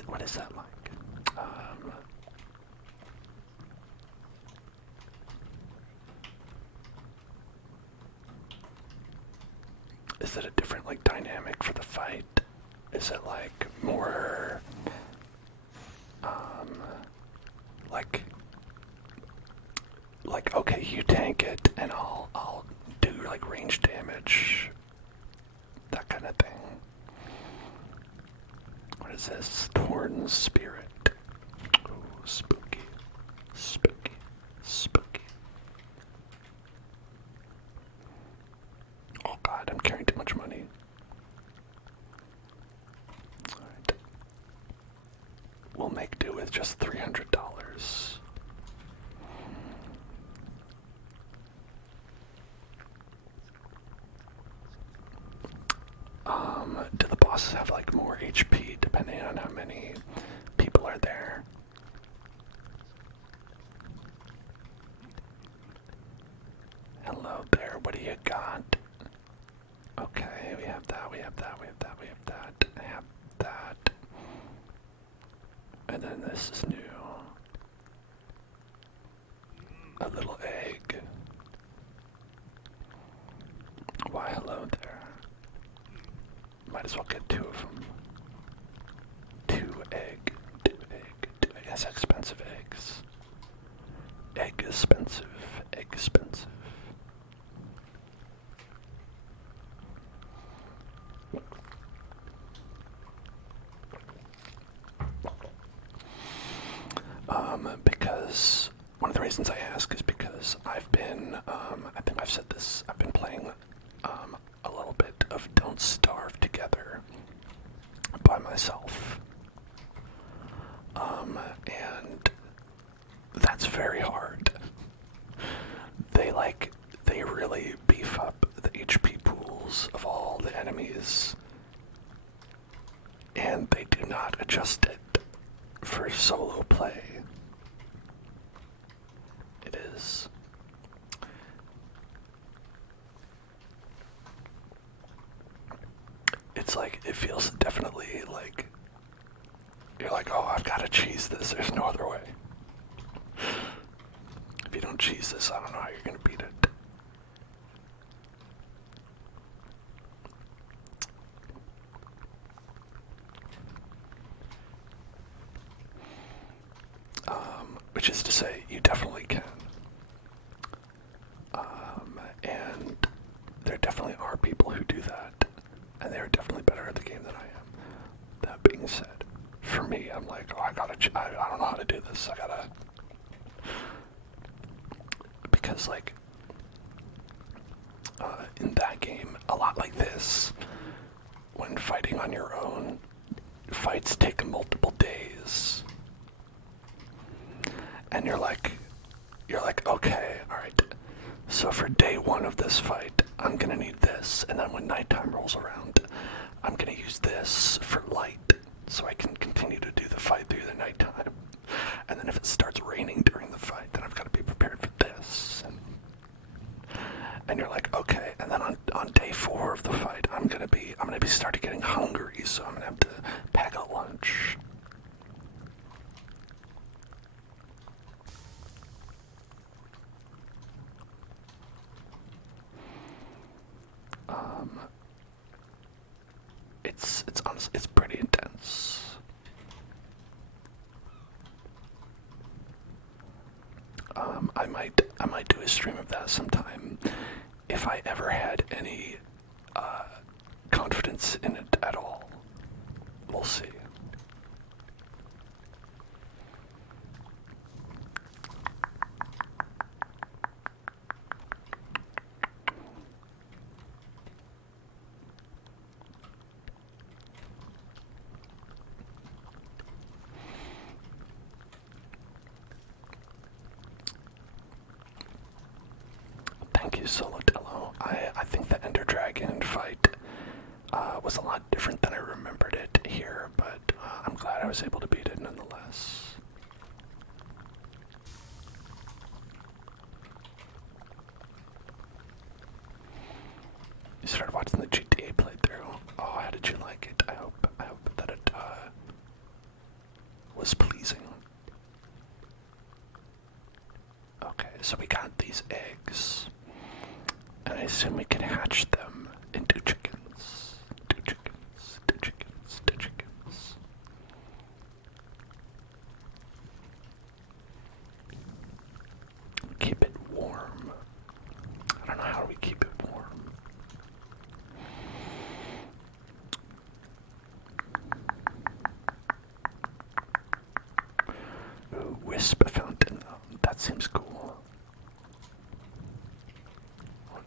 What is that like? Is it a different like dynamic for the fight? Is it like more like okay, you tank it and I'll do like range damage, that kind of thing. What is this? Thorn Spirit. Ooh, spooky. Spooky. Spooky. Oh god, I'm carrying too much money. Alright. We'll make do with just $300. Do the bosses have like more HP depending on how many people are there? Hello there, what do you got? Okay, we have that, we have that, we have that, we have that, I have that. And then this is new. A little egg. Why, hello there. Might as well get two of them. Two egg. I guess expensive eggs. Egg expensive. Egg expensive. Because one of the reasons I ask is because I've been, I think I've said this, I've been playing a little bit of Don't Starve Together by myself. And that's very hard. They really beef up the HP pools of all the enemies, and they do not adjust it for solo play. It is. It's like, it feels definitely like, you're like, oh, I've got to cheese this, there's no other way. If you don't cheese this, I don't know how you're going to beat it. Which is to say, you definitely can. being said, for me, I'm like, oh, I don't know how to do this. Because like, in that game, a lot like this, when fighting on your own, fights take multiple days. And you're like, okay, alright, so for day one of this fight, I'm gonna need this, and then when nighttime rolls around, I'm gonna use this for light, so I can continue to do the fight through the nighttime. And then if it starts raining during the fight, then I've got to be prepared for this. And you're like, okay, and then on day 4 of the fight, I'm gonna be starting getting hungry, so I'm gonna have to pack a lunch. It's honestly, it's pretty intense. I might do a stream of that sometime if I ever had any confidence in it at all. We'll see. Thank you, Solotello. I think the Ender Dragon fight was a lot different than I remembered it here, but I'm glad I was able to beat it nonetheless. You started watching the GTA playthrough. Oh, how did you like it? I hope that it was pleasing. Okay, so we got these eggs. And I assume we can hatch them into chickens. Two chickens, two chickens, two chickens. Keep it warm. I don't know how we keep it warm. Ooh, wisp fountain. That seems cool.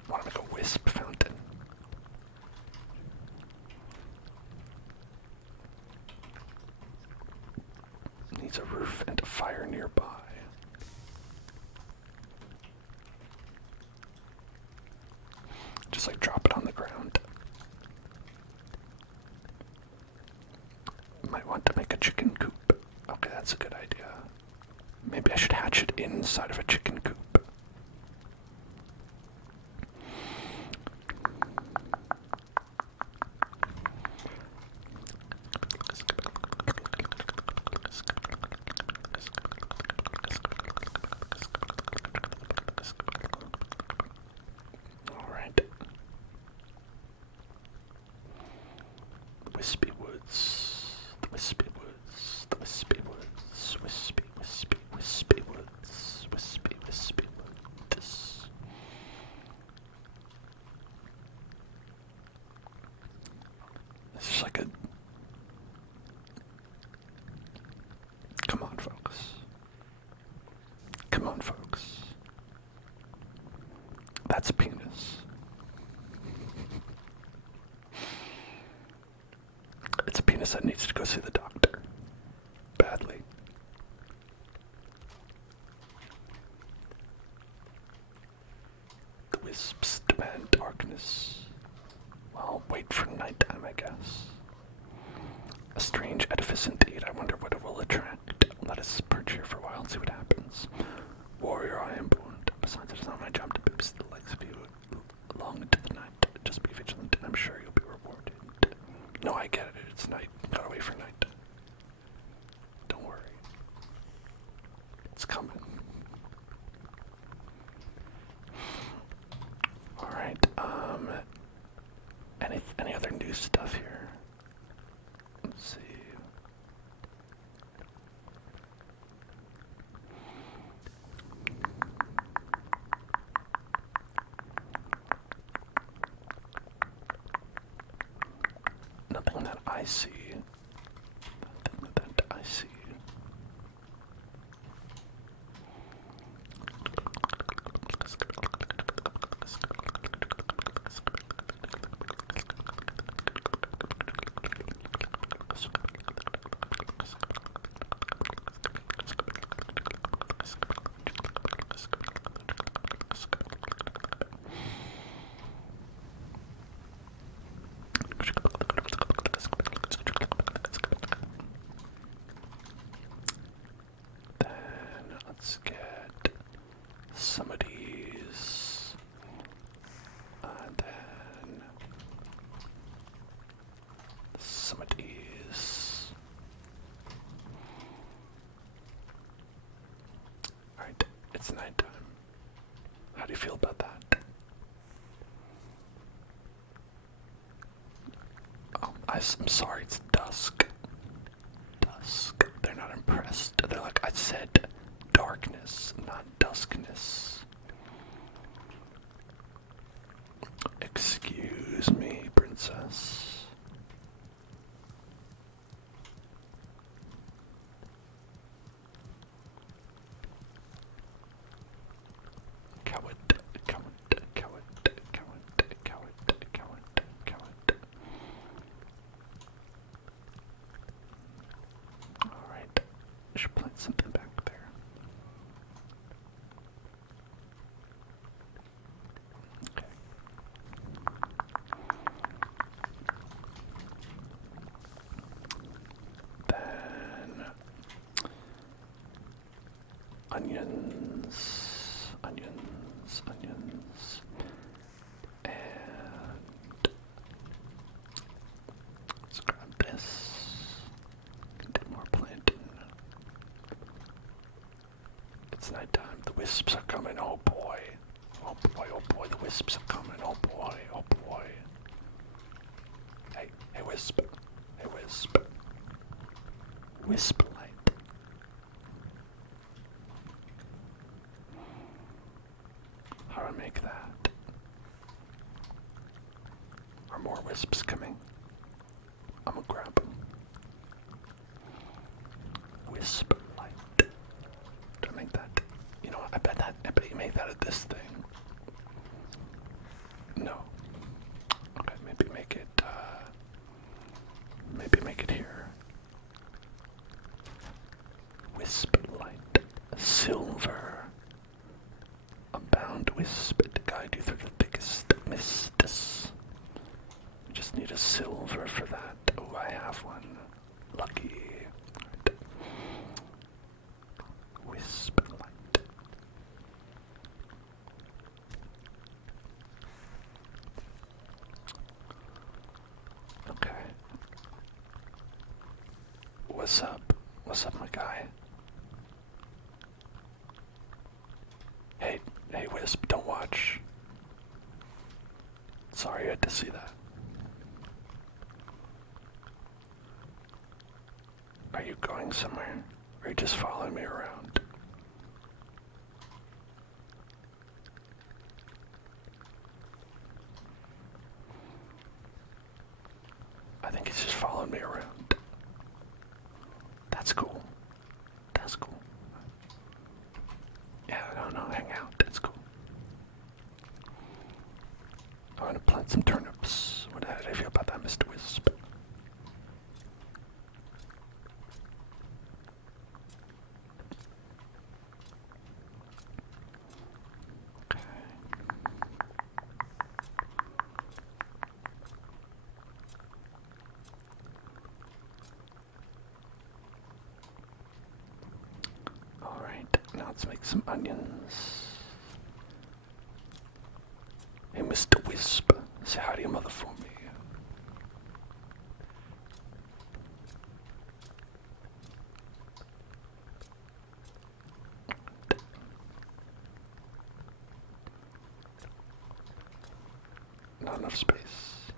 Want to make a wisp fountain? Needs a roof and a fire nearby. Just like drop it on the ground. Might want to make a chicken coop. Okay, that's a good idea. Maybe I should hatch it inside of a chicken coop. Alright. The wispy woods. The wispy woods. The wispy woods. Wispy, wispy, wispy woods. Wispy, wispy woods. This is like a... Come on, folks. Come on, folks. That's a penis. It's a penis that needs to go see the doctor. Badly. The wisps demand darkness. Well, wait for nighttime, I guess. A strange edifice indeed. I wonder what it will attract. Let us perch here for a while and see what happens. Warrior, I am bound. Besides, it is not my job to babyssit the likes of you long into the night. Just be vigilant, and I'm sure you'll be rewarded. No, I get it. It's night. Gotta wait for night. Don't worry. It's coming. Alright, any other new stuff here? Let's see. Nothing that I see. darkness. I'm sorry, it's dusk. Dusk. They're not impressed. They're like, I said darkness, not duskness. Excuse me, princess. Coward, coward, coward, coward, coward, coward, coward. Alright, I should plant something back there. Okay. Then onions, onions, onions, and let's grab this, do more planting. It's nighttime, the wisps are coming, oh boy, oh boy, the wisps are coming, oh boy, oh boy. Hey, hey wisp, hey wisp, wisp light. How do I make that? Are more wisps coming? I'm gonna grab them. Wisp light. Do I make that? You know what? I bet you make that at this thing. No. Okay, maybe make it here. Wisp light. Silver. A bound wisp to guide you through the thickest mists. Just need a silver for that. Oh, I have one. Lucky. Wisp light. Okay. What's up? What's up, my guy? Hey, Wisp, don't watch. Sorry you had to see that. Are you going somewhere? Or are you just following me around? I think he's just following me around. That's cool. That's cool. Yeah, no, hang out. That's cool. I'm gonna plant some turnips. How did I feel about that, Mr. Wisp? Okay. Alright, now let's make some onions. Hey, Mr. Wisp, say hi to your mother for me. Not enough space.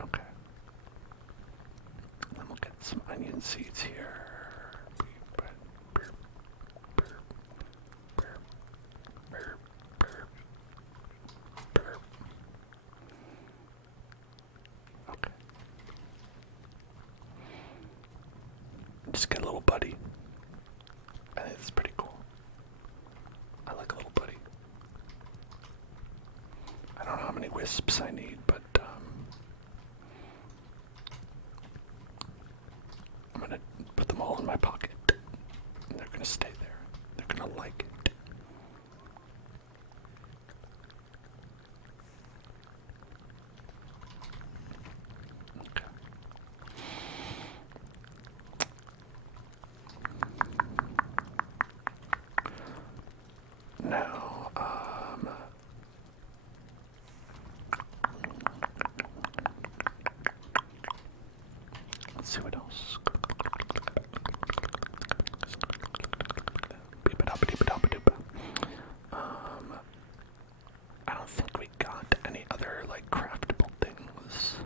Okay. Then we'll get some onion seeds here. Okay. Just get a little buddy. I think that's pretty cool. I like a little buddy. I don't know how many wisps I need, but I'm gonna put them all in my pocket. And they're gonna stay there. They're gonna like it. Okay. Now, let's see what else. I don't think we got any other like craftable things.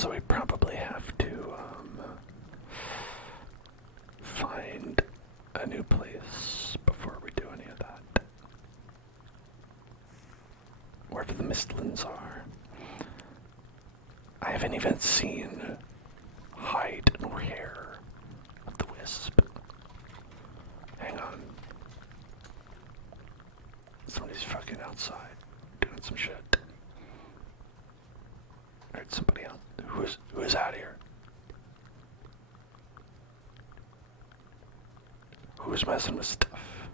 So we probably have to find a new place before we do any of that. Wherever the mistlands are. I haven't even seen hide nor hair of the wisp. Hang on. Somebody's fucking outside doing some shit. Alright, somebody else. Who is out here? Who's messing with stuff?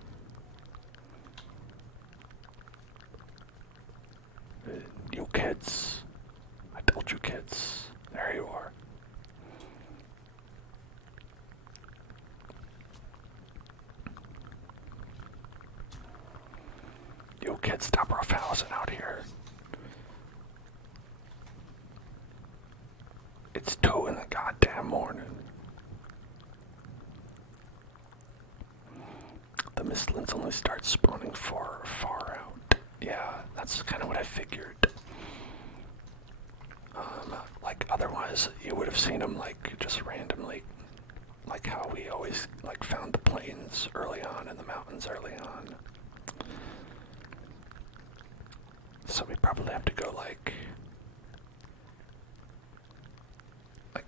You kids. I told you kids. There you are. You kids, stop roughhousing out here. It's 2 in the goddamn morning. The mistlands only start spawning far out. Yeah, that's kind of what I figured. Like, otherwise, you would have seen them, like, just randomly. Like how we always, like, found the plains early on and the mountains early on. So we probably have to go, like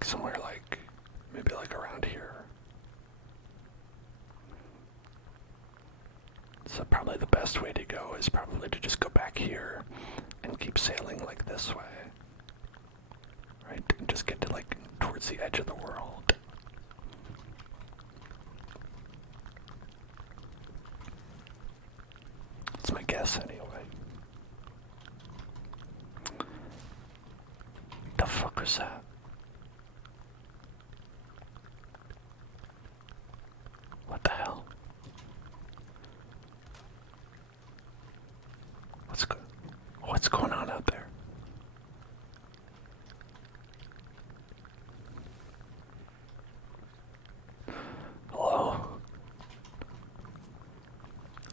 somewhere, like, maybe, like, around here. So probably the best way to go is probably to just go back here and keep sailing, like, this way. Right? And just get to, like, towards the edge of the world. That's my guess, anyway. The fuck was that? What the hell? What's going on out there? Hello?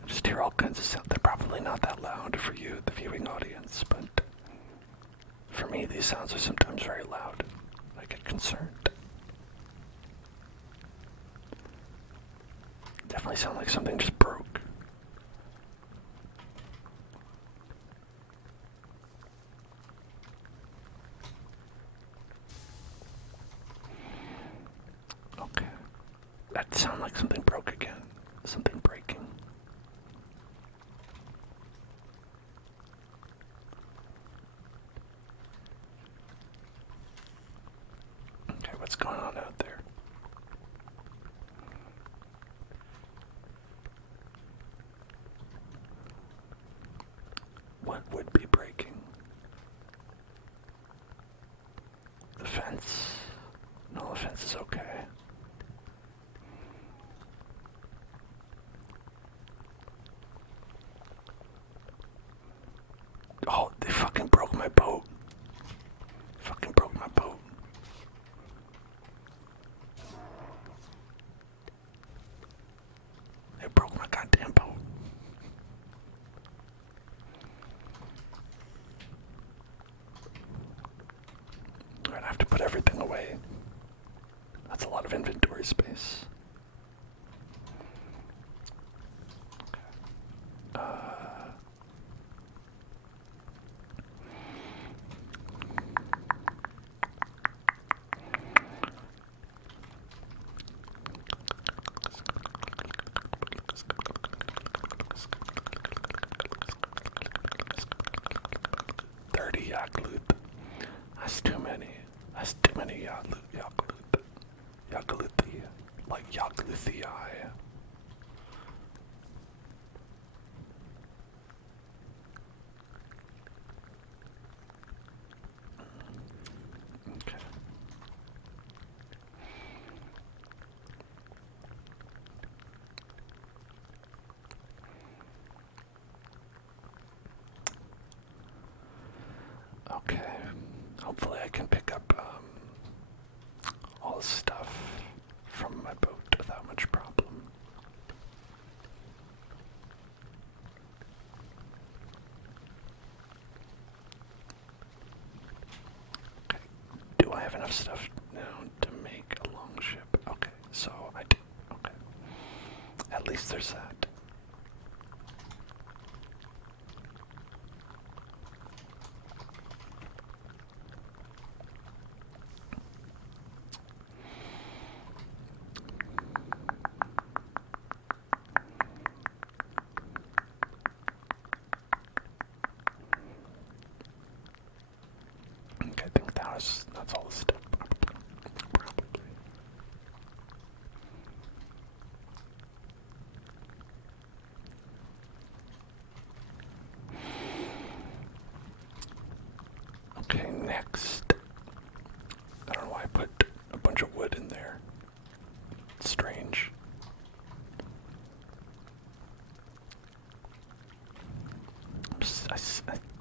I just hear all kinds of sound. They're probably not that loud for you, the viewing audience, but for me, these sounds are sometimes very loud. I get concerned. Definitely sound like something just broke. Okay. That sounded like something broke again. Something breaking. Okay, what's going on out there? What would be breaking? The fence? No, the fence is okay. Oh, they fucking broke my boat. Fucking broke my boat. They broke my goddamn boat. Alright, I have to put everything away. That's a lot of inventory space. Yaklut. That's too many. That's too many Yaklut. Yakluthi. Like Yakluthi. Okay. Okay. Hopefully I can pick up all the stuff from my boat without much problem. Okay. Do I all the stuff. Probably. Okay, next. I don't know why I put a bunch of wood in there. It's strange.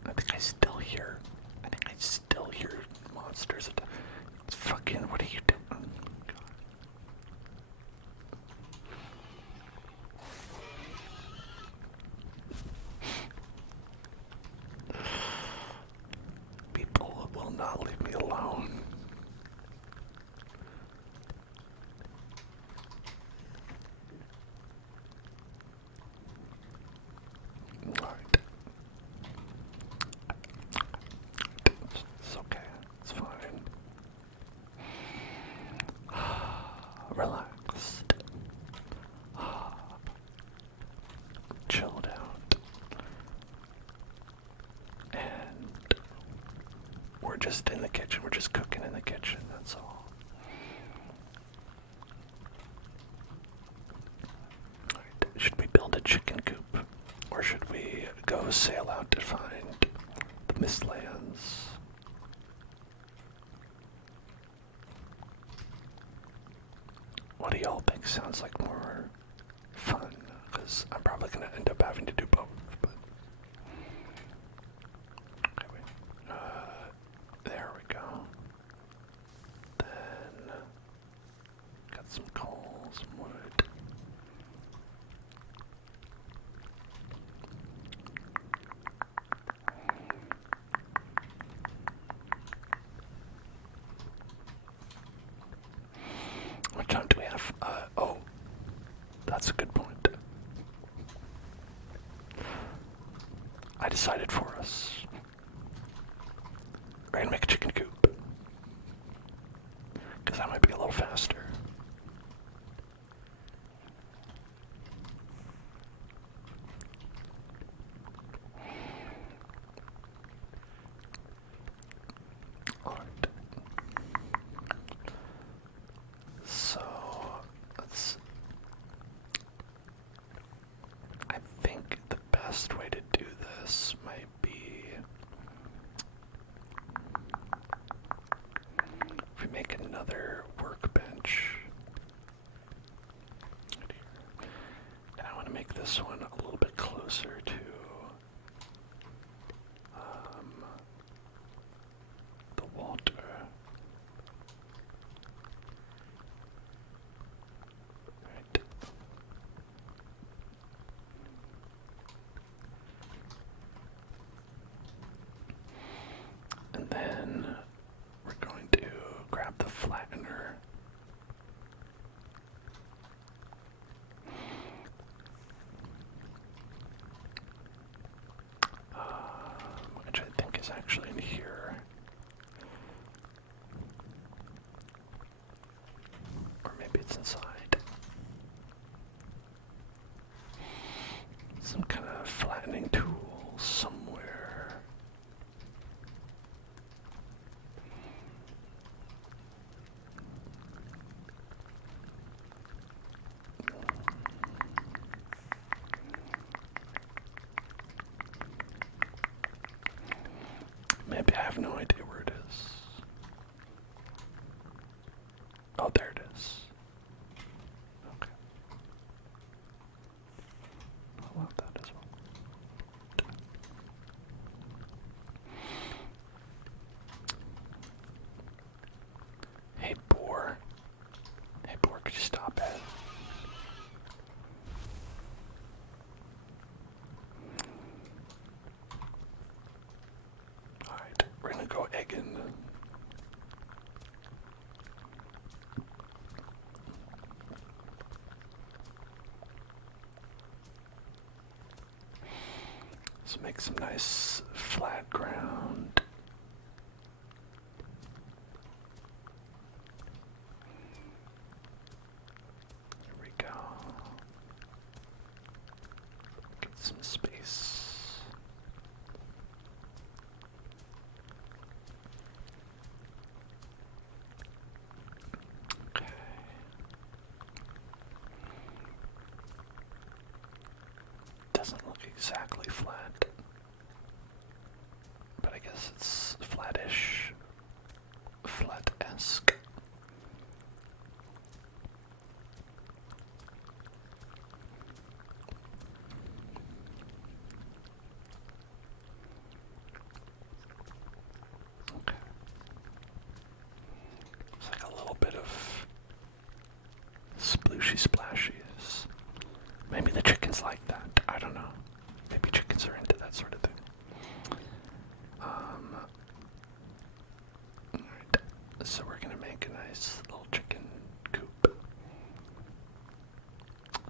I think I still hear. I think I still hear monsters. It's fucking. What are you doing? God. People will not leave me alone. Alright. It's okay. It's fine. Relaxed. Chilled out. And we're just in the kitchen. We're just cooking in the kitchen. That's all. Alright. Should we build a chicken coop? Or should we go sail out to find the Mistlands? What do y'all think sounds like more fun? Because I'm probably going to end up having to do both. But okay, wait. There we go. Then got some coal, some wood. What time do we have? Oh, that's a good point. I decided for us. We're gonna make a chicken coop. Because that might be a little faster. Alright. So, I think the best way to do this might be if we make another workbench. And I want to make this one a little bit closer to the water. Right. And then we're going to grab the flattener. Which I think is actually in here. Or maybe it's inside. Some kind of flattening tool somewhere. Maybe I have no idea where it is. Oh, there it is. Okay. I want that as well. Hey, boar. Hey, boar, could you stop it? Alright, we're gonna go egging. So make some nice flat ground. There we go. Get some space. doesn't look exactly flat, but I guess it's flattish, flat-esque. Okay. It's like a little bit of splooshy splashies. Maybe the chickens like that. I don't know. Maybe chickens are into that sort of thing. Alright. So we're gonna make a nice little chicken coop.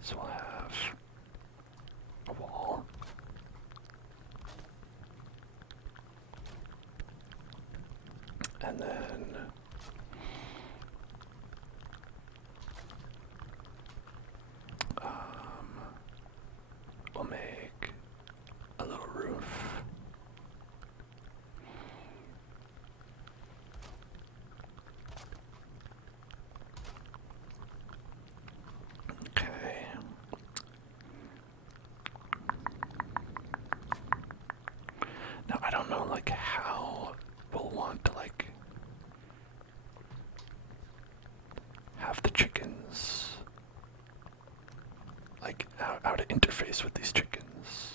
So we'll have a wall. And then we'll make a little roof. Okay. Now I don't know like how we'll want to like have the chickens, like how to interface with these chickens.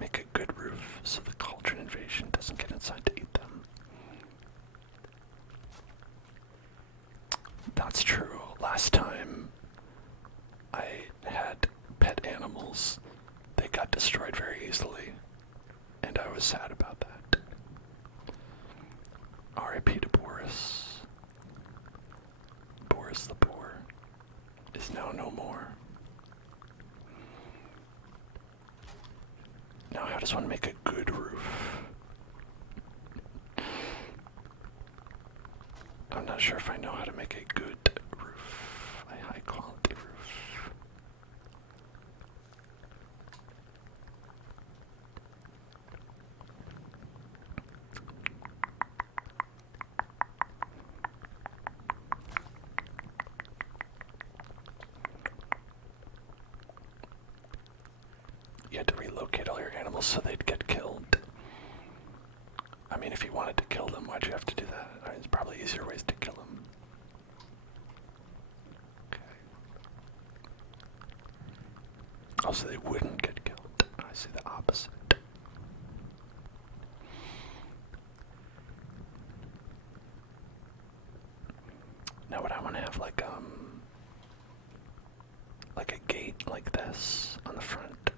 Make a good roof so the cauldron invasion doesn't get inside to eat them. That's true. Last time I had pet animals, they got destroyed very easily, and I was sad about that. R.I.P. to Boris. Boris the Boar is now no more. Now, how does one make a good roof? I'm not sure if I know how to make a good roof, a high quality roof. You had to relocate all your animals so they'd get killed. I mean, if you wanted to kill them, why'd you have to do that? I mean, there's probably easier ways to kill them. Okay. Oh, so they wouldn't get killed. I see the opposite. Now would I want to have like a gate like this on the front?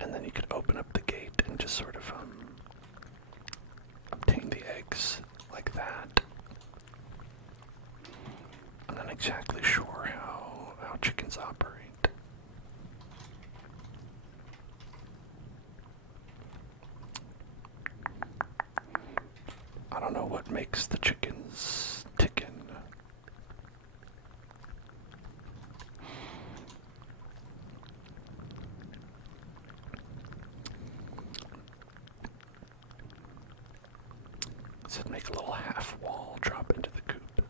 And then you could open up the gate and just sort of obtain the eggs like that. I'm not exactly sure how chickens operate. I don't know what makes the chickens ticken. So make a little half wall drop into the coop.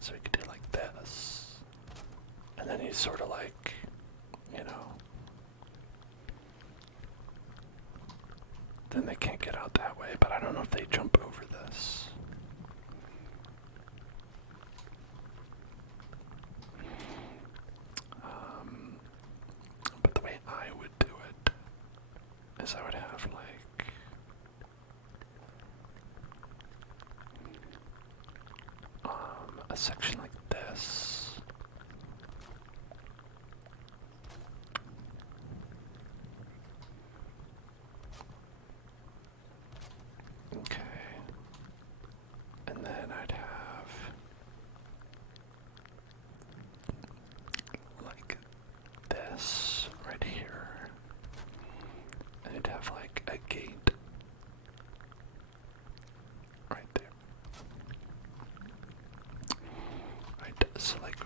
So you could do like this. And then he's sort of like, you know, then they can't get out that way, but I don't know if they jump over this. But the way I would do it is I would have like a section like this. Okay. And then I'd have like this right here. And it'd have like a gate right there. Right, so like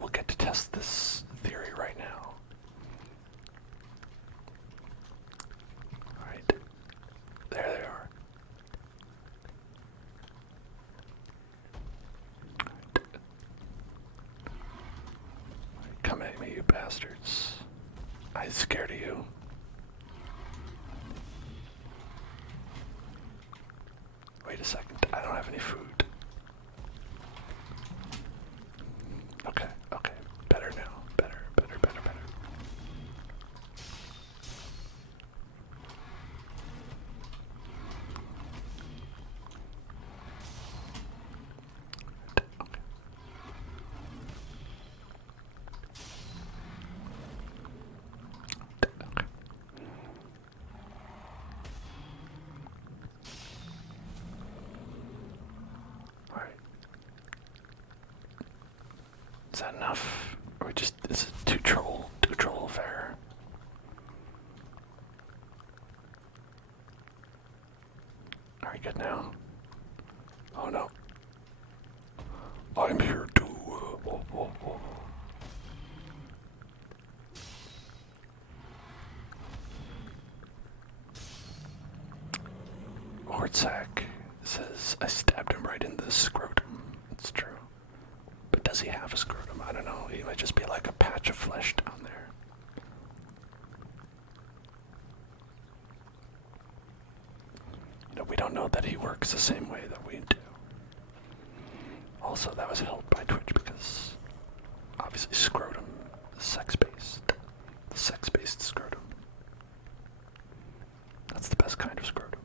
we'll get to test this theory right now. Alright. There they are. Right. Come at me, you bastards. I'm scared of you. Wait a second, I don't have any food. Okay, okay, better now. Better. Okay. Alright. Is that enough? Or is it too troll affair? Are we good now? Oh no. I'm here too. Hortzak says, I stabbed him right in the scrotum. It's true. But does he have a scrotum? I don't know. He might just be like a patch of flesh down there. You know, we don't know that he works the same way that we do. Also, that was held by Twitch because obviously scrotum is sex-based. The sex-based scrotum. That's the best kind of scrotum.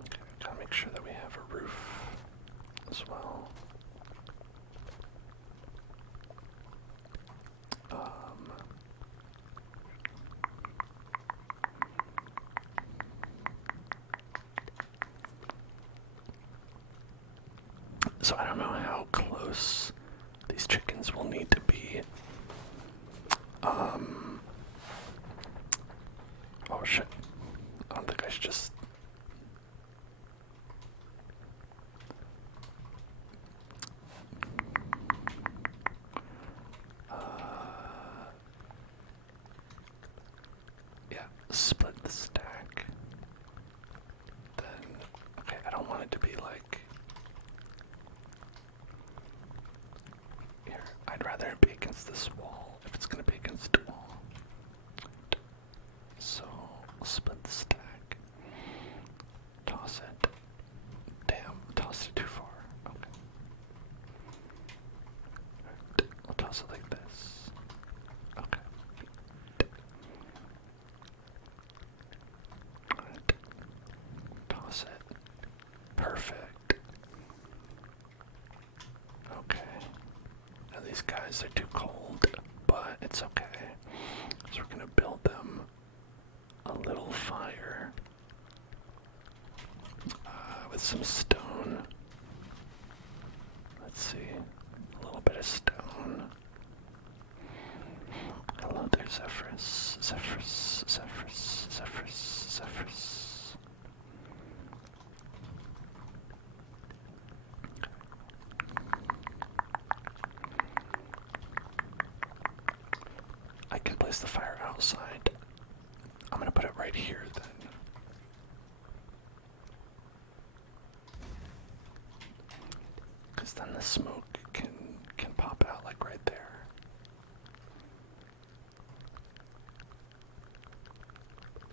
Okay, gotta make sure that we have a roof as well. So I don't know how close these chickens will need to be. Oh shit. I don't think I should just... yeah, split the stack. Then, okay, I don't want it to be like... Here, I'd rather it be against this wall, if it's gonna be against the wall. So, I'll split the stack. Toss it. Damn, tossed it too far. Okay. Right, we'll toss it like this. Okay. Alright. Toss it. Perfect. Okay. Now these guys are too cold, but it's okay. So we're gonna build them a little fire with some stone. Let's see, a little bit of stone. Hello there, Zephyrus. I can place the fire outside. I'm gonna put it right here then. Because then the smoke can pop out like right there.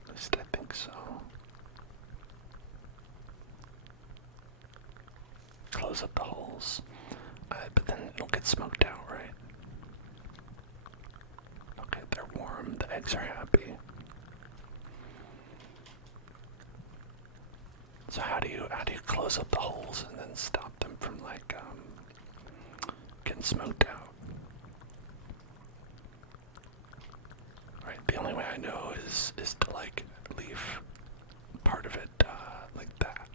At least I think so. Close up the holes. But then it'll get smoked out, right? Okay, they're warm. The eggs are happy. So how do you close up the holes and then stop them from like getting smoked out? Right, the only way I know is to like leave part of it like that,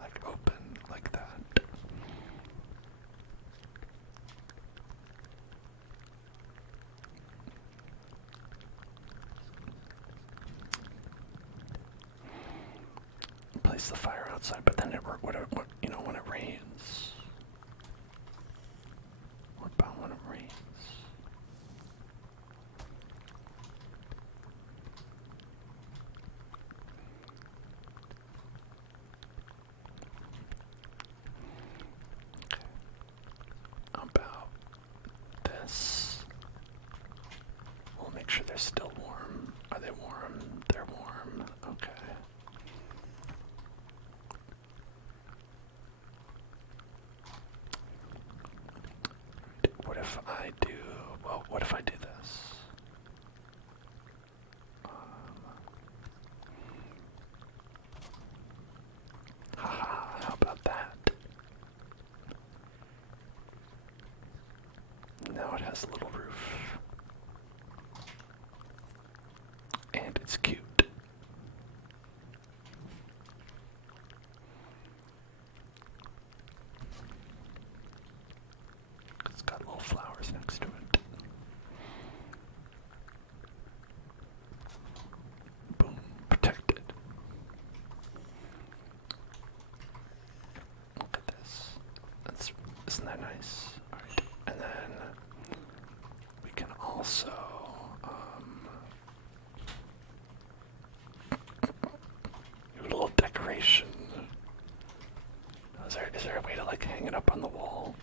like open like that. place the fire outside, but then when it rains. What about when it rains? Okay. How about this? We'll make sure they're still warm. Are they warm? They're warm. Okay. What if I do, well, what if I do this? Haha, how about that? Now it has a little roof. And it's cute. It's got little flowers next to it. Boom, protected. Look at this. Isn't that nice? Alright, and then we can also do a little decoration. Is there a way to like hang it up on the wall?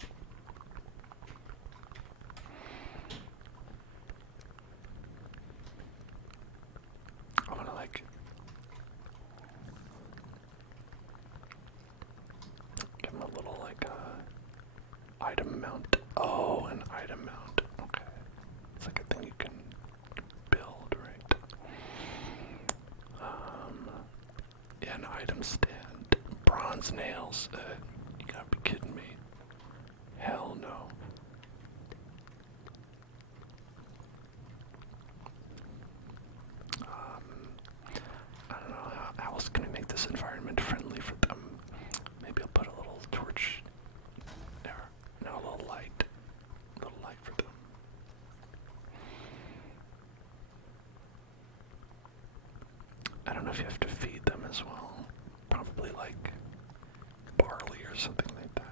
I wanna like give him a little like item mount. Oh, an item mount. Okay. It's like a thing you can build, right? Yeah, an item stand. Bronze nails. You gotta be kidding me. Hell no. I don't know, how else can I make this environment friendly for them? Maybe I'll put a little torch there. No, a little light. A little light for them. I don't know if you have to feed them as well. Probably like barley or something like that.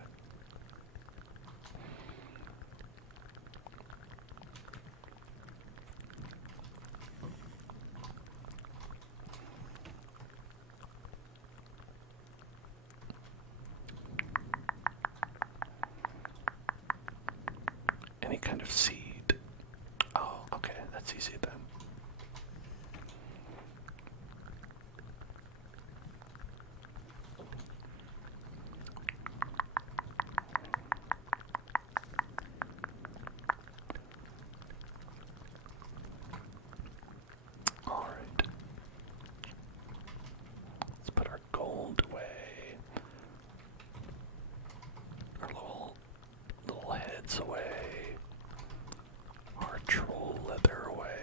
Any kind of seed. Oh, okay, that's easy then. All right. Let's put our gold away. Our little heads away. Our troll leather away.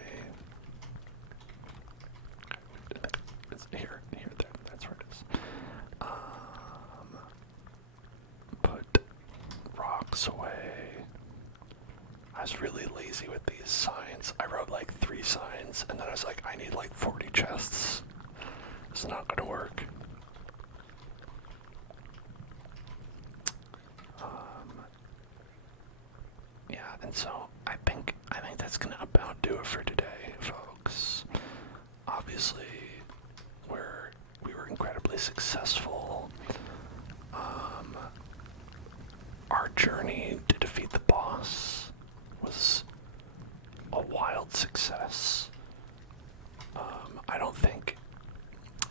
It's here, there. That's where it is. Put rocks away. I was really lazy with these signs. I wrote like 3 signs, and then I was like, I need like 40 chests. It's not gonna work. Yeah, and so I think that's gonna about do it for today, folks. Obviously, we were incredibly successful. Our journey to defeat the boss was a wild success. I don't think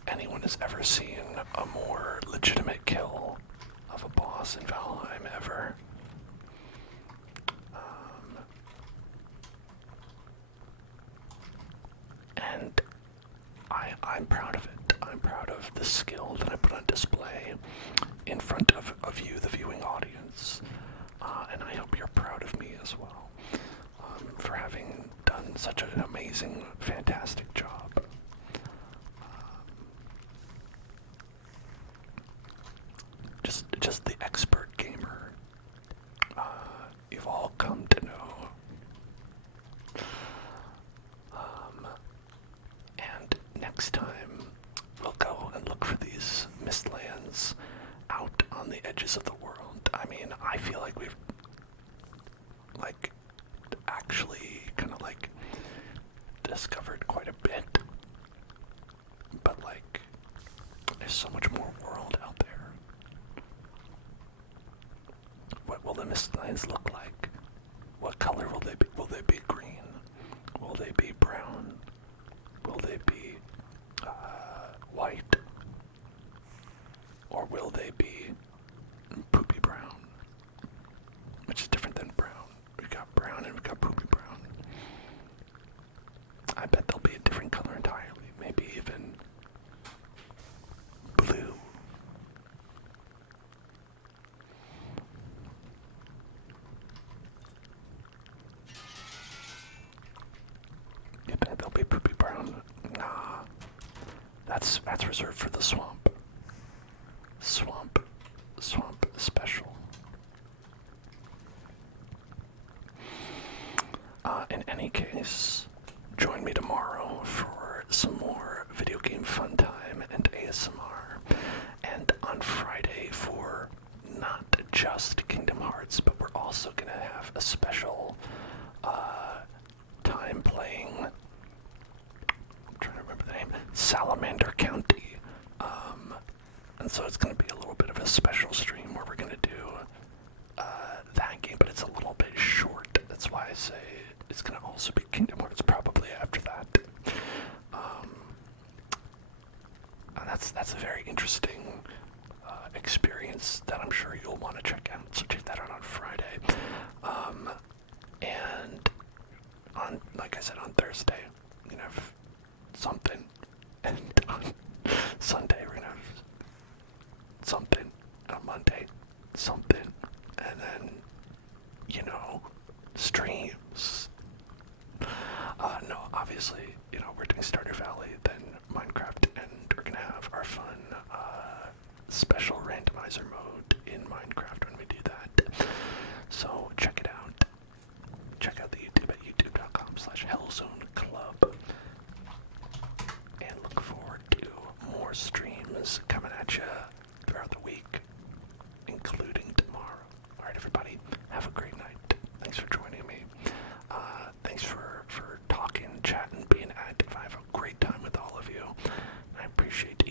anyone has ever seen a more legitimate kill of a boss in Valheim ever. And I'm proud of it. I'm proud of the skill that I put on display in front of you, the viewing audience. And I hope you're proud of me as well, for having done such an amazing, fantastic job. Just the expert gamer you've all come to know. And next time we'll go and look for these mist discovered quite a bit. But, like, there's so much more world out there. What will the mistlands look like? What color will they be? Will they be green? Will they be brown? Will they be white? Or will they be poopy brown? Which is different than brown. We've got brown and we've got poopy brown. I bet they'll be a different color entirely. Maybe even blue. You bet they'll be poopy brown. Nah. That's reserved for the swamp. Swamp special. In any case, join me tomorrow for some more video game fun time and ASMR, and on Friday for not just Kingdom Hearts, but we're also gonna have a special time playing, I'm trying to remember the name, Salamander County. And so it's going to be a little bit of a special stream where we're going to do that game, but it's a little bit short. That's why I say it's going to also be Kingdom Hearts probably after that. And that's a very interesting experience that I'm sure you'll want to check out. So check that out on Friday. And on, like I said, on Thursday, you know, something. And on Sunday, we're going to have something. On Monday, something. And then, you know, streams. No, obviously, you know, we're doing Stardew Valley, then Minecraft, and we're going to have our fun special randomizer mode in Minecraft when we do that. So check it out. Check out the YouTube at youtube.com/hellzoneclub. And look forward to more streams coming at you throughout the week, including tomorrow. Alright, everybody, have a great night. Thanks for joining me. Thanks for talking, chatting, being active. I have a great time with all of you. I appreciate